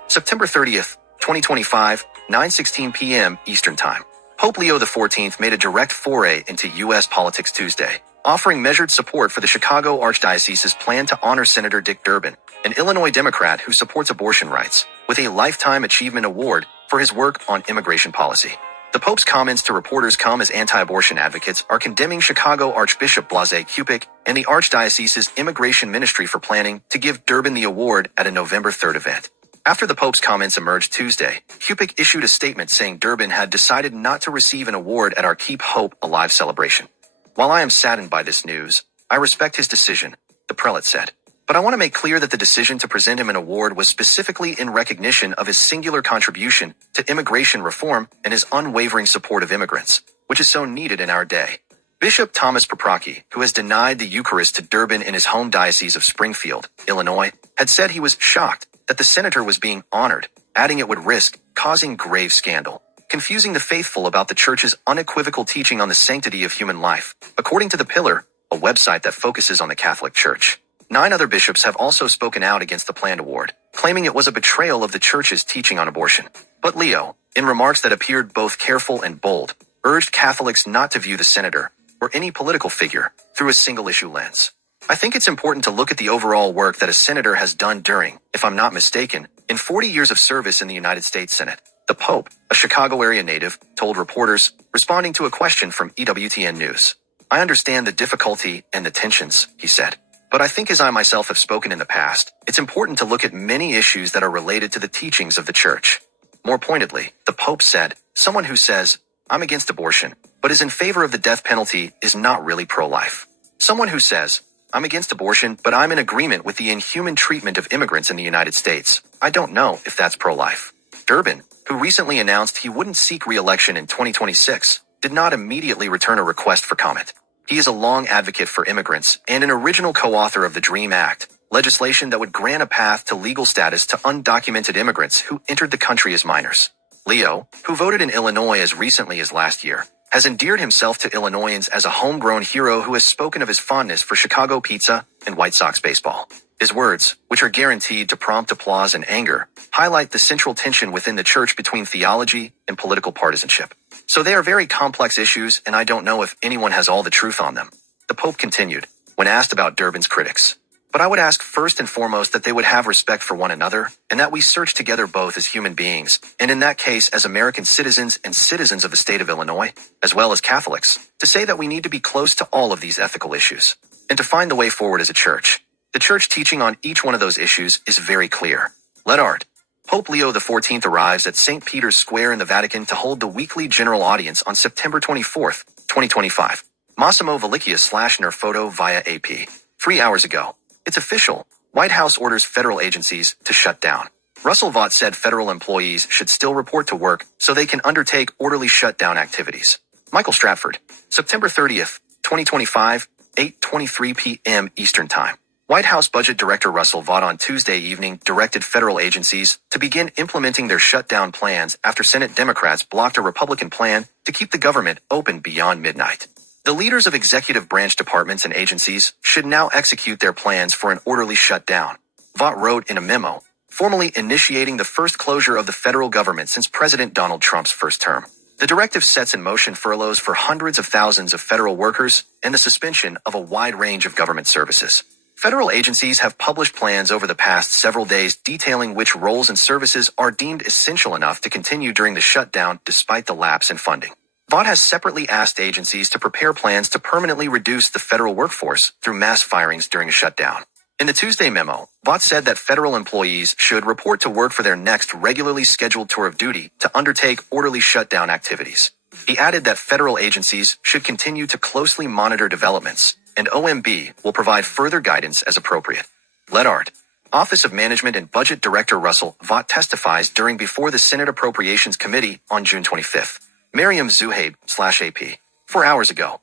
September 30th, 2025, 9:16 p.m. Eastern Time. Pope Leo XIV made a direct foray into U.S. politics Tuesday, offering measured support for the Chicago Archdiocese's plan to honor Senator Dick Durbin, an Illinois Democrat who supports abortion rights, with a Lifetime Achievement Award for his work on immigration policy. The Pope's comments to reporters come as anti-abortion advocates are condemning Chicago Archbishop Blase Kupik and the Archdiocese's immigration ministry for planning to give Durbin the award at a November 3rd event. After the Pope's comments emerged Tuesday, Kupik issued a statement saying Durbin had decided not to receive an award at our Keep Hope Alive celebration. "While I am saddened by this news, I respect his decision," the prelate said. "But I want to make clear that the decision to present him an award was specifically in recognition of his singular contribution to immigration reform and his unwavering support of immigrants, which is so needed in our day." Bishop Thomas Paprocki, who has denied the Eucharist to Durbin in his home diocese of Springfield, Illinois, had said he was shocked that the senator was being honored, adding it would risk causing grave scandal, confusing the faithful about the church's unequivocal teaching on the sanctity of human life, according to The Pillar, a website that focuses on the Catholic Church. 9 other bishops have also spoken out against the planned award, claiming it was a betrayal of the church's teaching on abortion. But Leo, in remarks that appeared both careful and bold, urged Catholics not to view the senator, or any political figure, through a single-issue lens. "I think it's important to look at the overall work that a senator has done during, if I'm not mistaken, in 40 years of service in the United States Senate," the Pope, a Chicago area native, told reporters, responding to a question from EWTN News. "I understand the difficulty and the tensions," he said. "But I think, as I myself have spoken in the past, it's important to look at many issues that are related to the teachings of the Church." More pointedly, the Pope said, "Someone who says, 'I'm against abortion, but is in favor of the death penalty' is not really pro-life. Someone who says, 'I'm against abortion, but I'm in agreement with the inhuman treatment of immigrants in the United States,' I don't know if that's pro-life." Durbin, who recently announced he wouldn't seek re-election in 2026, did not immediately return a request for comment. He is a long advocate for immigrants and an original co-author of the DREAM Act, legislation that would grant a path to legal status to undocumented immigrants who entered the country as minors. Leo, who voted in Illinois as recently as last year, has endeared himself to Illinoisans as a homegrown hero who has spoken of his fondness for Chicago pizza and White Sox baseball. His words, which are guaranteed to prompt applause and anger, highlight the central tension within the church between theology and political partisanship. "So they are very complex issues, and I don't know if anyone has all the truth on them," the Pope continued, when asked about Durbin's critics. "But I would ask first and foremost that they would have respect for one another, and that we search together both as human beings, and in that case as American citizens and citizens of the state of Illinois, as well as Catholics, to say that we need to be close to all of these ethical issues, and to find the way forward as a church. The church teaching on each one of those issues is very clear. Let art." Pope Leo XIV arrives at St. Peter's Square in the Vatican to hold the weekly general audience on September 24th, 2025, Massimo Valicchia/Ner photo via AP. 3 hours ago. It's official. White House orders federal agencies to shut down. Russell Vought said federal employees should still report to work so they can undertake orderly shutdown activities. Michael Stratford. September 30th, 2025, 8:23 p.m. Eastern Time. White House Budget Director Russell Vought on Tuesday evening directed federal agencies to begin implementing their shutdown plans after Senate Democrats blocked a Republican plan to keep the government open beyond midnight. The leaders of executive branch departments and agencies should now execute their plans for an orderly shutdown. Vought wrote in a memo, formally initiating the first closure of the federal government since President Donald Trump's first term. The directive sets in motion furloughs for hundreds of thousands of federal workers and the suspension of a wide range of government services. Federal agencies have published plans over the past several days detailing which roles and services are deemed essential enough to continue during the shutdown despite the lapse in funding. Vought has separately asked agencies to prepare plans to permanently reduce the federal workforce through mass firings during a shutdown. In the Tuesday memo, Vought said that federal employees should report to work for their next regularly scheduled tour of duty to undertake orderly shutdown activities. He added that federal agencies should continue to closely monitor developments, and OMB will provide further guidance as appropriate. LEDART. Office of Management and Budget Director Russell Vought testifies before the Senate Appropriations Committee on June 25th. Miriam Zuhaib/AP. 4 hours ago.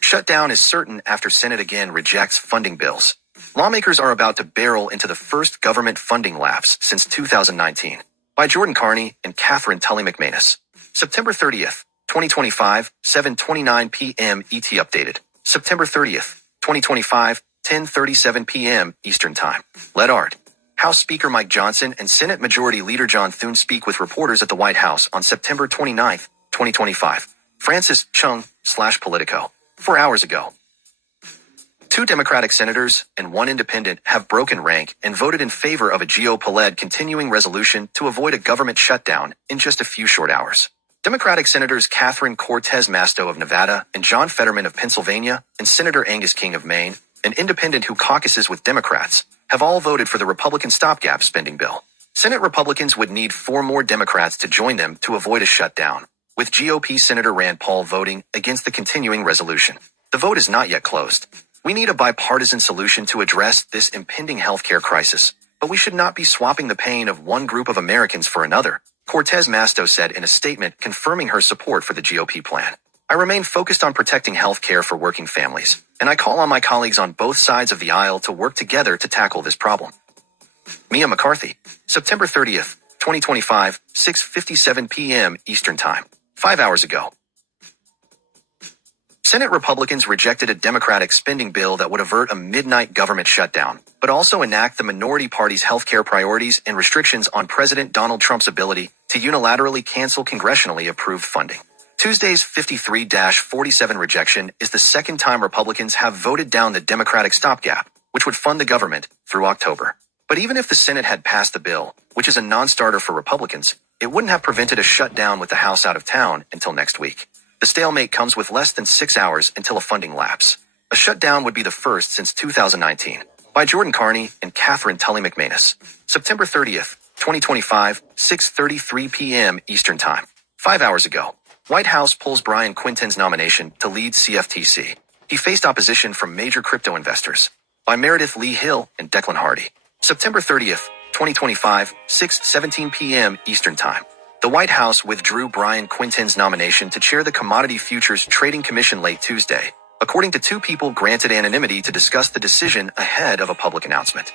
Shutdown is certain after Senate again rejects funding bills. Lawmakers are about to barrel into the first government funding lapse since 2019. By Jordan Carney and Catherine Tully McManus. September 30th, 2025, 7:29 p.m. ET updated. September 30th, 2025, 10:37 p.m. Eastern Time. LEDART. House Speaker Mike Johnson and Senate Majority Leader John Thune speak with reporters at the White House on September 29th, 2025. Francis Chung/Politico. 4 hours ago. 2 Democratic senators and 1 independent have broken rank and voted in favor of a GOP-led continuing resolution to avoid a government shutdown in just a few short hours. Democratic Senators Catherine Cortez Masto of Nevada and John Fetterman of Pennsylvania and Senator Angus King of Maine, an independent who caucuses with Democrats, have all voted for the Republican stopgap spending bill. Senate Republicans would need 4 more Democrats to join them to avoid a shutdown, with GOP Senator Rand Paul voting against the continuing resolution. The vote is not yet closed. We need a bipartisan solution to address this impending healthcare crisis, but we should not be swapping the pain of one group of Americans for another, Cortez Masto said in a statement confirming her support for the GOP plan. I remain focused on protecting health care for working families, and I call on my colleagues on both sides of the aisle to work together to tackle this problem. Mia McCarthy. September 30th, 2025, 6:57 p.m. Eastern Time. 5 hours ago. Senate Republicans rejected a Democratic spending bill that would avert a midnight government shutdown, but also enact the minority party's healthcare priorities and restrictions on President Donald Trump's ability to unilaterally cancel congressionally approved funding. Tuesday's 53-47 rejection is the second time Republicans have voted down the Democratic stopgap, which would fund the government through October. But even if the Senate had passed the bill, which is a non-starter for Republicans, it wouldn't have prevented a shutdown with the House out of town until next week. The stalemate comes with less than 6 hours until a funding lapse. A shutdown would be the first since 2019. By Jordan Carney and Catherine Tully McManus. September 30th, 2025, 6:33 p.m. Eastern Time. 5 hours ago. White House pulls Brian Quinten's nomination to lead CFTC. He faced opposition from major crypto investors. By Meredith Lee Hill and Declan Hardy. September 30th, 2025, 6:17 p.m. Eastern Time. The White House withdrew Brian Quinten's nomination to chair the Commodity Futures Trading Commission late Tuesday, according to 2 people granted anonymity to discuss the decision ahead of a public announcement.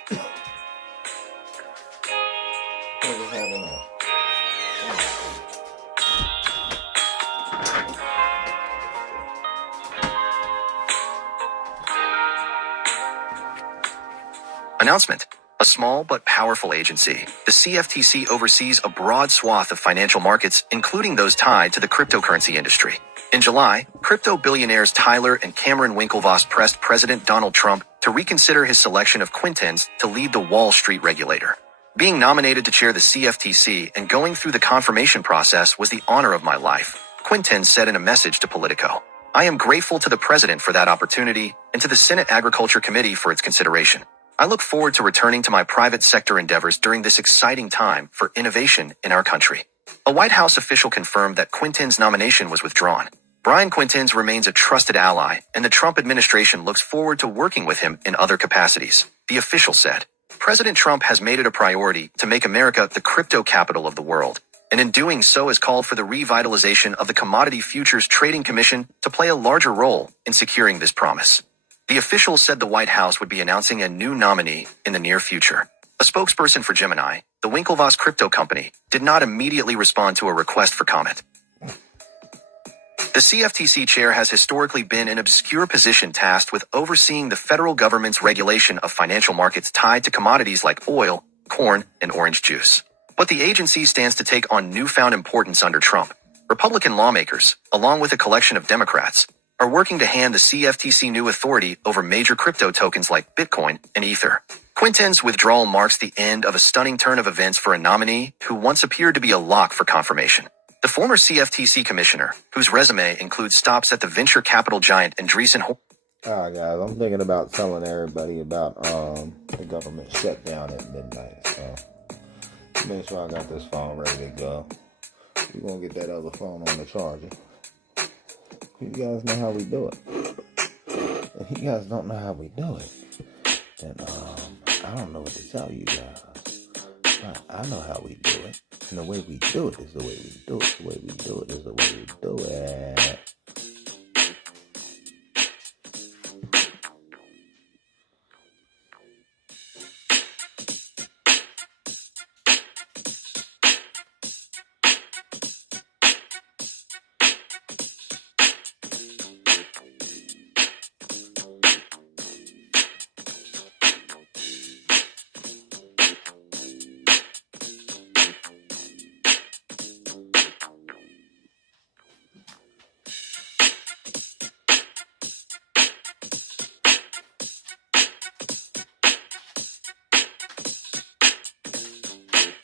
Announcement. A small but powerful agency, the CFTC oversees a broad swath of financial markets, including those tied to the cryptocurrency industry. In July, crypto billionaires Tyler and Cameron Winklevoss pressed President Donald Trump to reconsider his selection of Quinten's to lead the Wall Street regulator. Being nominated to chair the CFTC and going through the confirmation process was the honor of my life, Quinten said in a message to Politico. I am grateful to the president for that opportunity and to the Senate Agriculture Committee for its consideration. I look forward to returning to my private sector endeavors during this exciting time for innovation in our country. A White House official confirmed that Quinten's nomination was withdrawn. Brian Quintins remains a trusted ally, and the Trump administration looks forward to working with him in other capacities, the official said. President Trump has made it a priority to make America the crypto capital of the world, and in doing so has called for the revitalization of the Commodity Futures Trading Commission to play a larger role in securing this promise. The official said the White House would be announcing a new nominee in the near future. A spokesperson for Gemini, the Winklevoss crypto company, did not immediately respond to a request for comment. The CFTC chair has historically been an obscure position tasked with overseeing the federal government's regulation of financial markets tied to commodities like oil, corn, and orange juice. But the agency stands to take on newfound importance under Trump. Republican lawmakers, along with a collection of Democrats, are working to hand the CFTC new authority over major crypto tokens like Bitcoin and Ether. Quintins' withdrawal marks the end of a stunning turn of events for a nominee who once appeared to be a lock for confirmation. The former CFTC commissioner, whose resume includes stops at the venture capital giant Andreessen. Alright guys, I'm thinking about telling everybody about the government shutdown at midnight. So make sure I got this phone ready to go. We're gonna get that other phone on the charger. You guys know how we do it. If you guys don't know how we do it, then I don't know what to tell you guys. I know how we do it. And the way we do it is the way we do it. The way we do it is the way we do it.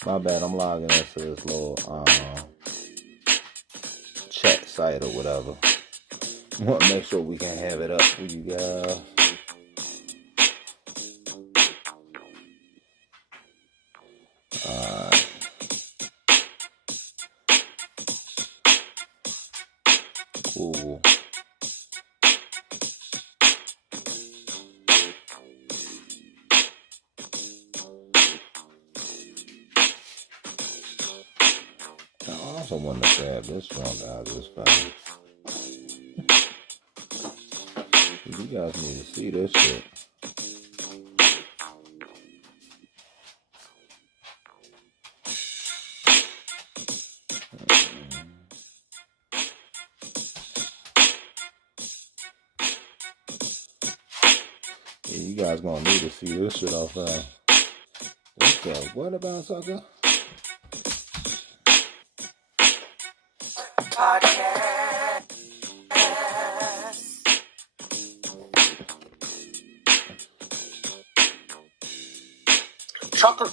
My bad, I'm logging into this little chat site or whatever. I want to make sure we can have it up for you guys. Alright. Cool. I also want to grab this one, guys, this fast. You guys need to see this shit. Yeah, you guys gonna need to see this shit off fast. What the? What about sucker? Chucker.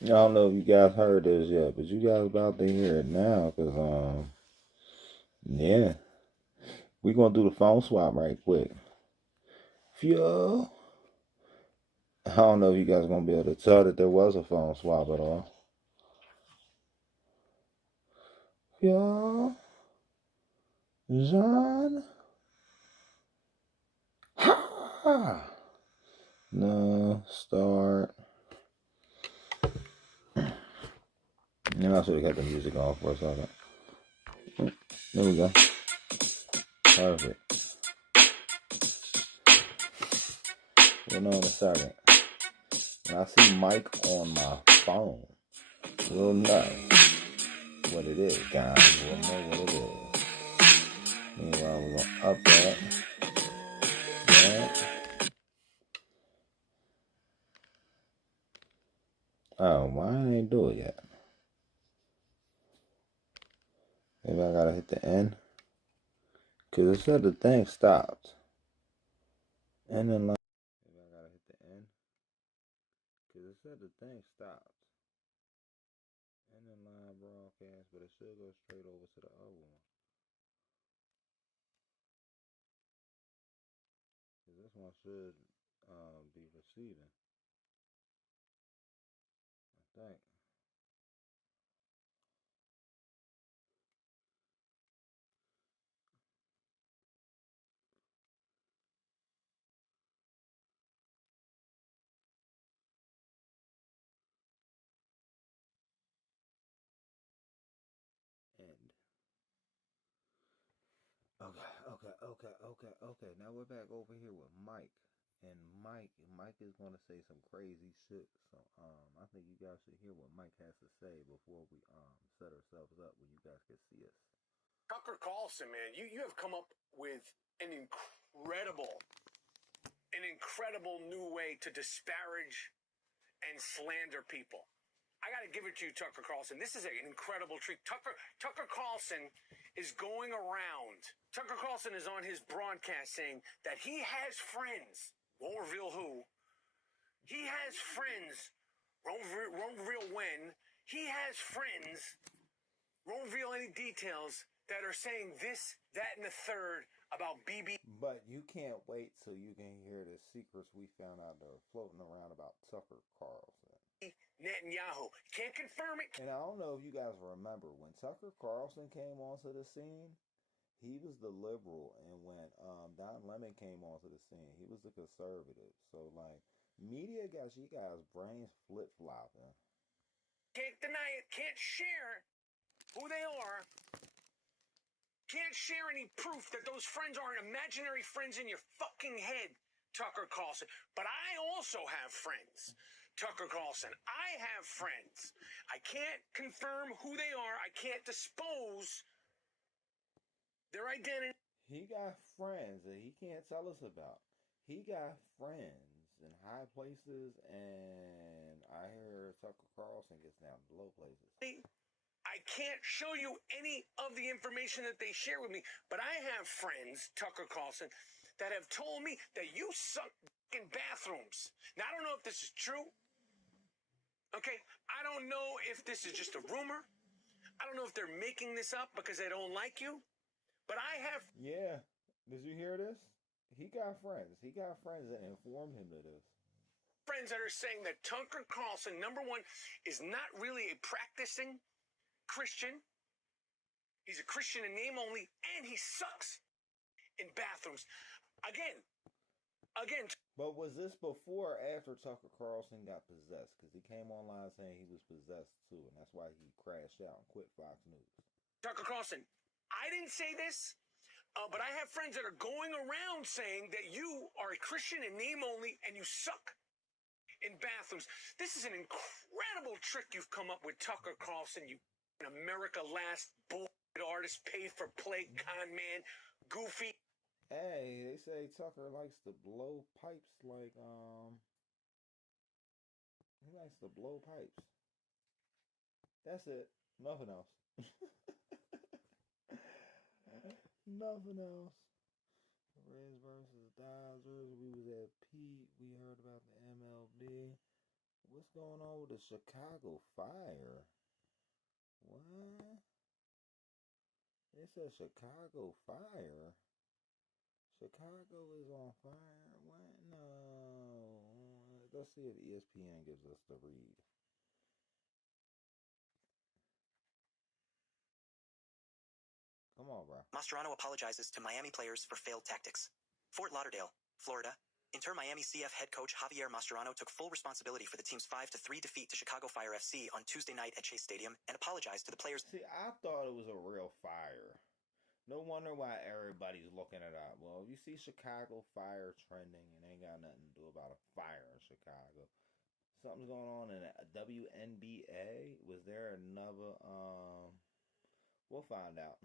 I don't know if you guys heard this yet, but you guys about to hear it now, cause yeah, we gonna do the phone swap right quick. Fuel. I don't know if you guys are gonna be able to tell that there was a phone swap at all. Fuel. John. Ha. No, start. Now I should have got the music off for a second. There we go. Perfect. We'll know in a second. When I see Mike on my phone, we'll know what it is, guys. We'll know what it is. Meanwhile, we're gonna up that. Oh, why I ain't do it yet? Maybe I gotta hit the end. Cause it said the thing stopped. And then like maybe I gotta hit the end. Cause it said the thing stopped. And then live broadcast, but it should go straight over to the other one. Cause this one should be receiving. I think. Okay. Now we're back over here with Mike. And Mike is going to say some crazy shit. So, I think you guys should hear what Mike has to say before we, set ourselves up where you guys can see us. Tucker Carlson, man, you have come up with an incredible new way to disparage and slander people. I got to give it to you, Tucker Carlson. This is an incredible treat. Tucker Carlson is going around. Tucker Carlson is on his broadcast saying that he has friends. Won't reveal who. He has friends. Won't reveal when. He has friends. Won't reveal any details that are saying this, that, and the third about BB. But you can't wait till you can hear the secrets we found out that are floating around about Tucker Carlson. Netanyahu. Can't confirm it. And I don't know if you guys remember, when Tucker Carlson came onto the scene, he was the liberal. And when Don Lemon came onto the scene, he was the conservative. So, like, media got you guys' brains flip-flopping. Can't deny it. Can't share who they are. Can't share any proof that those friends aren't imaginary friends in your fucking head, Tucker Carlson. But I also have friends, Tucker Carlson. I have friends. I can't confirm who they are. I can't dispose their identity. He got friends that he can't tell us about. He got friends in high places, and I hear Tucker Carlson gets down to low places. I can't show you any of the information that they share with me, but I have friends, Tucker Carlson, that have told me that you suck in bathrooms. Now, I don't know if this is true. Okay? I don't know if this is just a rumor. I don't know if they're making this up because they don't like you. But I have... Yeah. Did you hear this? He got friends. He got friends that informed him of this. Friends that are saying that Tucker Carlson, number one, is not really a practicing Christian. He's a Christian in name only, and he sucks in bathrooms. Again. But was this before or after Tucker Carlson got possessed? Because he came online saying he was possessed too, and that's why he crashed out and quit Fox News. Tucker Carlson, I didn't say this, but I have friends that are going around saying that you are a Christian in name only, and you suck in bathrooms. This is an incredible trick you've come up with, Tucker Carlson, you America Last bull artist, paid for play con man, goofy. Hey, they say Tucker likes to blow pipes like he likes to blow pipes. That's it. Nothing else. Nothing else. Reds versus Dodgers. We was at Pete. We heard about the MLB. What's going on with the Chicago Fire? What? It says Chicago Fire. Chicago is on fire. What? No. Let's see if ESPN gives us the read. Come on, bro. Mastrano apologizes to Miami players for failed tactics. Fort Lauderdale, Florida. Inter Miami CF head coach Javier Mastrano took full responsibility for the team's 5-3 defeat to Chicago Fire FC on Tuesday night at Chase Stadium and apologized to the players. See, I thought it was a real fire. No wonder why everybody's looking it up. Well, if you see Chicago Fire trending, it ain't got nothing to do about a fire in Chicago. Something's going on in a WNBA. Was there another, we'll find out.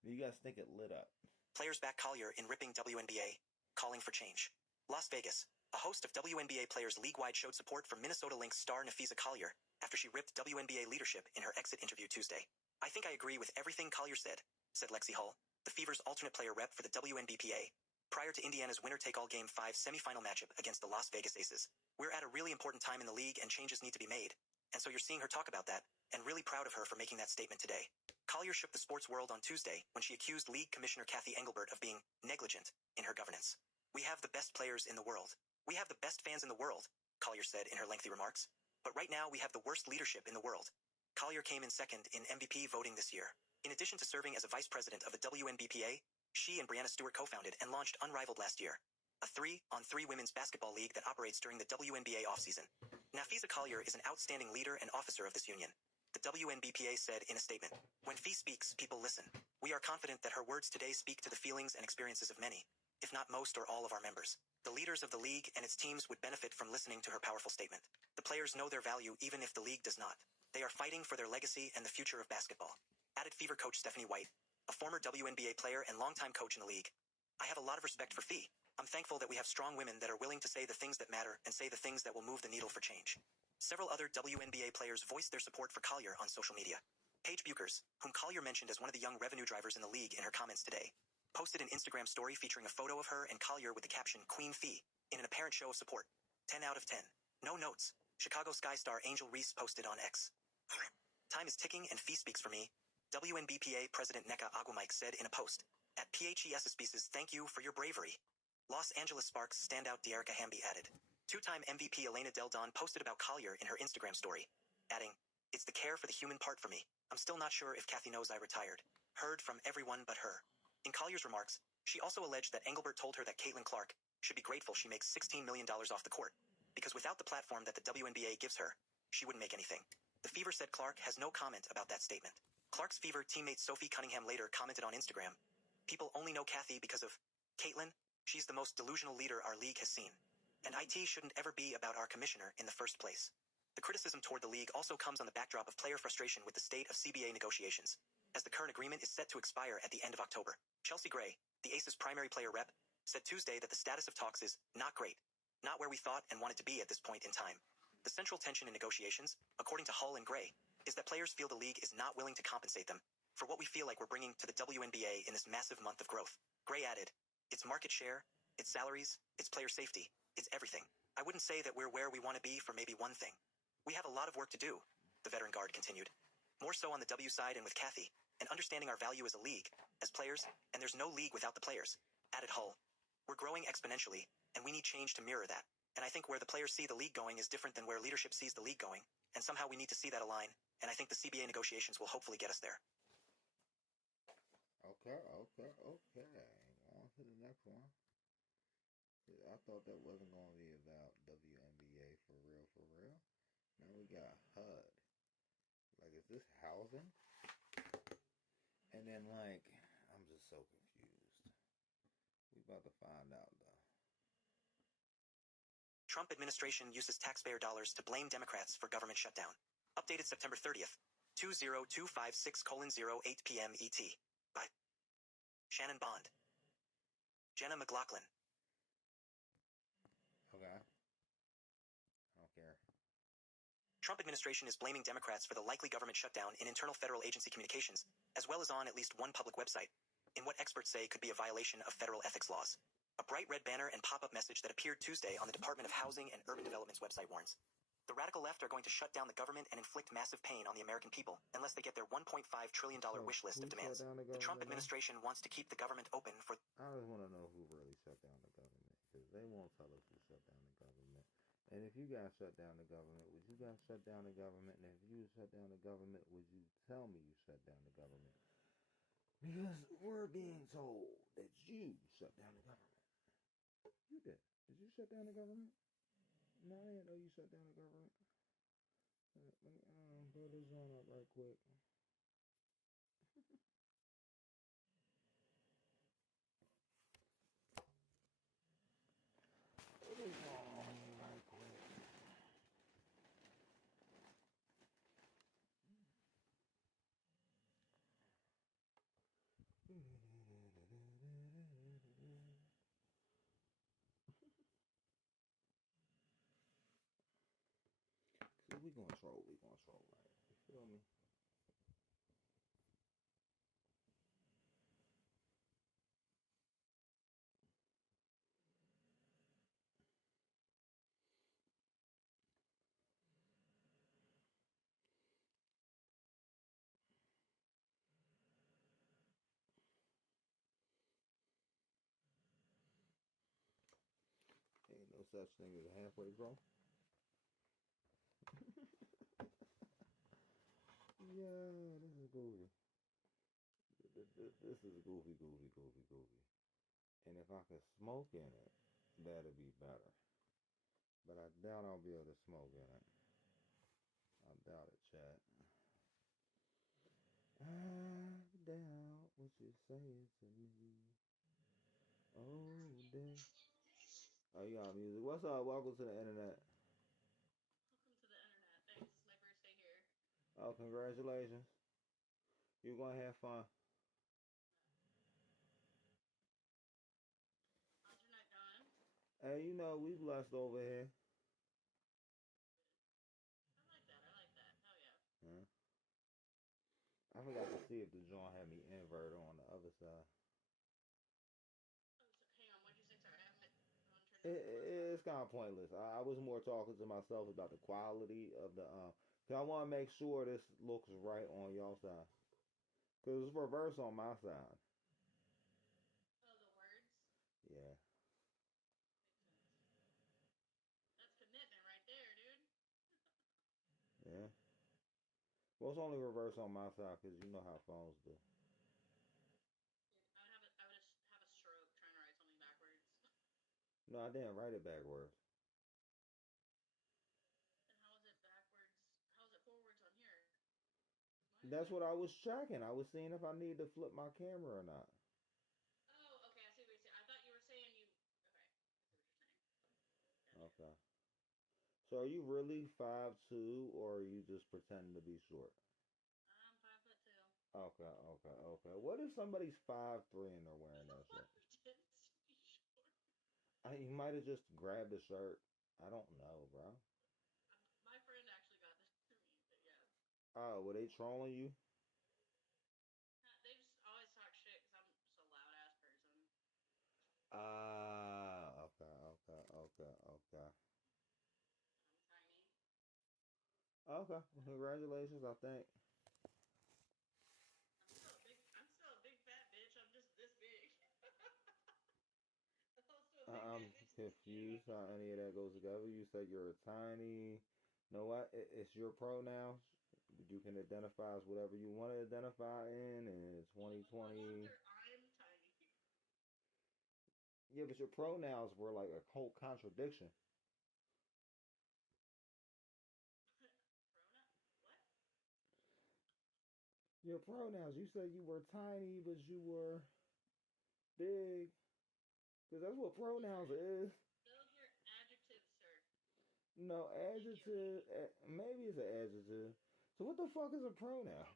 You guys think it lit up. Players back Collier in ripping WNBA, calling for change. Las Vegas. A host of WNBA players league-wide showed support for Minnesota Lynx star Nafisa Collier after she ripped WNBA leadership in her exit interview Tuesday. I think I agree with everything Collier said Lexi Hull, the Fever's alternate player rep for the WNBPA, prior to Indiana's winner-take-all Game 5 semifinal matchup against the Las Vegas Aces. We're at a really important time in the league and changes need to be made. And so you're seeing her talk about that, and really proud of her for making that statement today. Collier shook the sports world on Tuesday when she accused League Commissioner Kathy Engelbert of being negligent in her governance. We have the best players in the world. We have the best fans in the world, Collier said in her lengthy remarks. But right now we have the worst leadership in the world. Collier came in second in MVP voting this year. In addition to serving as a vice president of the WNBPA, she and Brianna Stewart co-founded and launched Unrivaled last year, a 3-on-3 women's basketball league that operates during the WNBA offseason. Nafisa Collier is an outstanding leader and officer of this union. The The WNBPA said in a statement, "When Fee speaks, people listen. We are confident that her words today speak to the feelings and experiences of many, if not most or all of our members. The leaders of the league and its teams would benefit from listening to her powerful statement. The players know their value even if the league does not. They are fighting for their legacy and the future of basketball." Added Fever coach Stephanie White, a former WNBA player and longtime coach in the league. "I have a lot of respect for Fee. I'm thankful that we have strong women that are willing to say the things that matter and say the things that will move the needle for change." Several other WNBA players voiced their support for Collier on social media. Paige Buchers, whom Collier mentioned as one of the young revenue drivers in the league in her comments today, posted an Instagram story featuring a photo of her and Collier with the caption "Queen Fee" in an apparent show of support. 10 out of 10. No notes. Chicago Sky star Angel Reese posted on X. "Time is ticking and Fee speaks for me," WNBPA President Nneka Agwumike said in a post. At PHES Species, "Thank you for your bravery." Los Angeles Sparks standout De'Arica Hamby added. Two-time MVP Elena Del Don posted about Collier in her Instagram story, adding, "It's the care for the human part for me. I'm still not sure if Kathy knows I retired. Heard from everyone but her." In Collier's remarks, she also alleged that Engelbert told her that Caitlin Clark should be grateful she makes $16 million off the court, because without the platform that the WNBA gives her, she wouldn't make anything. The Fever said Clark has no comment about that statement. Clark's Fever teammate Sophie Cunningham later commented on Instagram, "People only know Kathy because of Caitlin. She's the most delusional leader our league has seen. And IT shouldn't ever be about our commissioner in the first place." The criticism toward the league also comes on the backdrop of player frustration with the state of CBA negotiations, as the current agreement is set to expire at the end of October. Chelsea Gray, the Aces primary player rep, said Tuesday that the status of talks is not great, not where we thought and wanted to be at this point in time. The central tension in negotiations, according to Hull and Gray, is that players feel the league is not willing to compensate them for what we feel like we're bringing to the WNBA in this massive month of growth. Gray added, "It's market share, it's salaries, it's player safety, it's everything. I wouldn't say that we're where we want to be for maybe one thing. We have a lot of work to do," the veteran guard continued. "More so on the W side and with Kathy, and understanding our value as a league, as players, and there's no league without the players," added Hull. "We're growing exponentially, and we need change to mirror that. And I think where the players see the league going is different than where leadership sees the league going, and somehow we need to see that align, and I think the CBA negotiations will hopefully get us there." Okay. On to the next one. I thought that wasn't going to be about WNBA for real. Now we got HUD. Like, is this housing? And then, like, I'm just so confused. We about to find out, though. Trump administration uses taxpayer dollars to blame Democrats for government shutdown. Updated September 30th, 20256:08 p.m. ET. By Shannon Bond. Jenna McLaughlin. Okay. I don't care. Trump administration is blaming Democrats for the likely government shutdown in internal federal agency communications, as well as on at least one public website, in what experts say could be a violation of federal ethics laws. A bright red banner and pop-up message that appeared Tuesday on the Department of Housing and Urban Development's website warns. The radical left are going to shut down the government and inflict massive pain on the American people unless they get their $1.5 trillion wish list of demands. The Trump administration wants to keep the government open for... I just want to know who really shut down the government, because they won't tell us who shut down the government. And if you guys shut down the government, would you guys shut down the government? And if you shut down the government, would you tell me you shut down the government? Because we're being told that you shut down the government. You did. Did you shut down the government? No, I didn't know you shut down the government. Let me throw this on up right quick. Throw this on right quick. We gonna troll, right? You feel me? Ain't no such thing as a halfway grow. Yeah, this is goofy. This is goofy. And if I could smoke in it, that'd be better. But I doubt I'll be able to smoke in it. I doubt it, chat. what you're saying to me. Oh, damn. Oh, you got music. What's up? Welcome to the internet. Welcome to the internet. Thanks. It's my first day here. Oh, congratulations. You're going to have fun. How's your night going? Hey, you know, we blessed over here. I like that. Hell yeah. Huh? I forgot to see if the joint had me inverted on the other side. Oh, so, hang on. What'd you say? Sorry, I haven't It's kind of pointless. I was more talking to myself about the quality of the cause I want to make sure this looks right on y'all side. Cause it's reverse on my side. Oh, the words? Yeah. Makes sense. That's commitment right there, dude. Yeah. Well, it's only reverse on my side because you know how phones do. I would have a stroke trying to write something backwards. No, I didn't write it backwards. And how is it backwards? How is it forwards on here? That's what I was checking. I was seeing if I need to flip my camera or not. Oh, okay. I see what you're saying. I thought you were saying you. Okay. I see what you're saying. Gotcha. Okay. So are you really 5'2" or are you just pretending to be short? I'm 5'2". Okay. What if somebody's 5'3" and they're wearing that shirt? Pretends to be short. You might have just grabbed the shirt. I don't know, bro. My friend actually got this to me, but yeah. Oh, were they trolling you? They just always talk shit because I'm just a loud ass person. Okay. I'm tiny. Okay, well, congratulations, I think. I'm still a big fat bitch. I'm just this big. I'm confused how any of that goes together. You said you're a tiny. You know what? It's your pronouns. You can identify as whatever you want to identify in, and it's 2020. I'm tiny. Yeah, but your pronouns were like a whole contradiction. What? Your pronouns. You said you were tiny, but you were big. Because that's what pronouns is. Those are adjectives, sir. No, adjective. Maybe it's an adjective. So what the fuck is a pronoun?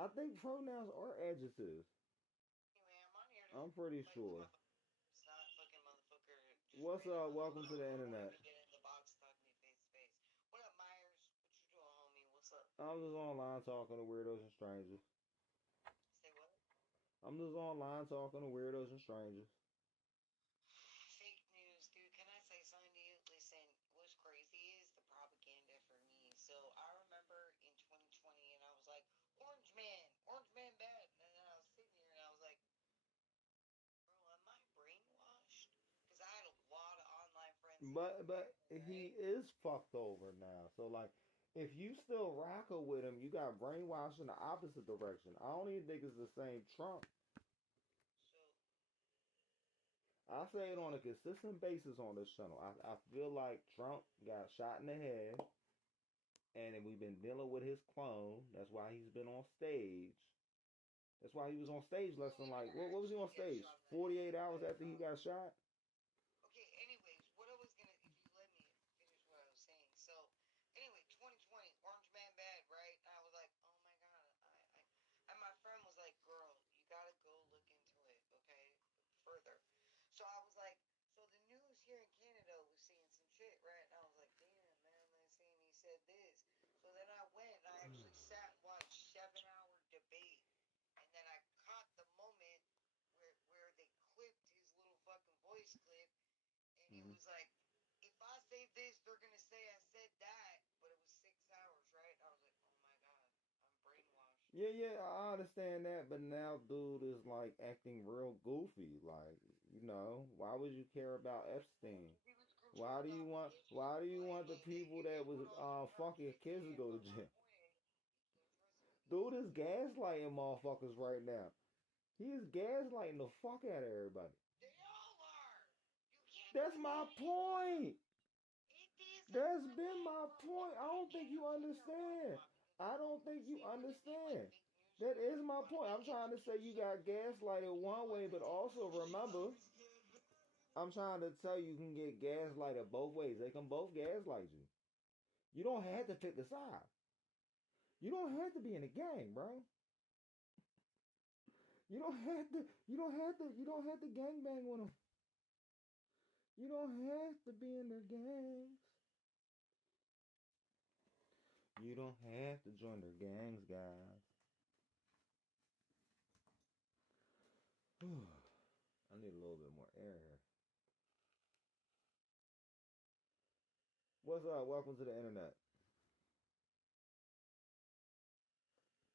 I think pronouns are adjectives. I'm pretty sure. What's up? Welcome to the internet. What up, Myers? What you doing, homie? What's up? I'm just online talking to weirdos and strangers. Say what? I'm just online talking to weirdos and strangers. Fake news, dude. Can I say something to you? Listen, what's crazy is the propaganda for me. So I remember in 2020, and I was like, Orange Man bad. And then I was sitting here, and I was like, bro, am I brainwashed? Because I had a lot of online friends. But he is fucked over now. So like, if you still rocker with him, you got brainwashed in the opposite direction. I don't even think it's the same Trump. I say it on a consistent basis on this channel. I feel like Trump got shot in the head, and we've been dealing with his clone. That's why he's been on stage. That's why he was on stage less than like, what was he on stage? 48 hours after he got shot? Okay, anyways, what I was gonna, if you let me finish what I was saying. So, anyway, 2020, Orange Man bad, right? And I was like, oh my god, and my friend was like, girl, you gotta go look into it, okay, further. So I was like, so the news here in Canada was saying some shit, right? And I was like, damn, man, they're saying he said this. So then I went and I actually sat and watched 7-hour debate, and then I caught the moment where they clipped his little fucking voice clip. And he was like, if I say this, they're going to say I said that. But it was 6 hours, right? I was like, oh my God, I'm brainwashed. Yeah, I understand that, but now dude is like acting real goofy. Like, you know, why would you care about Epstein? Why do you want the people that was fucking kids to go to jail? Dude is gaslighting motherfuckers right now. He is gaslighting the fuck out of everybody. They all are. That's my point. That's been my point. I don't think you understand. I don't think you understand. That is my point. I'm trying to say you got gaslighted one way, but also remember, I'm trying to tell you can get gaslighted both ways. They can both gaslight you. You don't have to pick a side. You don't have to be in a gang, bro. You don't have to. You don't have to. You don't have to gangbang with them. You don't have to be in their gangs. You don't have to join their gangs, guys. I need a little bit more air here. What's up? Welcome to the internet.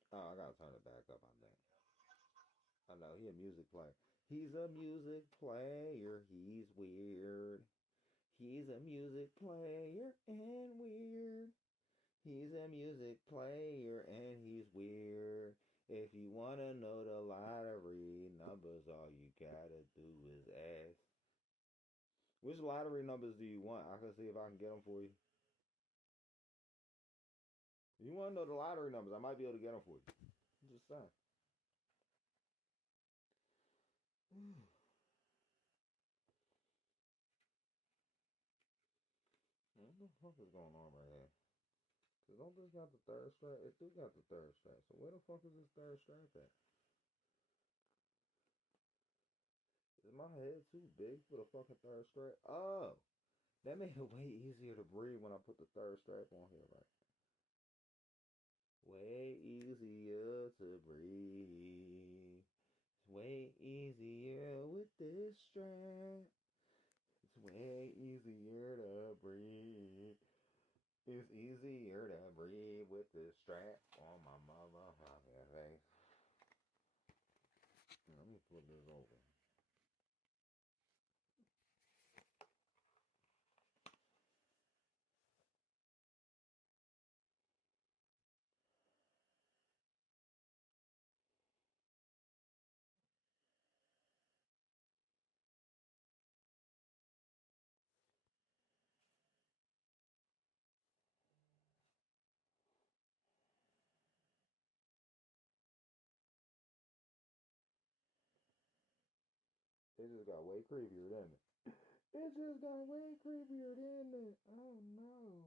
Oh, I gotta turn it back up, I think. I know, he a music player. He's a music player. He's weird. He's a music player and weird. He's a music player and he's weird. If you want to know the lottery numbers, all you gotta do is ask. Which lottery numbers do you want? I can see if I can get them for you. If you want to know the lottery numbers, I might be able to get them for you. I'm just saying. What the fuck is going on right here? Cause don't this got the third strap? It do got the third strap. So where the fuck is this third strap at? Is my head too big for the fucking third strap? Oh, that made it way easier to breathe when I put the third strap on here, right? Way easier to breathe. It's way easier with this strap. It's way easier to breathe. It's easier to breathe with this strap on my motherfucking face. Let me flip this over. It just got way creepier, didn't it? It just got way creepier, didn't it? Oh no.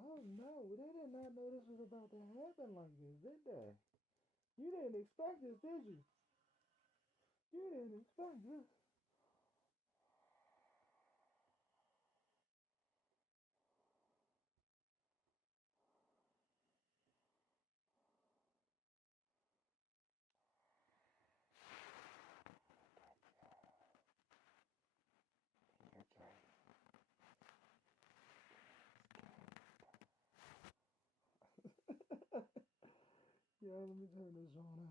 Oh no. They did not know this was about to happen like this, did they? You didn't expect this, did you? You didn't expect this. Yeah, let me turn this on up.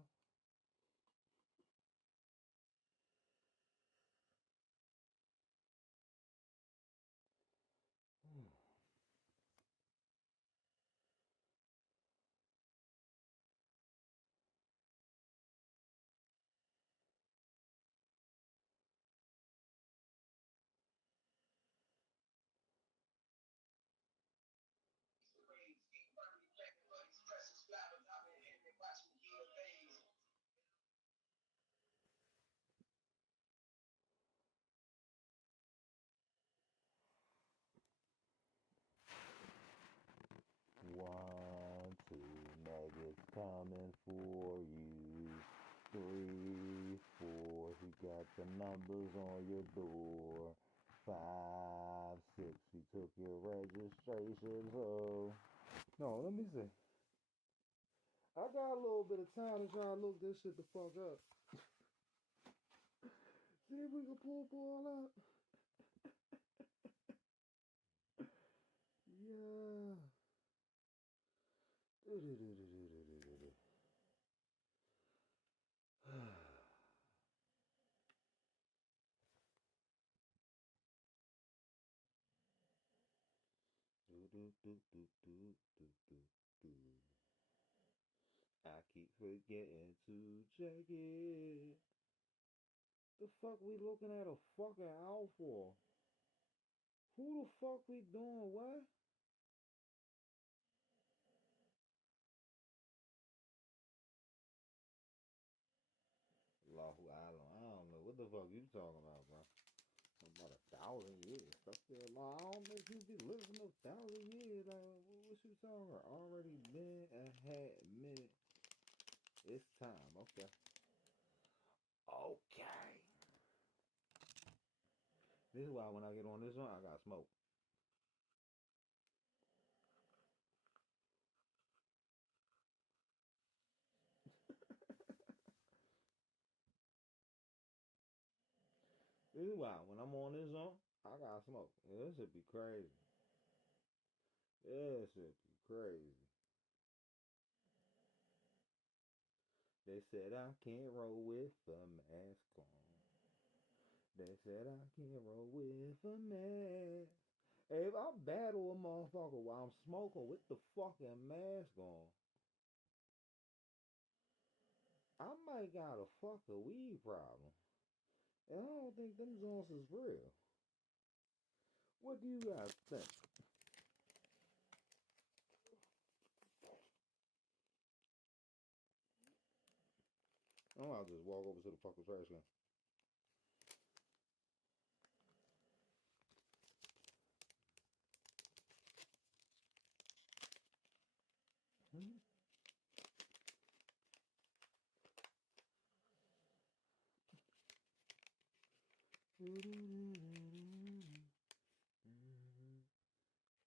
One, two, nuggets coming for you. 3, 4, he got the numbers on your door. 5, 6, he took your registration. So, no, let me see. I got a little bit of time to try to look this shit the fuck up. See if we can pull ball up. Yeah. I keep forgetting to check it. The fuck we looking at a fucking owl for? Who the fuck we doing what? the fuck you talking about, bro? About 1,000 years. Stuff there, I don't think you be living no 1,000 years. Like, what you talking about? Already been ahead minute. It's time. Okay. Okay. This is why when I get on this one, I got smoke. This is why when I'm on this one, I got smoke. This should be crazy. This should be crazy. They said I can't roll with a mask on. They said I can't roll with a mask. Hey, if I battle a motherfucker while I'm smoking with the fucking mask on, I might got a fucking weed problem. And I don't think them joints is real. What do you guys think? I'll just walk over to the fucking trash can.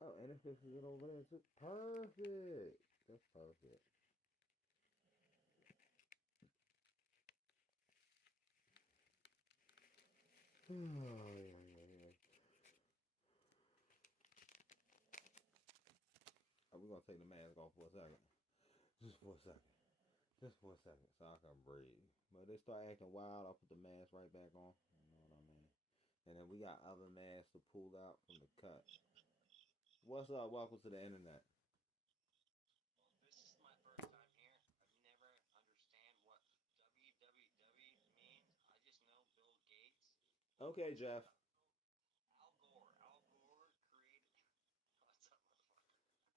Oh, and it fixes it over there too. Perfect. That's perfect. Oh, yeah. Oh, we're gonna take the mask off for a second. Just for a second. Just for a second, so I can breathe. But they start acting wild, I'll put the mask right back on. You know what I mean? And then we got other masks to pull out from the cut. What's up? Welcome to the internet. This is my first time here. I've never understand what www means. I just know Bill Gates. Okay, Jeff. Al Gore created. What's up, motherfucker?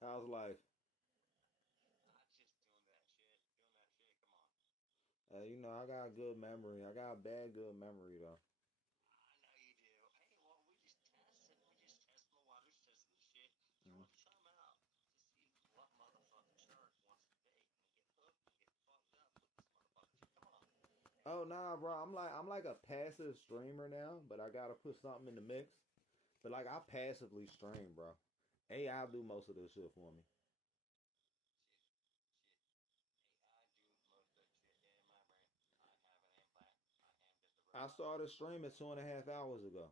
How's life? I'm just doing that shit. Come on. You know, I got a good memory. I got a bad good memory, though. I know you do. Hey, well, we just testing the waters, testing the shit, throwing some out to see what motherfucking shark wants to take and get hooked and get fucked up with this motherfucking shit. Come on. Oh nah, bro. I'm like a passive streamer now, but I gotta put something in the mix. But like I passively stream, bro. AI do most of this shit for me. Shit. AI do most of that shit in my brain. I have an implant. I am just a robot. I started streaming 2.5 hours ago,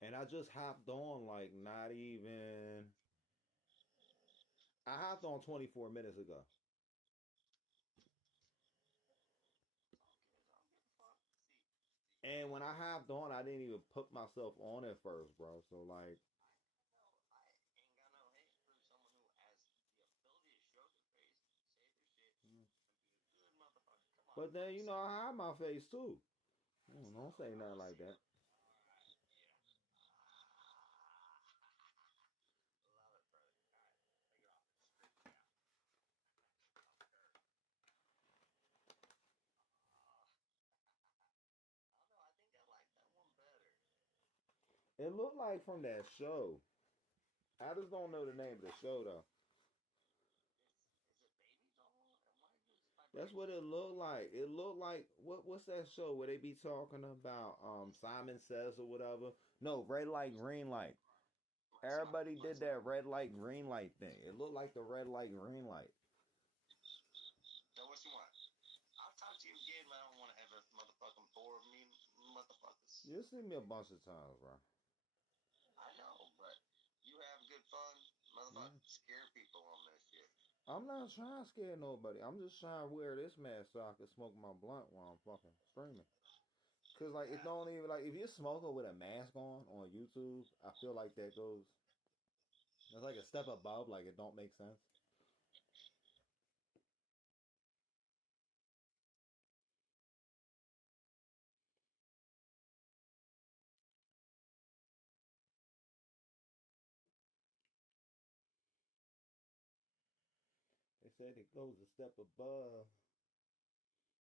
and I just hopped on like not even. I hopped on 24 minutes ago. And when I hopped on, I didn't even put myself on at first, bro. So like. I ain't got no hate for someone who has the ability to show their face, say their shit, and be a good motherfucker. Come on. But then you know I hide my face too. Don't say nothing like that. Alright, yeah. Love it, brother. Alright, take it off. Straight down. I don't know, I think I like that one better. It looked like from that show. I just don't know the name of the show though. Is it Baby Doll? That's what it looked like. It looked like what's that show where they be talking about Simon Says or whatever? No, red light, green light. Everybody did that red light, green light thing. It looked like the red light, green light. So what you want? I'll talk to you again, but I don't want to ever motherfucking bore me, motherfuckers. You see me a bunch of times, bro. I know, but you have good fun, motherfucker. Scare people on this shit. I'm not trying to scare nobody. I'm just trying to wear this mask so I can smoke my blunt while I'm fucking streaming. Cause like it don't even like if you're smoking with a mask on YouTube, I feel like that goes. That's like a step above. Like it don't make sense. They said it goes a step above.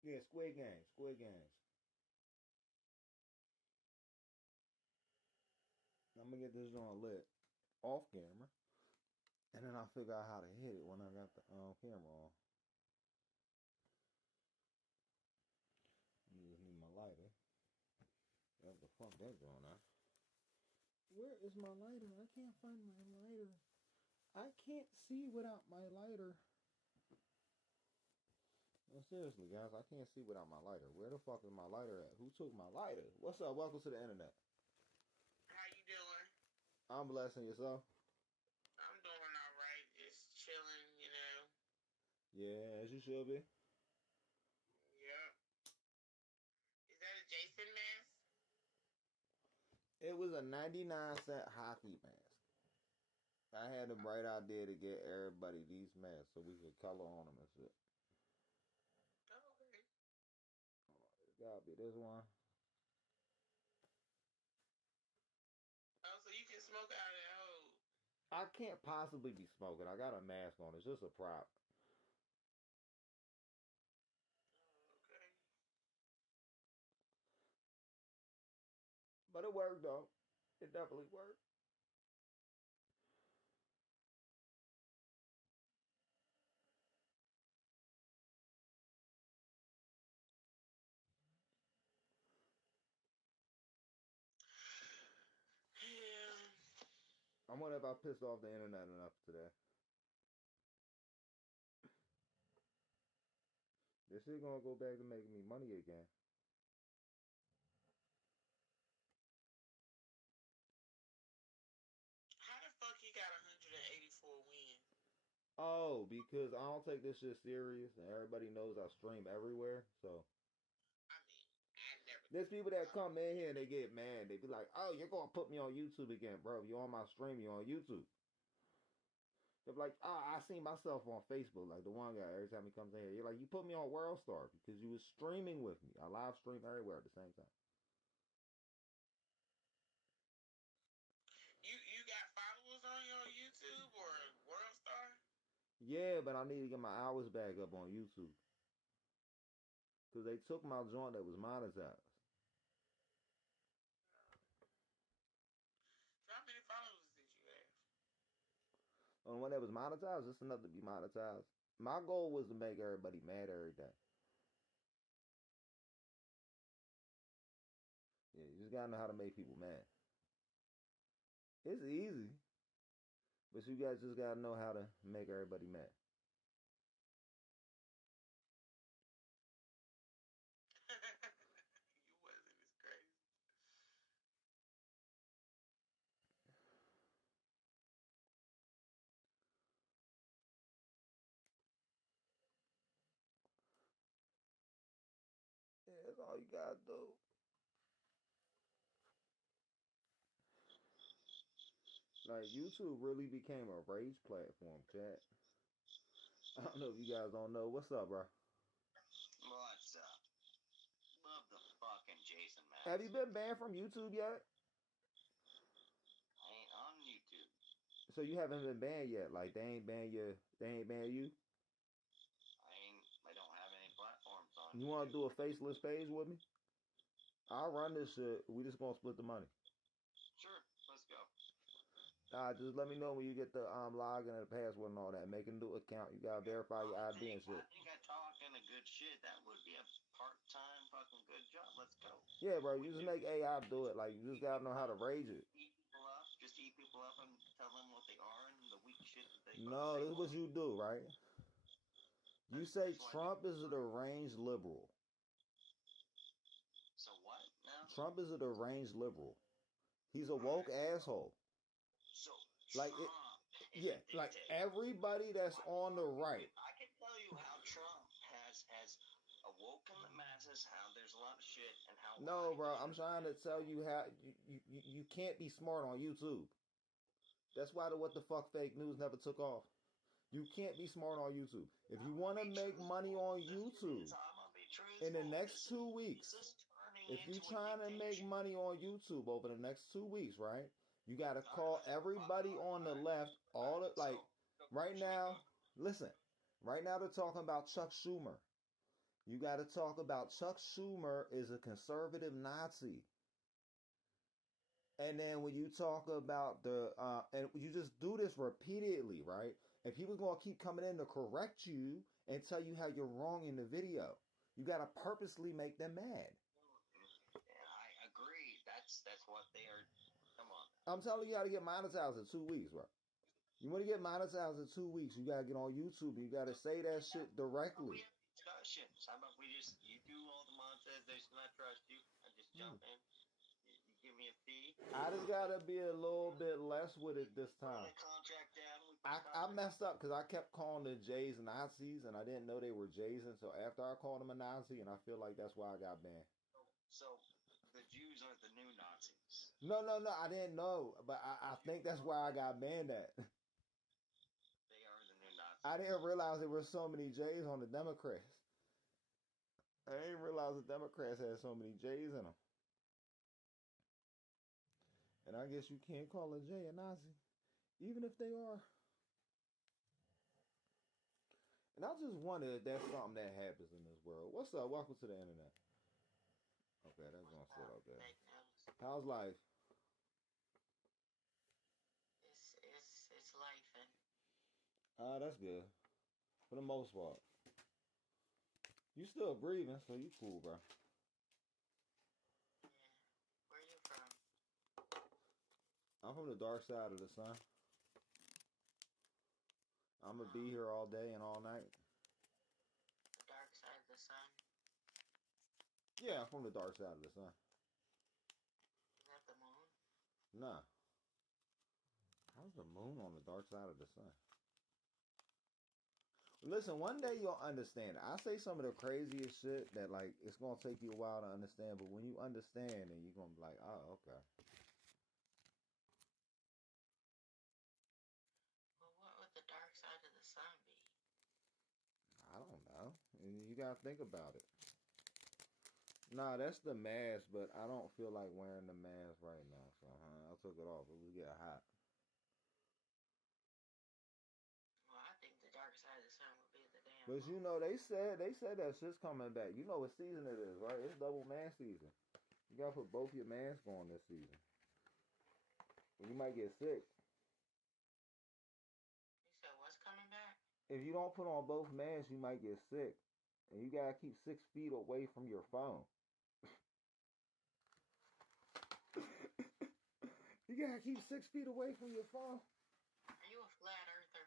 Yeah, Squid Games. I'm gonna get this joint lit off camera, and then I'll figure out how to hit it when I got the camera on. You just need my lighter. That's the fuck that going on. Where is my lighter? I can't find my lighter. I can't see without my lighter. No, seriously, guys, I can't see without my lighter. Where the fuck is my lighter at? Who took my lighter? What's up? Welcome to the internet. How you doing? I'm blessing yourself. I'm doing all right. Just chilling, you know. Yeah, as you should be. Yep. Is that a Jason mask? It was a 99-cent hockey mask. I had the bright idea to get everybody these masks so we could color on them and shit. Oh, okay. It's gotta be this one. Oh, so you can smoke out of that hole. I can't possibly be smoking. I got a mask on. It's just a prop. Okay. But it worked, though. It definitely worked. Yeah. I wonder if I pissed off the internet enough today. This shit gonna go back to making me money again. How the fuck you got 184 wins? Oh, because I don't take this shit serious, and everybody knows I stream everywhere, so. There's people that come in here and they get mad. They be like, oh, you're gonna put me on YouTube again, bro. If you're on my stream, you're on YouTube. They're like, oh, I see myself on Facebook. Like the one guy, every time he comes in here, you're like, you put me on World Star because you was streaming with me. I live stream everywhere at the same time. You got followers on your YouTube or World Star? Yeah, but I need to get my hours back up on YouTube. Because they took my joint that was monetized. So how many followers did you have? On the one that was monetized, just enough to be monetized. My goal was to make everybody mad every day. Yeah, you just gotta know how to make people mad. It's easy. But you guys just gotta know how to make everybody mad. You wasn't as crazy. Yeah, that's all you gotta do. Like, YouTube really became a rage platform, chat. I don't know if you guys don't know. What's up, bro? What's up? Love the fucking Jason mask. Have you been banned from YouTube yet? I ain't on YouTube. So you haven't been banned yet? Like, they ain't banned you? I don't have any platforms on You YouTube. want to do a faceless page with me? I'll run this shit. We just gonna split the money. Sure, let's go. Just let me know when you get the login and the password and all that. Make a new account. You gotta verify your ID and shit. I think I talked in a good shit. That would be a part-time fucking good job. Let's go. Yeah, bro. You just make AI do it. Like, you just gotta know how to rage it. Eat people up. Just eat people up and tell them what they are and the weak shit that they No, this is what you do, right? You say Trump is a deranged liberal. So what now? Trump is a deranged liberal. He's a woke asshole. So Like Trump it, yeah, like everybody that's on the right. I can tell you how Trump has awoken the masses, how there's a lot of shit, and how. No, bro, I'm trying to tell you how you can't be smart on YouTube. That's why the what the fuck fake news never took off. You can't be smart on YouTube. If you want to make money on YouTube in the next 2 weeks, if you're trying to make money on YouTube over the next 2 weeks, right? You got to call everybody on the left, all the, like, right now, listen, right now they're talking about Chuck Schumer. You got to talk about Chuck Schumer is a conservative Nazi. And then when you talk about and you just do this repeatedly, right? And people's gonna keep coming in to correct you and tell you how you're wrong in the video. You gotta purposely make them mad. I agree. That's what they are. Come on. I'm telling you how to get monetized in 2 weeks, bro. You want to get monetized in 2 weeks, you gotta get on YouTube and you gotta say that shit directly. Discussions. How about we just you do all the monetization? I trust you. I just jump in. You give me a fee. I just gotta be a little bit less with it this time. Contract down. I messed up because I kept calling the Jays Nazis and I didn't know they were Jays, and so after I called them a Nazi, and I feel like that's why I got banned. So the Jews aren't the new Nazis. No, I didn't know, but I think that's why I got banned at. They are the new Nazis. I didn't realize there were so many J's on the Democrats. I didn't realize the Democrats had so many J's in them. And I guess you can't call a J a Nazi, even if they are. And I just wonder if that's something that happens in this world. What's up? Welcome to the internet. Okay, that's gonna sit up there. How's life? It's life and That's good. For the most part. You still breathing, so you cool, bro. yeah. Where are you from? I'm from the dark side of the sun. I'm gonna be here all day and all night. The dark side of the sun. Yeah, I'm from the dark side of the sun. Is that the moon? Nah. How's the moon on the dark side of the sun? Listen, one day you'll understand. I say some of the craziest shit that, like, it's gonna take you a while to understand, but when you understand, then you're gonna be like, oh, okay. Well, what would the dark side of the sun be? I don't know. You gotta think about it. Nah, that's the mask, but I don't feel like wearing the mask right now, so I took it off. It was getting hot. Well, I think the dark side of the sun would be the damn. But you know, they said that shit's coming back. You know what season it is, right? It's double mask season. You gotta put both your masks on this season. Well, you might get sick. You said what's coming back? If you don't put on both masks, you might get sick. And you gotta keep 6 feet away from your phone. You gotta keep 6 feet away from your phone. Are you a flat earther?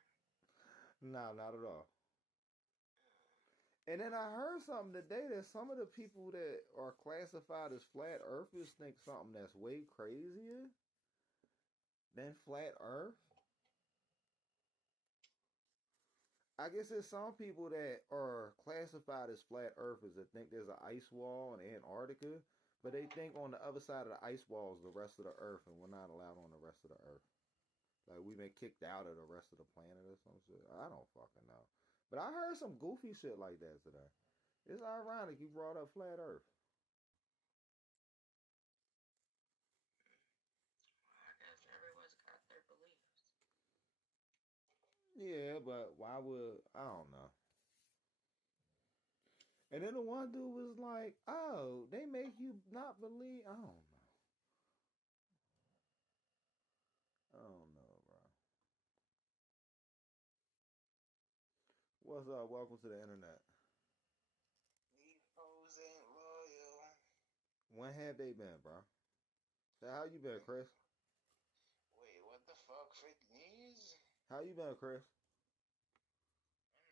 Nah, not at all. And then I heard something today that some of the people that are classified as flat earthers think something that's way crazier than flat earth. I guess there's some people that are classified as flat earthers that think there's an ice wall in Antarctica, but they think on the other side of the ice wall is the rest of the earth, and we're not allowed on the rest of the earth. Like, we've been kicked out of the rest of the planet or some shit. I don't fucking know. But I heard some goofy shit like that today. It's ironic you brought up flat earth. Well, I guess everyone's got their beliefs. Yeah, but why would... I don't know. And then the one dude was like, oh, they make you not believe... I don't know. I don't know, bro. What's up? Welcome to the internet. These hoes ain't loyal. When have they been, bro? So how you been, Chris? Wait, what the fuck? Fake news? How you been, Chris?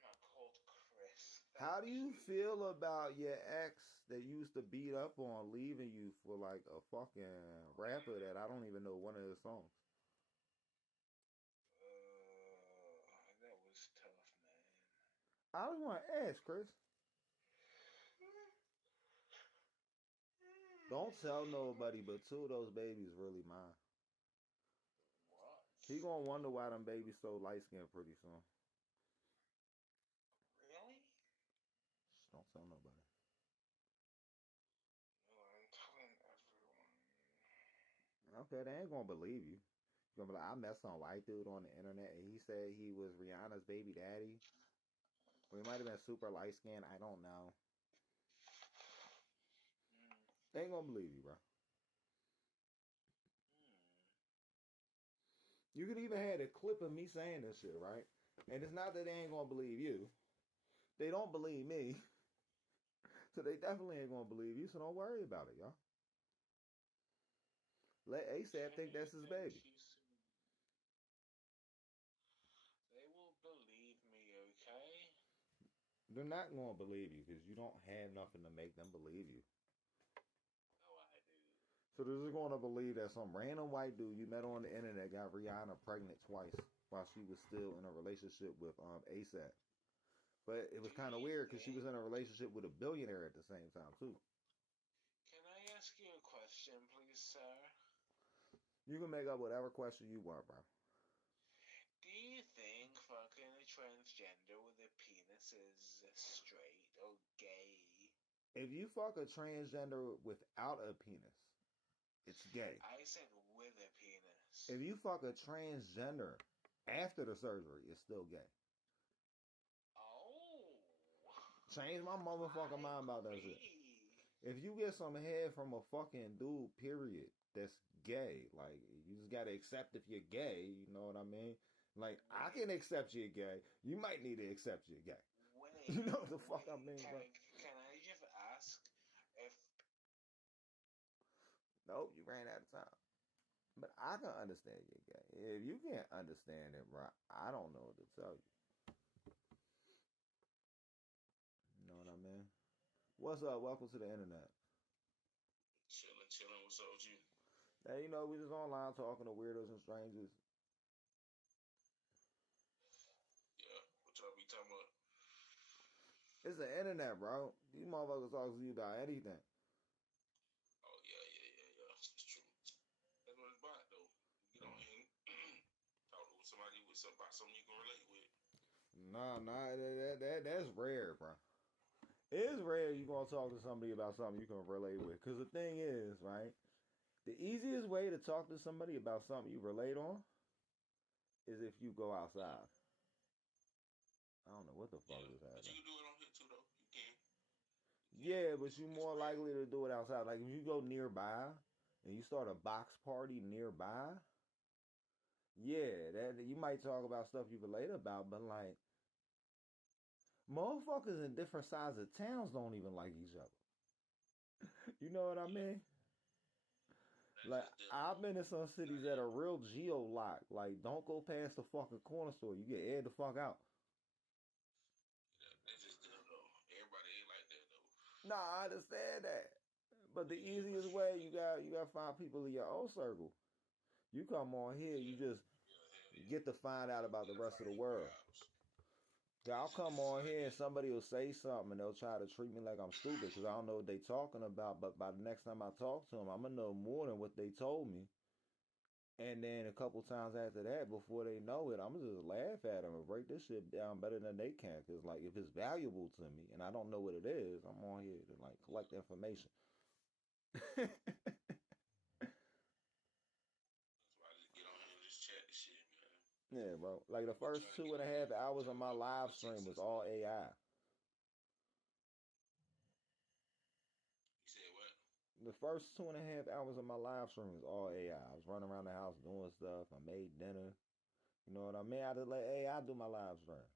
I'm not called Chris. How do you feel about your ex that used to beat up on leaving you for like a fucking rapper that I don't even know one of his songs? That was tough, man. I just want to ask, Chris. Don't tell nobody, but 2 of those babies really mine. What? He gonna wonder why them babies so light skinned pretty soon. Really? Just don't tell nobody. No, I'm telling everyone. Okay, they ain't gonna believe you. You're gonna be like, I met some white dude on the internet and he said he was Rihanna's baby daddy. Or he might have been super light skinned, I don't know. They ain't gonna believe you, bro. You could even have a clip of me saying this shit, right? And it's not that they ain't gonna believe you. They don't believe me. So they definitely ain't gonna believe you, so don't worry about it, y'all. Let ASAP think that's his baby. They will believe me, okay? They're not gonna believe you because you don't have nothing to make them believe you. No, I do. So they're just gonna believe that some random white dude you met on the internet got Rihanna pregnant twice while she was still in a relationship with ASAP. But it was kind of weird because she was in a relationship with a billionaire at the same time too. Can I ask you a question, please, sir? You can make up whatever question you want, bro. Do you think fucking a transgender with a penis is straight or gay? If you fuck a transgender without a penis, it's gay. I said with a penis. If you fuck a transgender after the surgery, it's still gay. Oh. Change my motherfucking mind about that shit. If you get some head from a fucking dude, period, that's gay. Like, you just gotta accept if you're gay, you know what I mean? Like, I can accept you're gay. You might need to accept you're gay. Wait, You know what the fuck I mean, bro? Can I just ask if... Nope, you ran out of time. But I can understand you're gay. If you can't understand it, bro, I don't know what to tell you. You know what I mean? What's up? Welcome to the internet. Chilling. What's up with you? Hey, you know, we just online talking to weirdos and strangers. Yeah, what y'all be talking about? It's the internet, bro. These motherfuckers talk to you about anything. Oh, yeah. It's true. That's what it's about, though. Get on here and talk to somebody about something you can relate with. Nah, that's rare, bro. It's rare you gonna talk to somebody about something you can relate with. Cause the thing is, right? The easiest way to talk to somebody about something you relate on is if you go outside. I don't know what the fuck is happening. But you can do it on here too, though. You can. Yeah, but you're more likely to do it outside. Like if you go nearby and you start a box party nearby, yeah, that you might talk about stuff you relate about, but like motherfuckers in different sides of towns don't even like each other. You know what I mean? Like I've been in some cities that are real geo-locked. Like don't go past the fucking corner store. You get aired the fuck out. Yeah, that's just them, though. Everybody ain't like that, though. Nah, I understand that. But the easiest way you got to find people in your own circle. You come on here, you just get to find out about the rest of the world. I'll come on here and somebody will say something and they'll try to treat me like I'm stupid because I don't know what they talking about. But by the next time I talk to them, I'm going to know more than what they told me. And then a couple times after that, before they know it, I'm going to just laugh at them and break this shit down better than they can. Because, like, if it's valuable to me and I don't know what it is, I'm on here to, like, collect information. That's why I just get on here and just chat this shit, man. Yeah, bro. Like, the first 2.5 hours of my live stream was all AI. You said what? The first 2.5 hours of my live stream was all AI. I was running around the house doing stuff. I made dinner. You know what I mean? I just let AI do my live stream.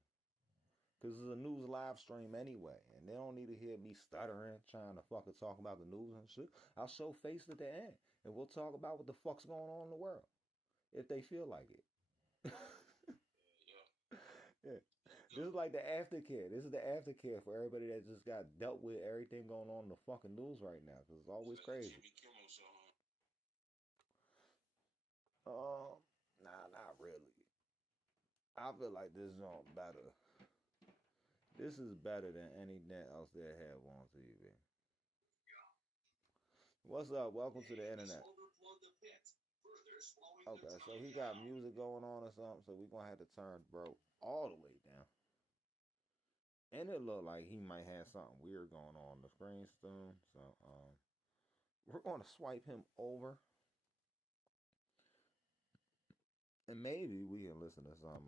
Because it's a news live stream anyway. And they don't need to hear me stuttering, trying to fucking talk about the news and shit. I'll show face at the end. And we'll talk about what the fuck's going on in the world. If they feel like it. Yeah. This is like the aftercare. This is the aftercare for everybody that just got dealt with everything going on in the fucking news right now. Because it's always crazy. Nah, not really. I feel like this is better. This is better than anything else they have on TV. What's up? Welcome to the internet. Okay, so he got music going on or something, so we're going to have to turn bro all the way down. And it looked like he might have something weird going on the screen soon. So, we're going to swipe him over. And maybe we can listen to some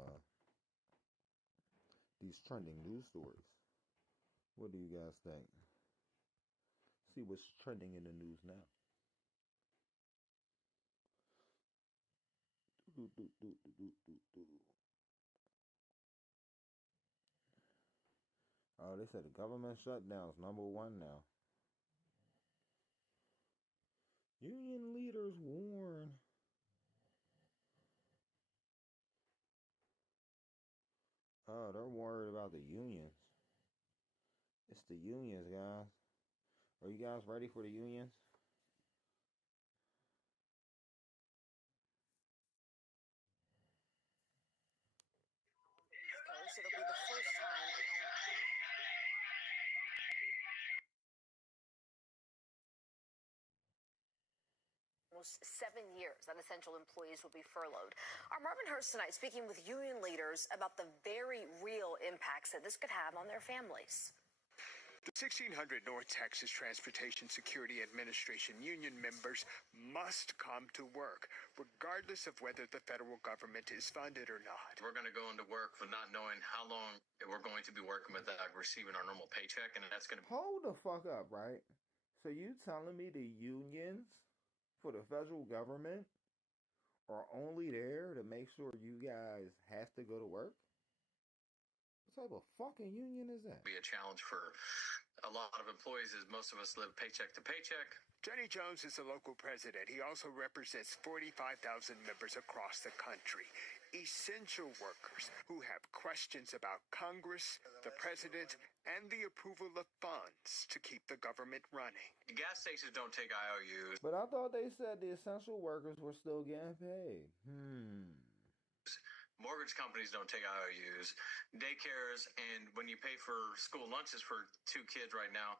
these trending news stories. What do you guys think? See what's trending in the news now. Oh, they said the government shutdown is #1 now. Union leaders warn. Oh, they're worried about the unions. It's the unions, guys. Are you guys ready for the unions? It'll be the first time in almost 7 years that essential employees will be furloughed. Our Marvin Hurst tonight speaking with union leaders about the very real impacts that this could have on their families. The 1600 North Texas Transportation Security Administration union members must come to work, regardless of whether the federal government is funded or not. We're going to go into work for not knowing how long we're going to be working without receiving our normal paycheck, and that's going to... Hold the fuck up, right? So you telling me the unions for the federal government are only there to make sure you guys have to go to work? What type of fucking union is that? Be a challenge for a lot of employees, as most of us live paycheck to paycheck. Jenny Jones is the local president. He also represents 45,000 members across the country. Essential workers who have questions about Congress, the president, and the approval of funds to keep the government running. Gas stations don't take IOUs. But I thought they said the essential workers were still getting paid. Mortgage companies don't take IOUs. Daycares, and when you pay for school lunches for 2 kids right now,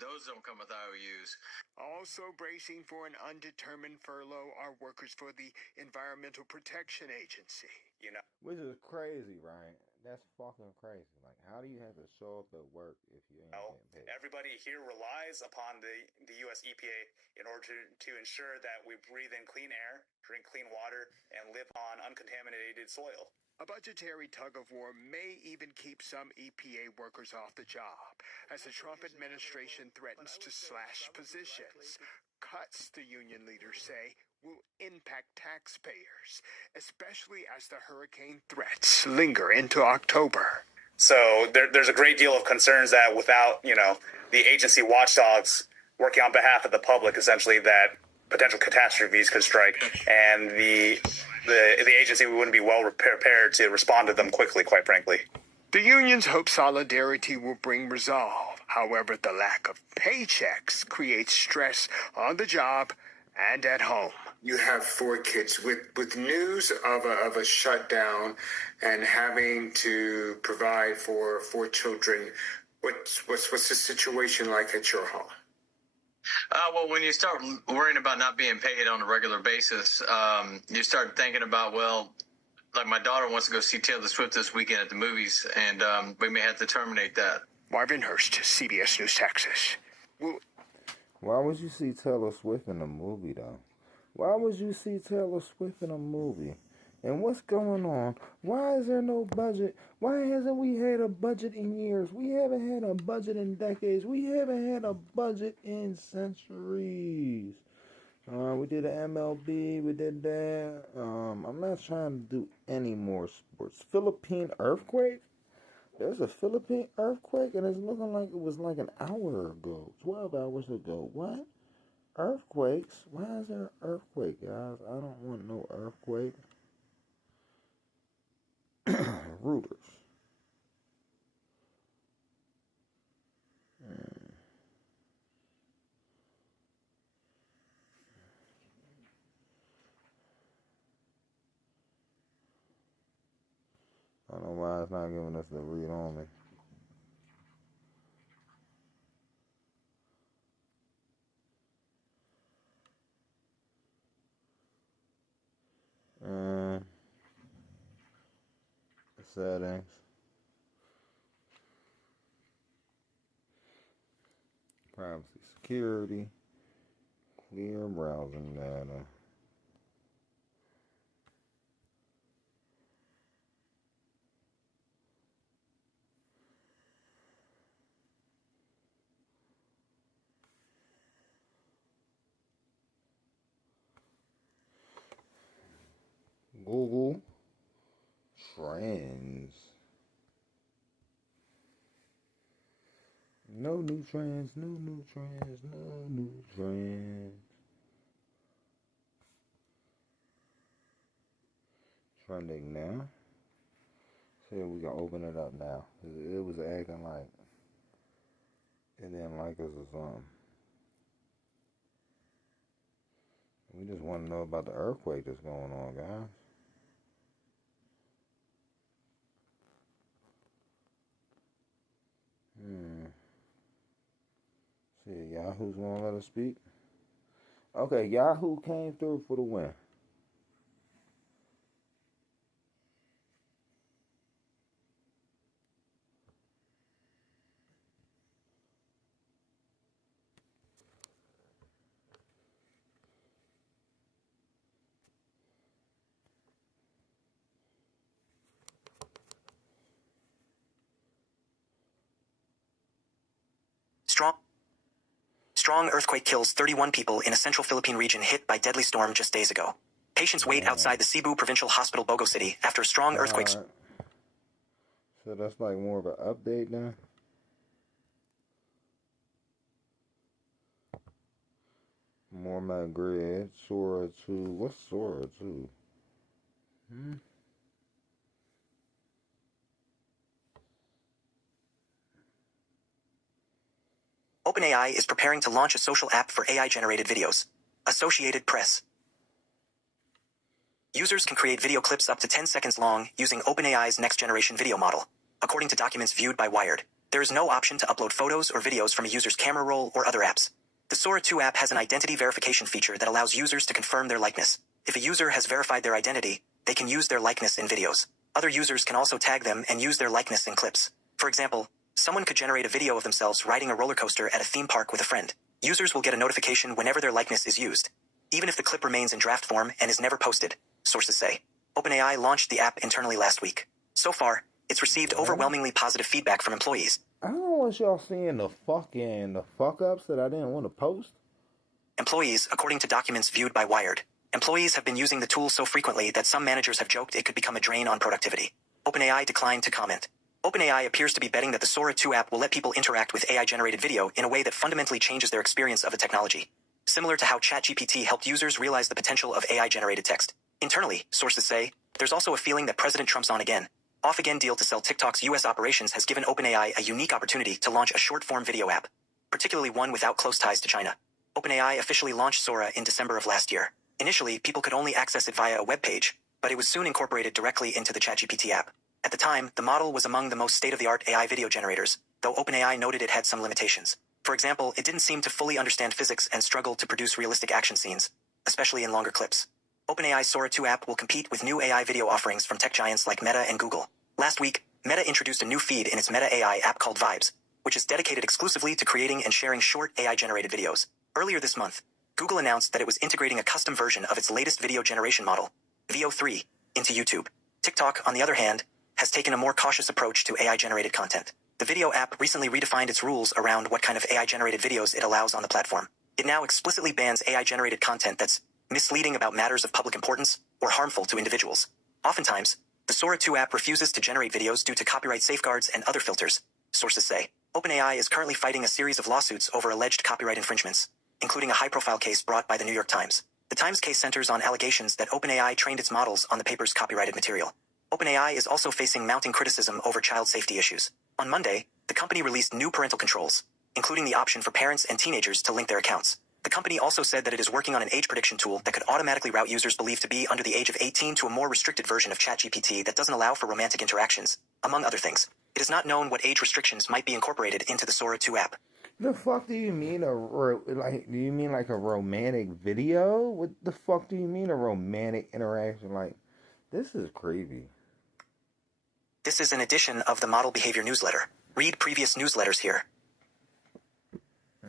those don't come with IOUs. Also bracing for an undetermined furlough are workers for the Environmental Protection Agency. Which is crazy, right? That's fucking crazy. Like, how do you have to show up at work if you ain't getting paid? Everybody here relies upon the U.S. EPA in order to ensure that we breathe in clean air, drink clean water, and live on uncontaminated soil. A budgetary tug-of-war may even keep some EPA workers off the job, as the Trump administration threatens to slash positions. Cuts, the union leaders say, will impact taxpayers, especially as the hurricane threats linger into October. So there's a great deal of concerns that without, the agency watchdogs working on behalf of the public, essentially, that potential catastrophes could strike, and the agency wouldn't be well prepared to respond to them quickly, quite frankly. The unions hope solidarity will bring resolve. However, the lack of paychecks creates stress on the job and at home. You have 4 kids. With news of a shutdown and having to provide for 4 children, what's the situation like at your home? Well, when you start worrying about not being paid on a regular basis, you start thinking about, like my daughter wants to go see Taylor Swift this weekend at the movies, and we may have to terminate that. Marvin Hurst, CBS News, Texas. Why would you see Taylor Swift in a movie, though? Why would you see Taylor Swift in a movie? And what's going on? Why is there no budget? Why hasn't we had a budget in years? We haven't had a budget in decades. We haven't had a budget in centuries. We did an MLB. We did that. I'm not trying to do any more sports. Philippine earthquake? There's a Philippine earthquake, and it's looking like it was like an hour ago, 12 hours ago. What? Earthquakes? Why is there an earthquake, guys? I don't want no earthquake. Reuters. I don't know why it's not giving us the read only. Settings. Privacy security. Clear browsing data. Google Trends. No new trends, no new trends, no new trends. Trending now. See, we can open it up now. It was acting like it didn't like us or something. We just want to know about the earthquake that's going on, guys. See, Yahoo's gonna let us speak. Okay, Yahoo came through for the win. Strong earthquake kills 31 people in a central Philippine region hit by deadly storm just days ago. Patients wait outside the Cebu Provincial Hospital, Bogo City, after a strong earthquake. So that's like more of an update now. More my grid. Sora 2. What's Sora 2? OpenAI is preparing to launch a social app for AI-generated videos. Associated Press. Users can create video clips up to 10 seconds long using OpenAI's next-generation video model. According to documents viewed by Wired, there is no option to upload photos or videos from a user's camera roll or other apps. The Sora 2 app has an identity verification feature that allows users to confirm their likeness. If a user has verified their identity, they can use their likeness in videos. Other users can also tag them and use their likeness in clips. For example, someone could generate a video of themselves riding a roller coaster at a theme park with a friend. Users will get a notification whenever their likeness is used, even if the clip remains in draft form and is never posted, sources say. OpenAI launched the app internally last week. So far, it's received overwhelmingly positive feedback from employees. I don't want y'all seeing the fuck-ups that I didn't want to post. Employees, according to documents viewed by Wired, employees have been using the tool so frequently that some managers have joked it could become a drain on productivity. OpenAI declined to comment. OpenAI appears to be betting that the Sora 2 app will let people interact with AI-generated video in a way that fundamentally changes their experience of the technology. Similar to how ChatGPT helped users realize the potential of AI-generated text. Internally, sources say, there's also a feeling that President Trump's on-again, off-again deal to sell TikTok's U.S. operations has given OpenAI a unique opportunity to launch a short-form video app, particularly one without close ties to China. OpenAI officially launched Sora in December of last year. Initially, people could only access it via a web page, but it was soon incorporated directly into the ChatGPT app. At the time, the model was among the most state-of-the-art AI video generators, though OpenAI noted it had some limitations. For example, it didn't seem to fully understand physics and struggled to produce realistic action scenes, especially in longer clips. OpenAI's Sora 2 app will compete with new AI video offerings from tech giants like Meta and Google. Last week, Meta introduced a new feed in its Meta AI app called Vibes, which is dedicated exclusively to creating and sharing short AI-generated videos. Earlier this month, Google announced that it was integrating a custom version of its latest video generation model, Veo 3, into YouTube. TikTok, on the other hand, has taken a more cautious approach to AI-generated content. The video app recently redefined its rules around what kind of AI-generated videos it allows on the platform. It now explicitly bans AI-generated content that's misleading about matters of public importance or harmful to individuals. Oftentimes, the Sora 2 app refuses to generate videos due to copyright safeguards and other filters, sources say. OpenAI is currently fighting a series of lawsuits over alleged copyright infringements, including a high-profile case brought by the New York Times. The Times case centers on allegations that OpenAI trained its models on the paper's copyrighted material. OpenAI is also facing mounting criticism over child safety issues. On Monday, the company released new parental controls, including the option for parents and teenagers to link their accounts. The company also said that it is working on an age prediction tool that could automatically route users believed to be under the age of 18 to a more restricted version of ChatGPT that doesn't allow for romantic interactions, among other things. It is not known what age restrictions might be incorporated into the Sora 2 app. The fuck do you mean do you mean like a romantic video? What the fuck do you mean a romantic interaction? Like, this is creepy. This is an edition of the Model Behavior newsletter. Read previous newsletters here.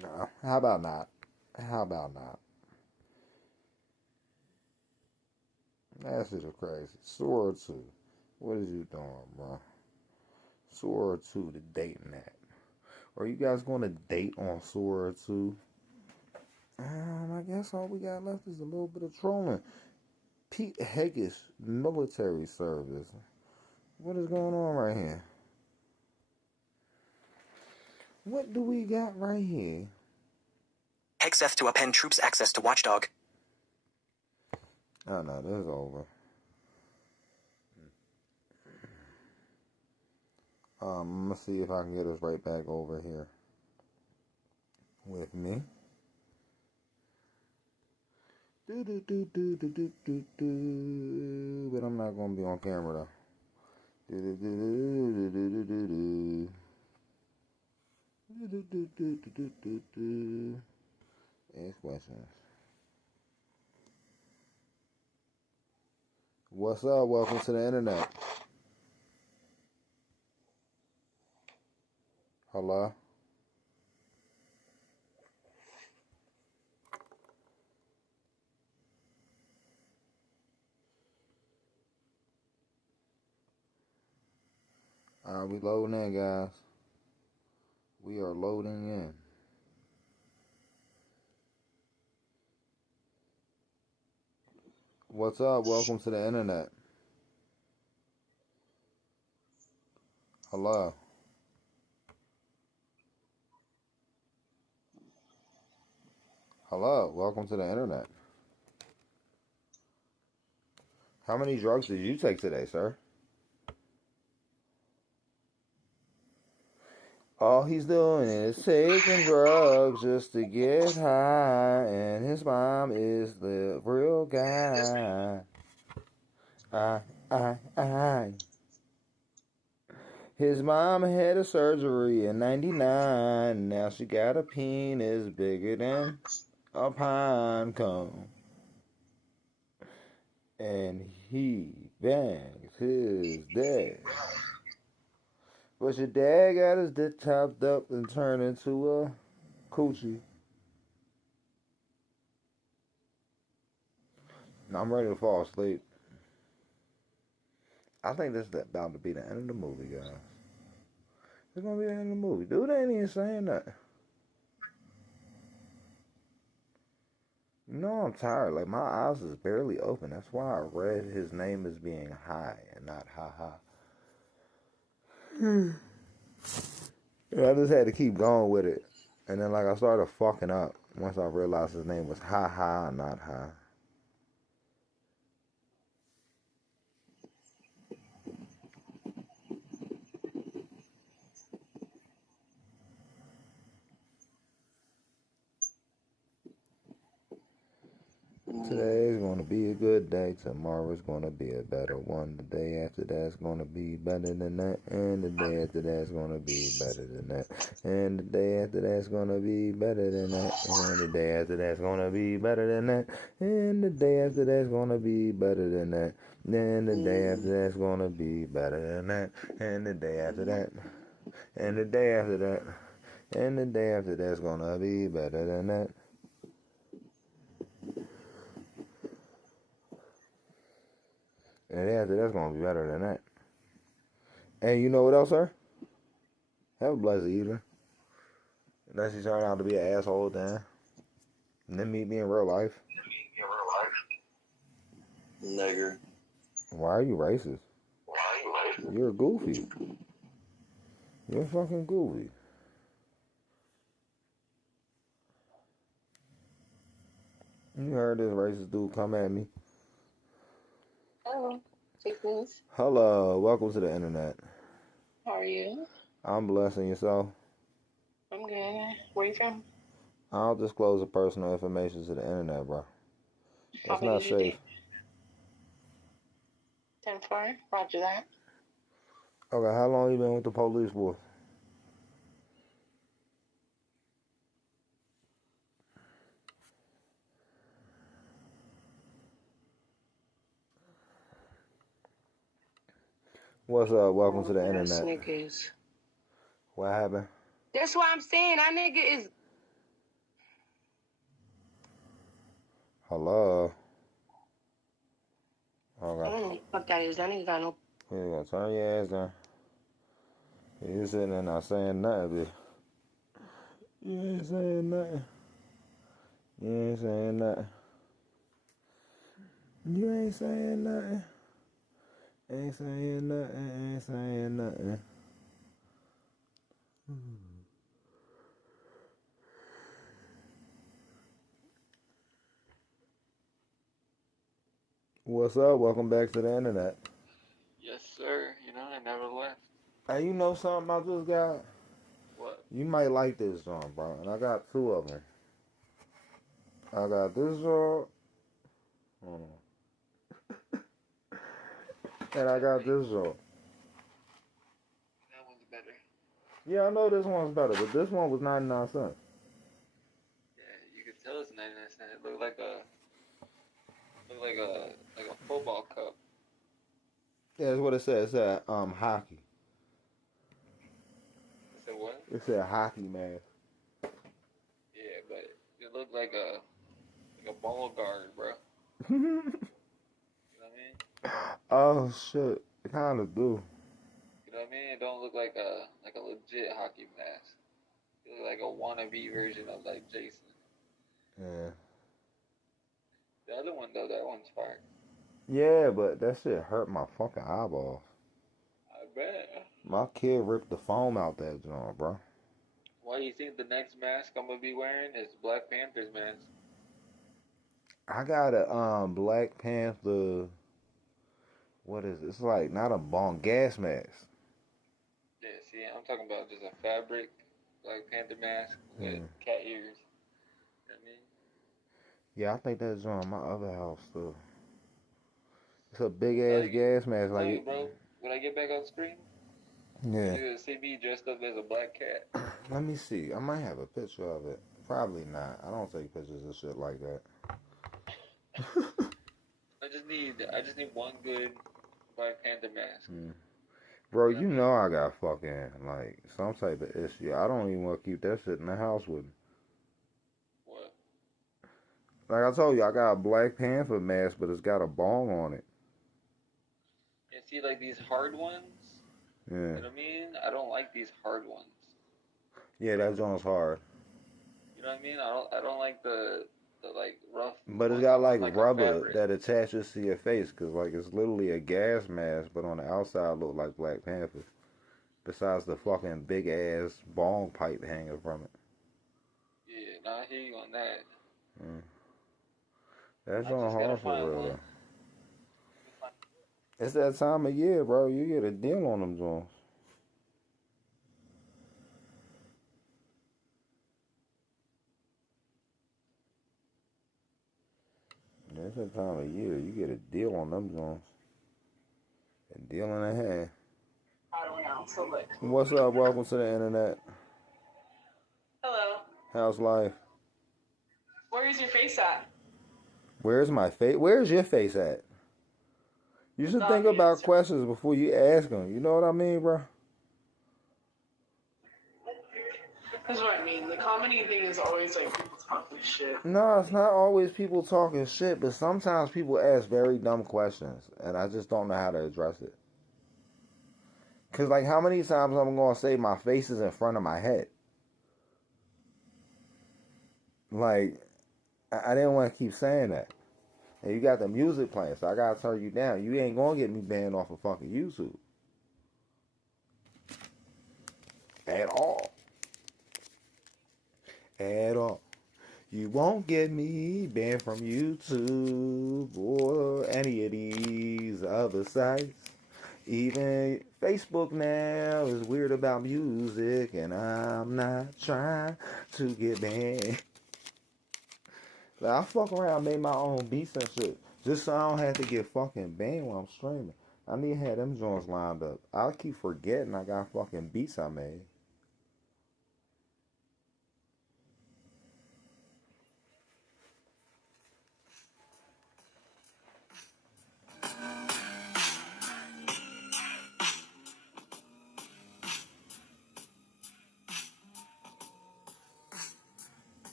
No, how about not? How about not? That's just crazy. Sora 2. What is you doing, bro? Sora 2, the dating app. Are you guys going to date on Sora 2? I guess all we got left is a little bit of trolling. Pete Heges military service. What is going on right here? What do we got right here? Hegseth to append troops access to Watchdog. Oh no, this is over. I'm gonna see if I can get us right back over here with me. But I'm not gonna be on camera though. Ask questions. What's up? Welcome to the internet. Hello? Alright, we loading in, guys. We are loading in. What's up? Welcome to the internet. Hello? Hello? Welcome to the internet. How many drugs did you take today, sir? All he's doing is taking drugs just to get high, and his mom is the real guy. His mom had a surgery in 99. Now she got a penis bigger than a pine cone. And he bangs his dad. But your dad got his dick chopped up and turned into a coochie. I'm ready to fall asleep. I think this is about to be the end of the movie, guys. It's gonna be the end of the movie. Dude ain't even saying that. You know I'm tired. Like my eyes is barely open. That's why I read his name as being high and not ha ha. I just had to keep going with it. And then like I started fucking up once I realized his name was ha ha, not ha. Today's gonna be a good day. Tomorrow's gonna be a better one. The day after that's gonna be better than that. And the day after that's gonna be better than that. And the day after that's gonna be better than that. And the day after that's gonna be better than that. And the day after that's gonna be better than that. And the day after that's gonna be better than that. And the day after that. And the day after that. And the day after that's gonna be better than that. And after that's gonna be better than that. And you know what else, sir? Have a blessed evening. Unless you turn out to be an asshole then. And then meet me in real life. Nigger. Why are you racist? You're goofy. You're fucking goofy. You heard this racist dude come at me. Hello. Take this. Hello, welcome to the internet. How are you? I'm blessing yourself. I'm good. Where you from? I'll disclose the personal information to the internet, bro. It's not safe. 10-4. Roger that. Okay, how long you been with the police for? What's up? Welcome to the internet. Niggas. What happened? That's what I'm saying. That nigga is. Hello. I don't know what the fuck that is. That nigga got no. You gonna turn your ass down. You sitting there not saying nothing, bitch. You ain't saying nothing. You ain't saying nothing. You ain't saying nothing. Ain't saying nothing. Ain't saying nothing. What's up? Welcome back to the internet. Yes, sir. You know, I never left. Hey, you know something I just got? What? You might like this song, bro. And I got two of them. I got this song. Hold on. And I got this song. That one's better. Yeah, I know this one's better, but this one was 99 cents. Yeah, you could tell it's 99 cents. It looked like a football cup. Yeah, that's what it said. It said hockey. It said what? It said hockey mask. Yeah, but it looked like a ball guard, bro. You know what I mean? Oh shit. It kinda do. You know what I mean? It don't look like a legit hockey mask. It look like a wannabe version of like Jason. Yeah. The other one though, that one's fire. Yeah, but that shit hurt my fucking eyeballs. I bet. My kid ripped the foam out that joint, bro. Why do you think the next mask I'm gonna be wearing is Black Panther's mask? I got a Black Panther. What is it? It's like not a bong gas mask. Yeah, see, I'm talking about just a fabric Black Panther mask with cat ears. You know what I mean? Yeah, I think that's on my other house too. It's a big ass gas mask, like Hey, bro, when I get back on screen, yeah. you're gonna see me dressed up as a black cat. Let me see. I might have a picture of it. Probably not. I don't take pictures of shit like that. I just need one good Black Panther mask. Bro, you know I got fucking like some type of issue. I don't even want to keep that shit in the house with me. What? Like I told you, I got a Black Panther mask, but it's got a bong on it. And see, like these hard ones. Yeah. You know what I mean? I don't like these hard ones. Yeah, that joint's hard. You know what I mean? I don't like the like rough. But it's got like rubber that attaches to your face, cause like it's literally a gas mask, but on the outside look like Black Panther. Besides the fucking big ass bong pipe hanging from it. Yeah, nah, I hear you on that. That's on hard for real. It's that time of year, bro. You get a deal on them joints. It's that time of year. You get a deal on them joints. A deal and a half. I don't know. So like. What's up? Welcome to the internet. Hello. How's life? Where is your face at? Where's my face? Where's your face at? You should think about questions before you ask them. You know what I mean, bro? That's what I mean. The comedy thing is always like people talking shit. No, it's not always people talking shit, but sometimes people ask very dumb questions, and I just don't know how to address it. Cause like, how many times I'm gonna say my face is in front of my head? Like, I didn't want to keep saying that. And you got the music playing, so I gotta turn you down. You ain't gonna get me banned off of fucking YouTube. At all. At all. You won't get me banned from YouTube or any of these other sites. Even Facebook now is weird about music, and I'm not trying to get banned. Like, I fuck around, made my own beats and shit, just so I don't have to get fucking banned while I'm streaming. I need to have them joints lined up. I keep forgetting I got fucking beats I made.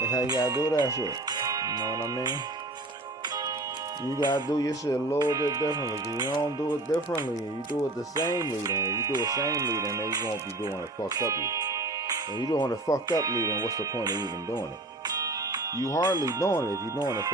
That's how you gotta do that shit. You know what I mean? You gotta do your shit a little bit differently. Cause you don't do it differently. You do it the samely. Then you do it samely, then you won't be doing it fucked up. If you're doing it fucked up, then what's the point of even doing it? You hardly doing it if you're doing it.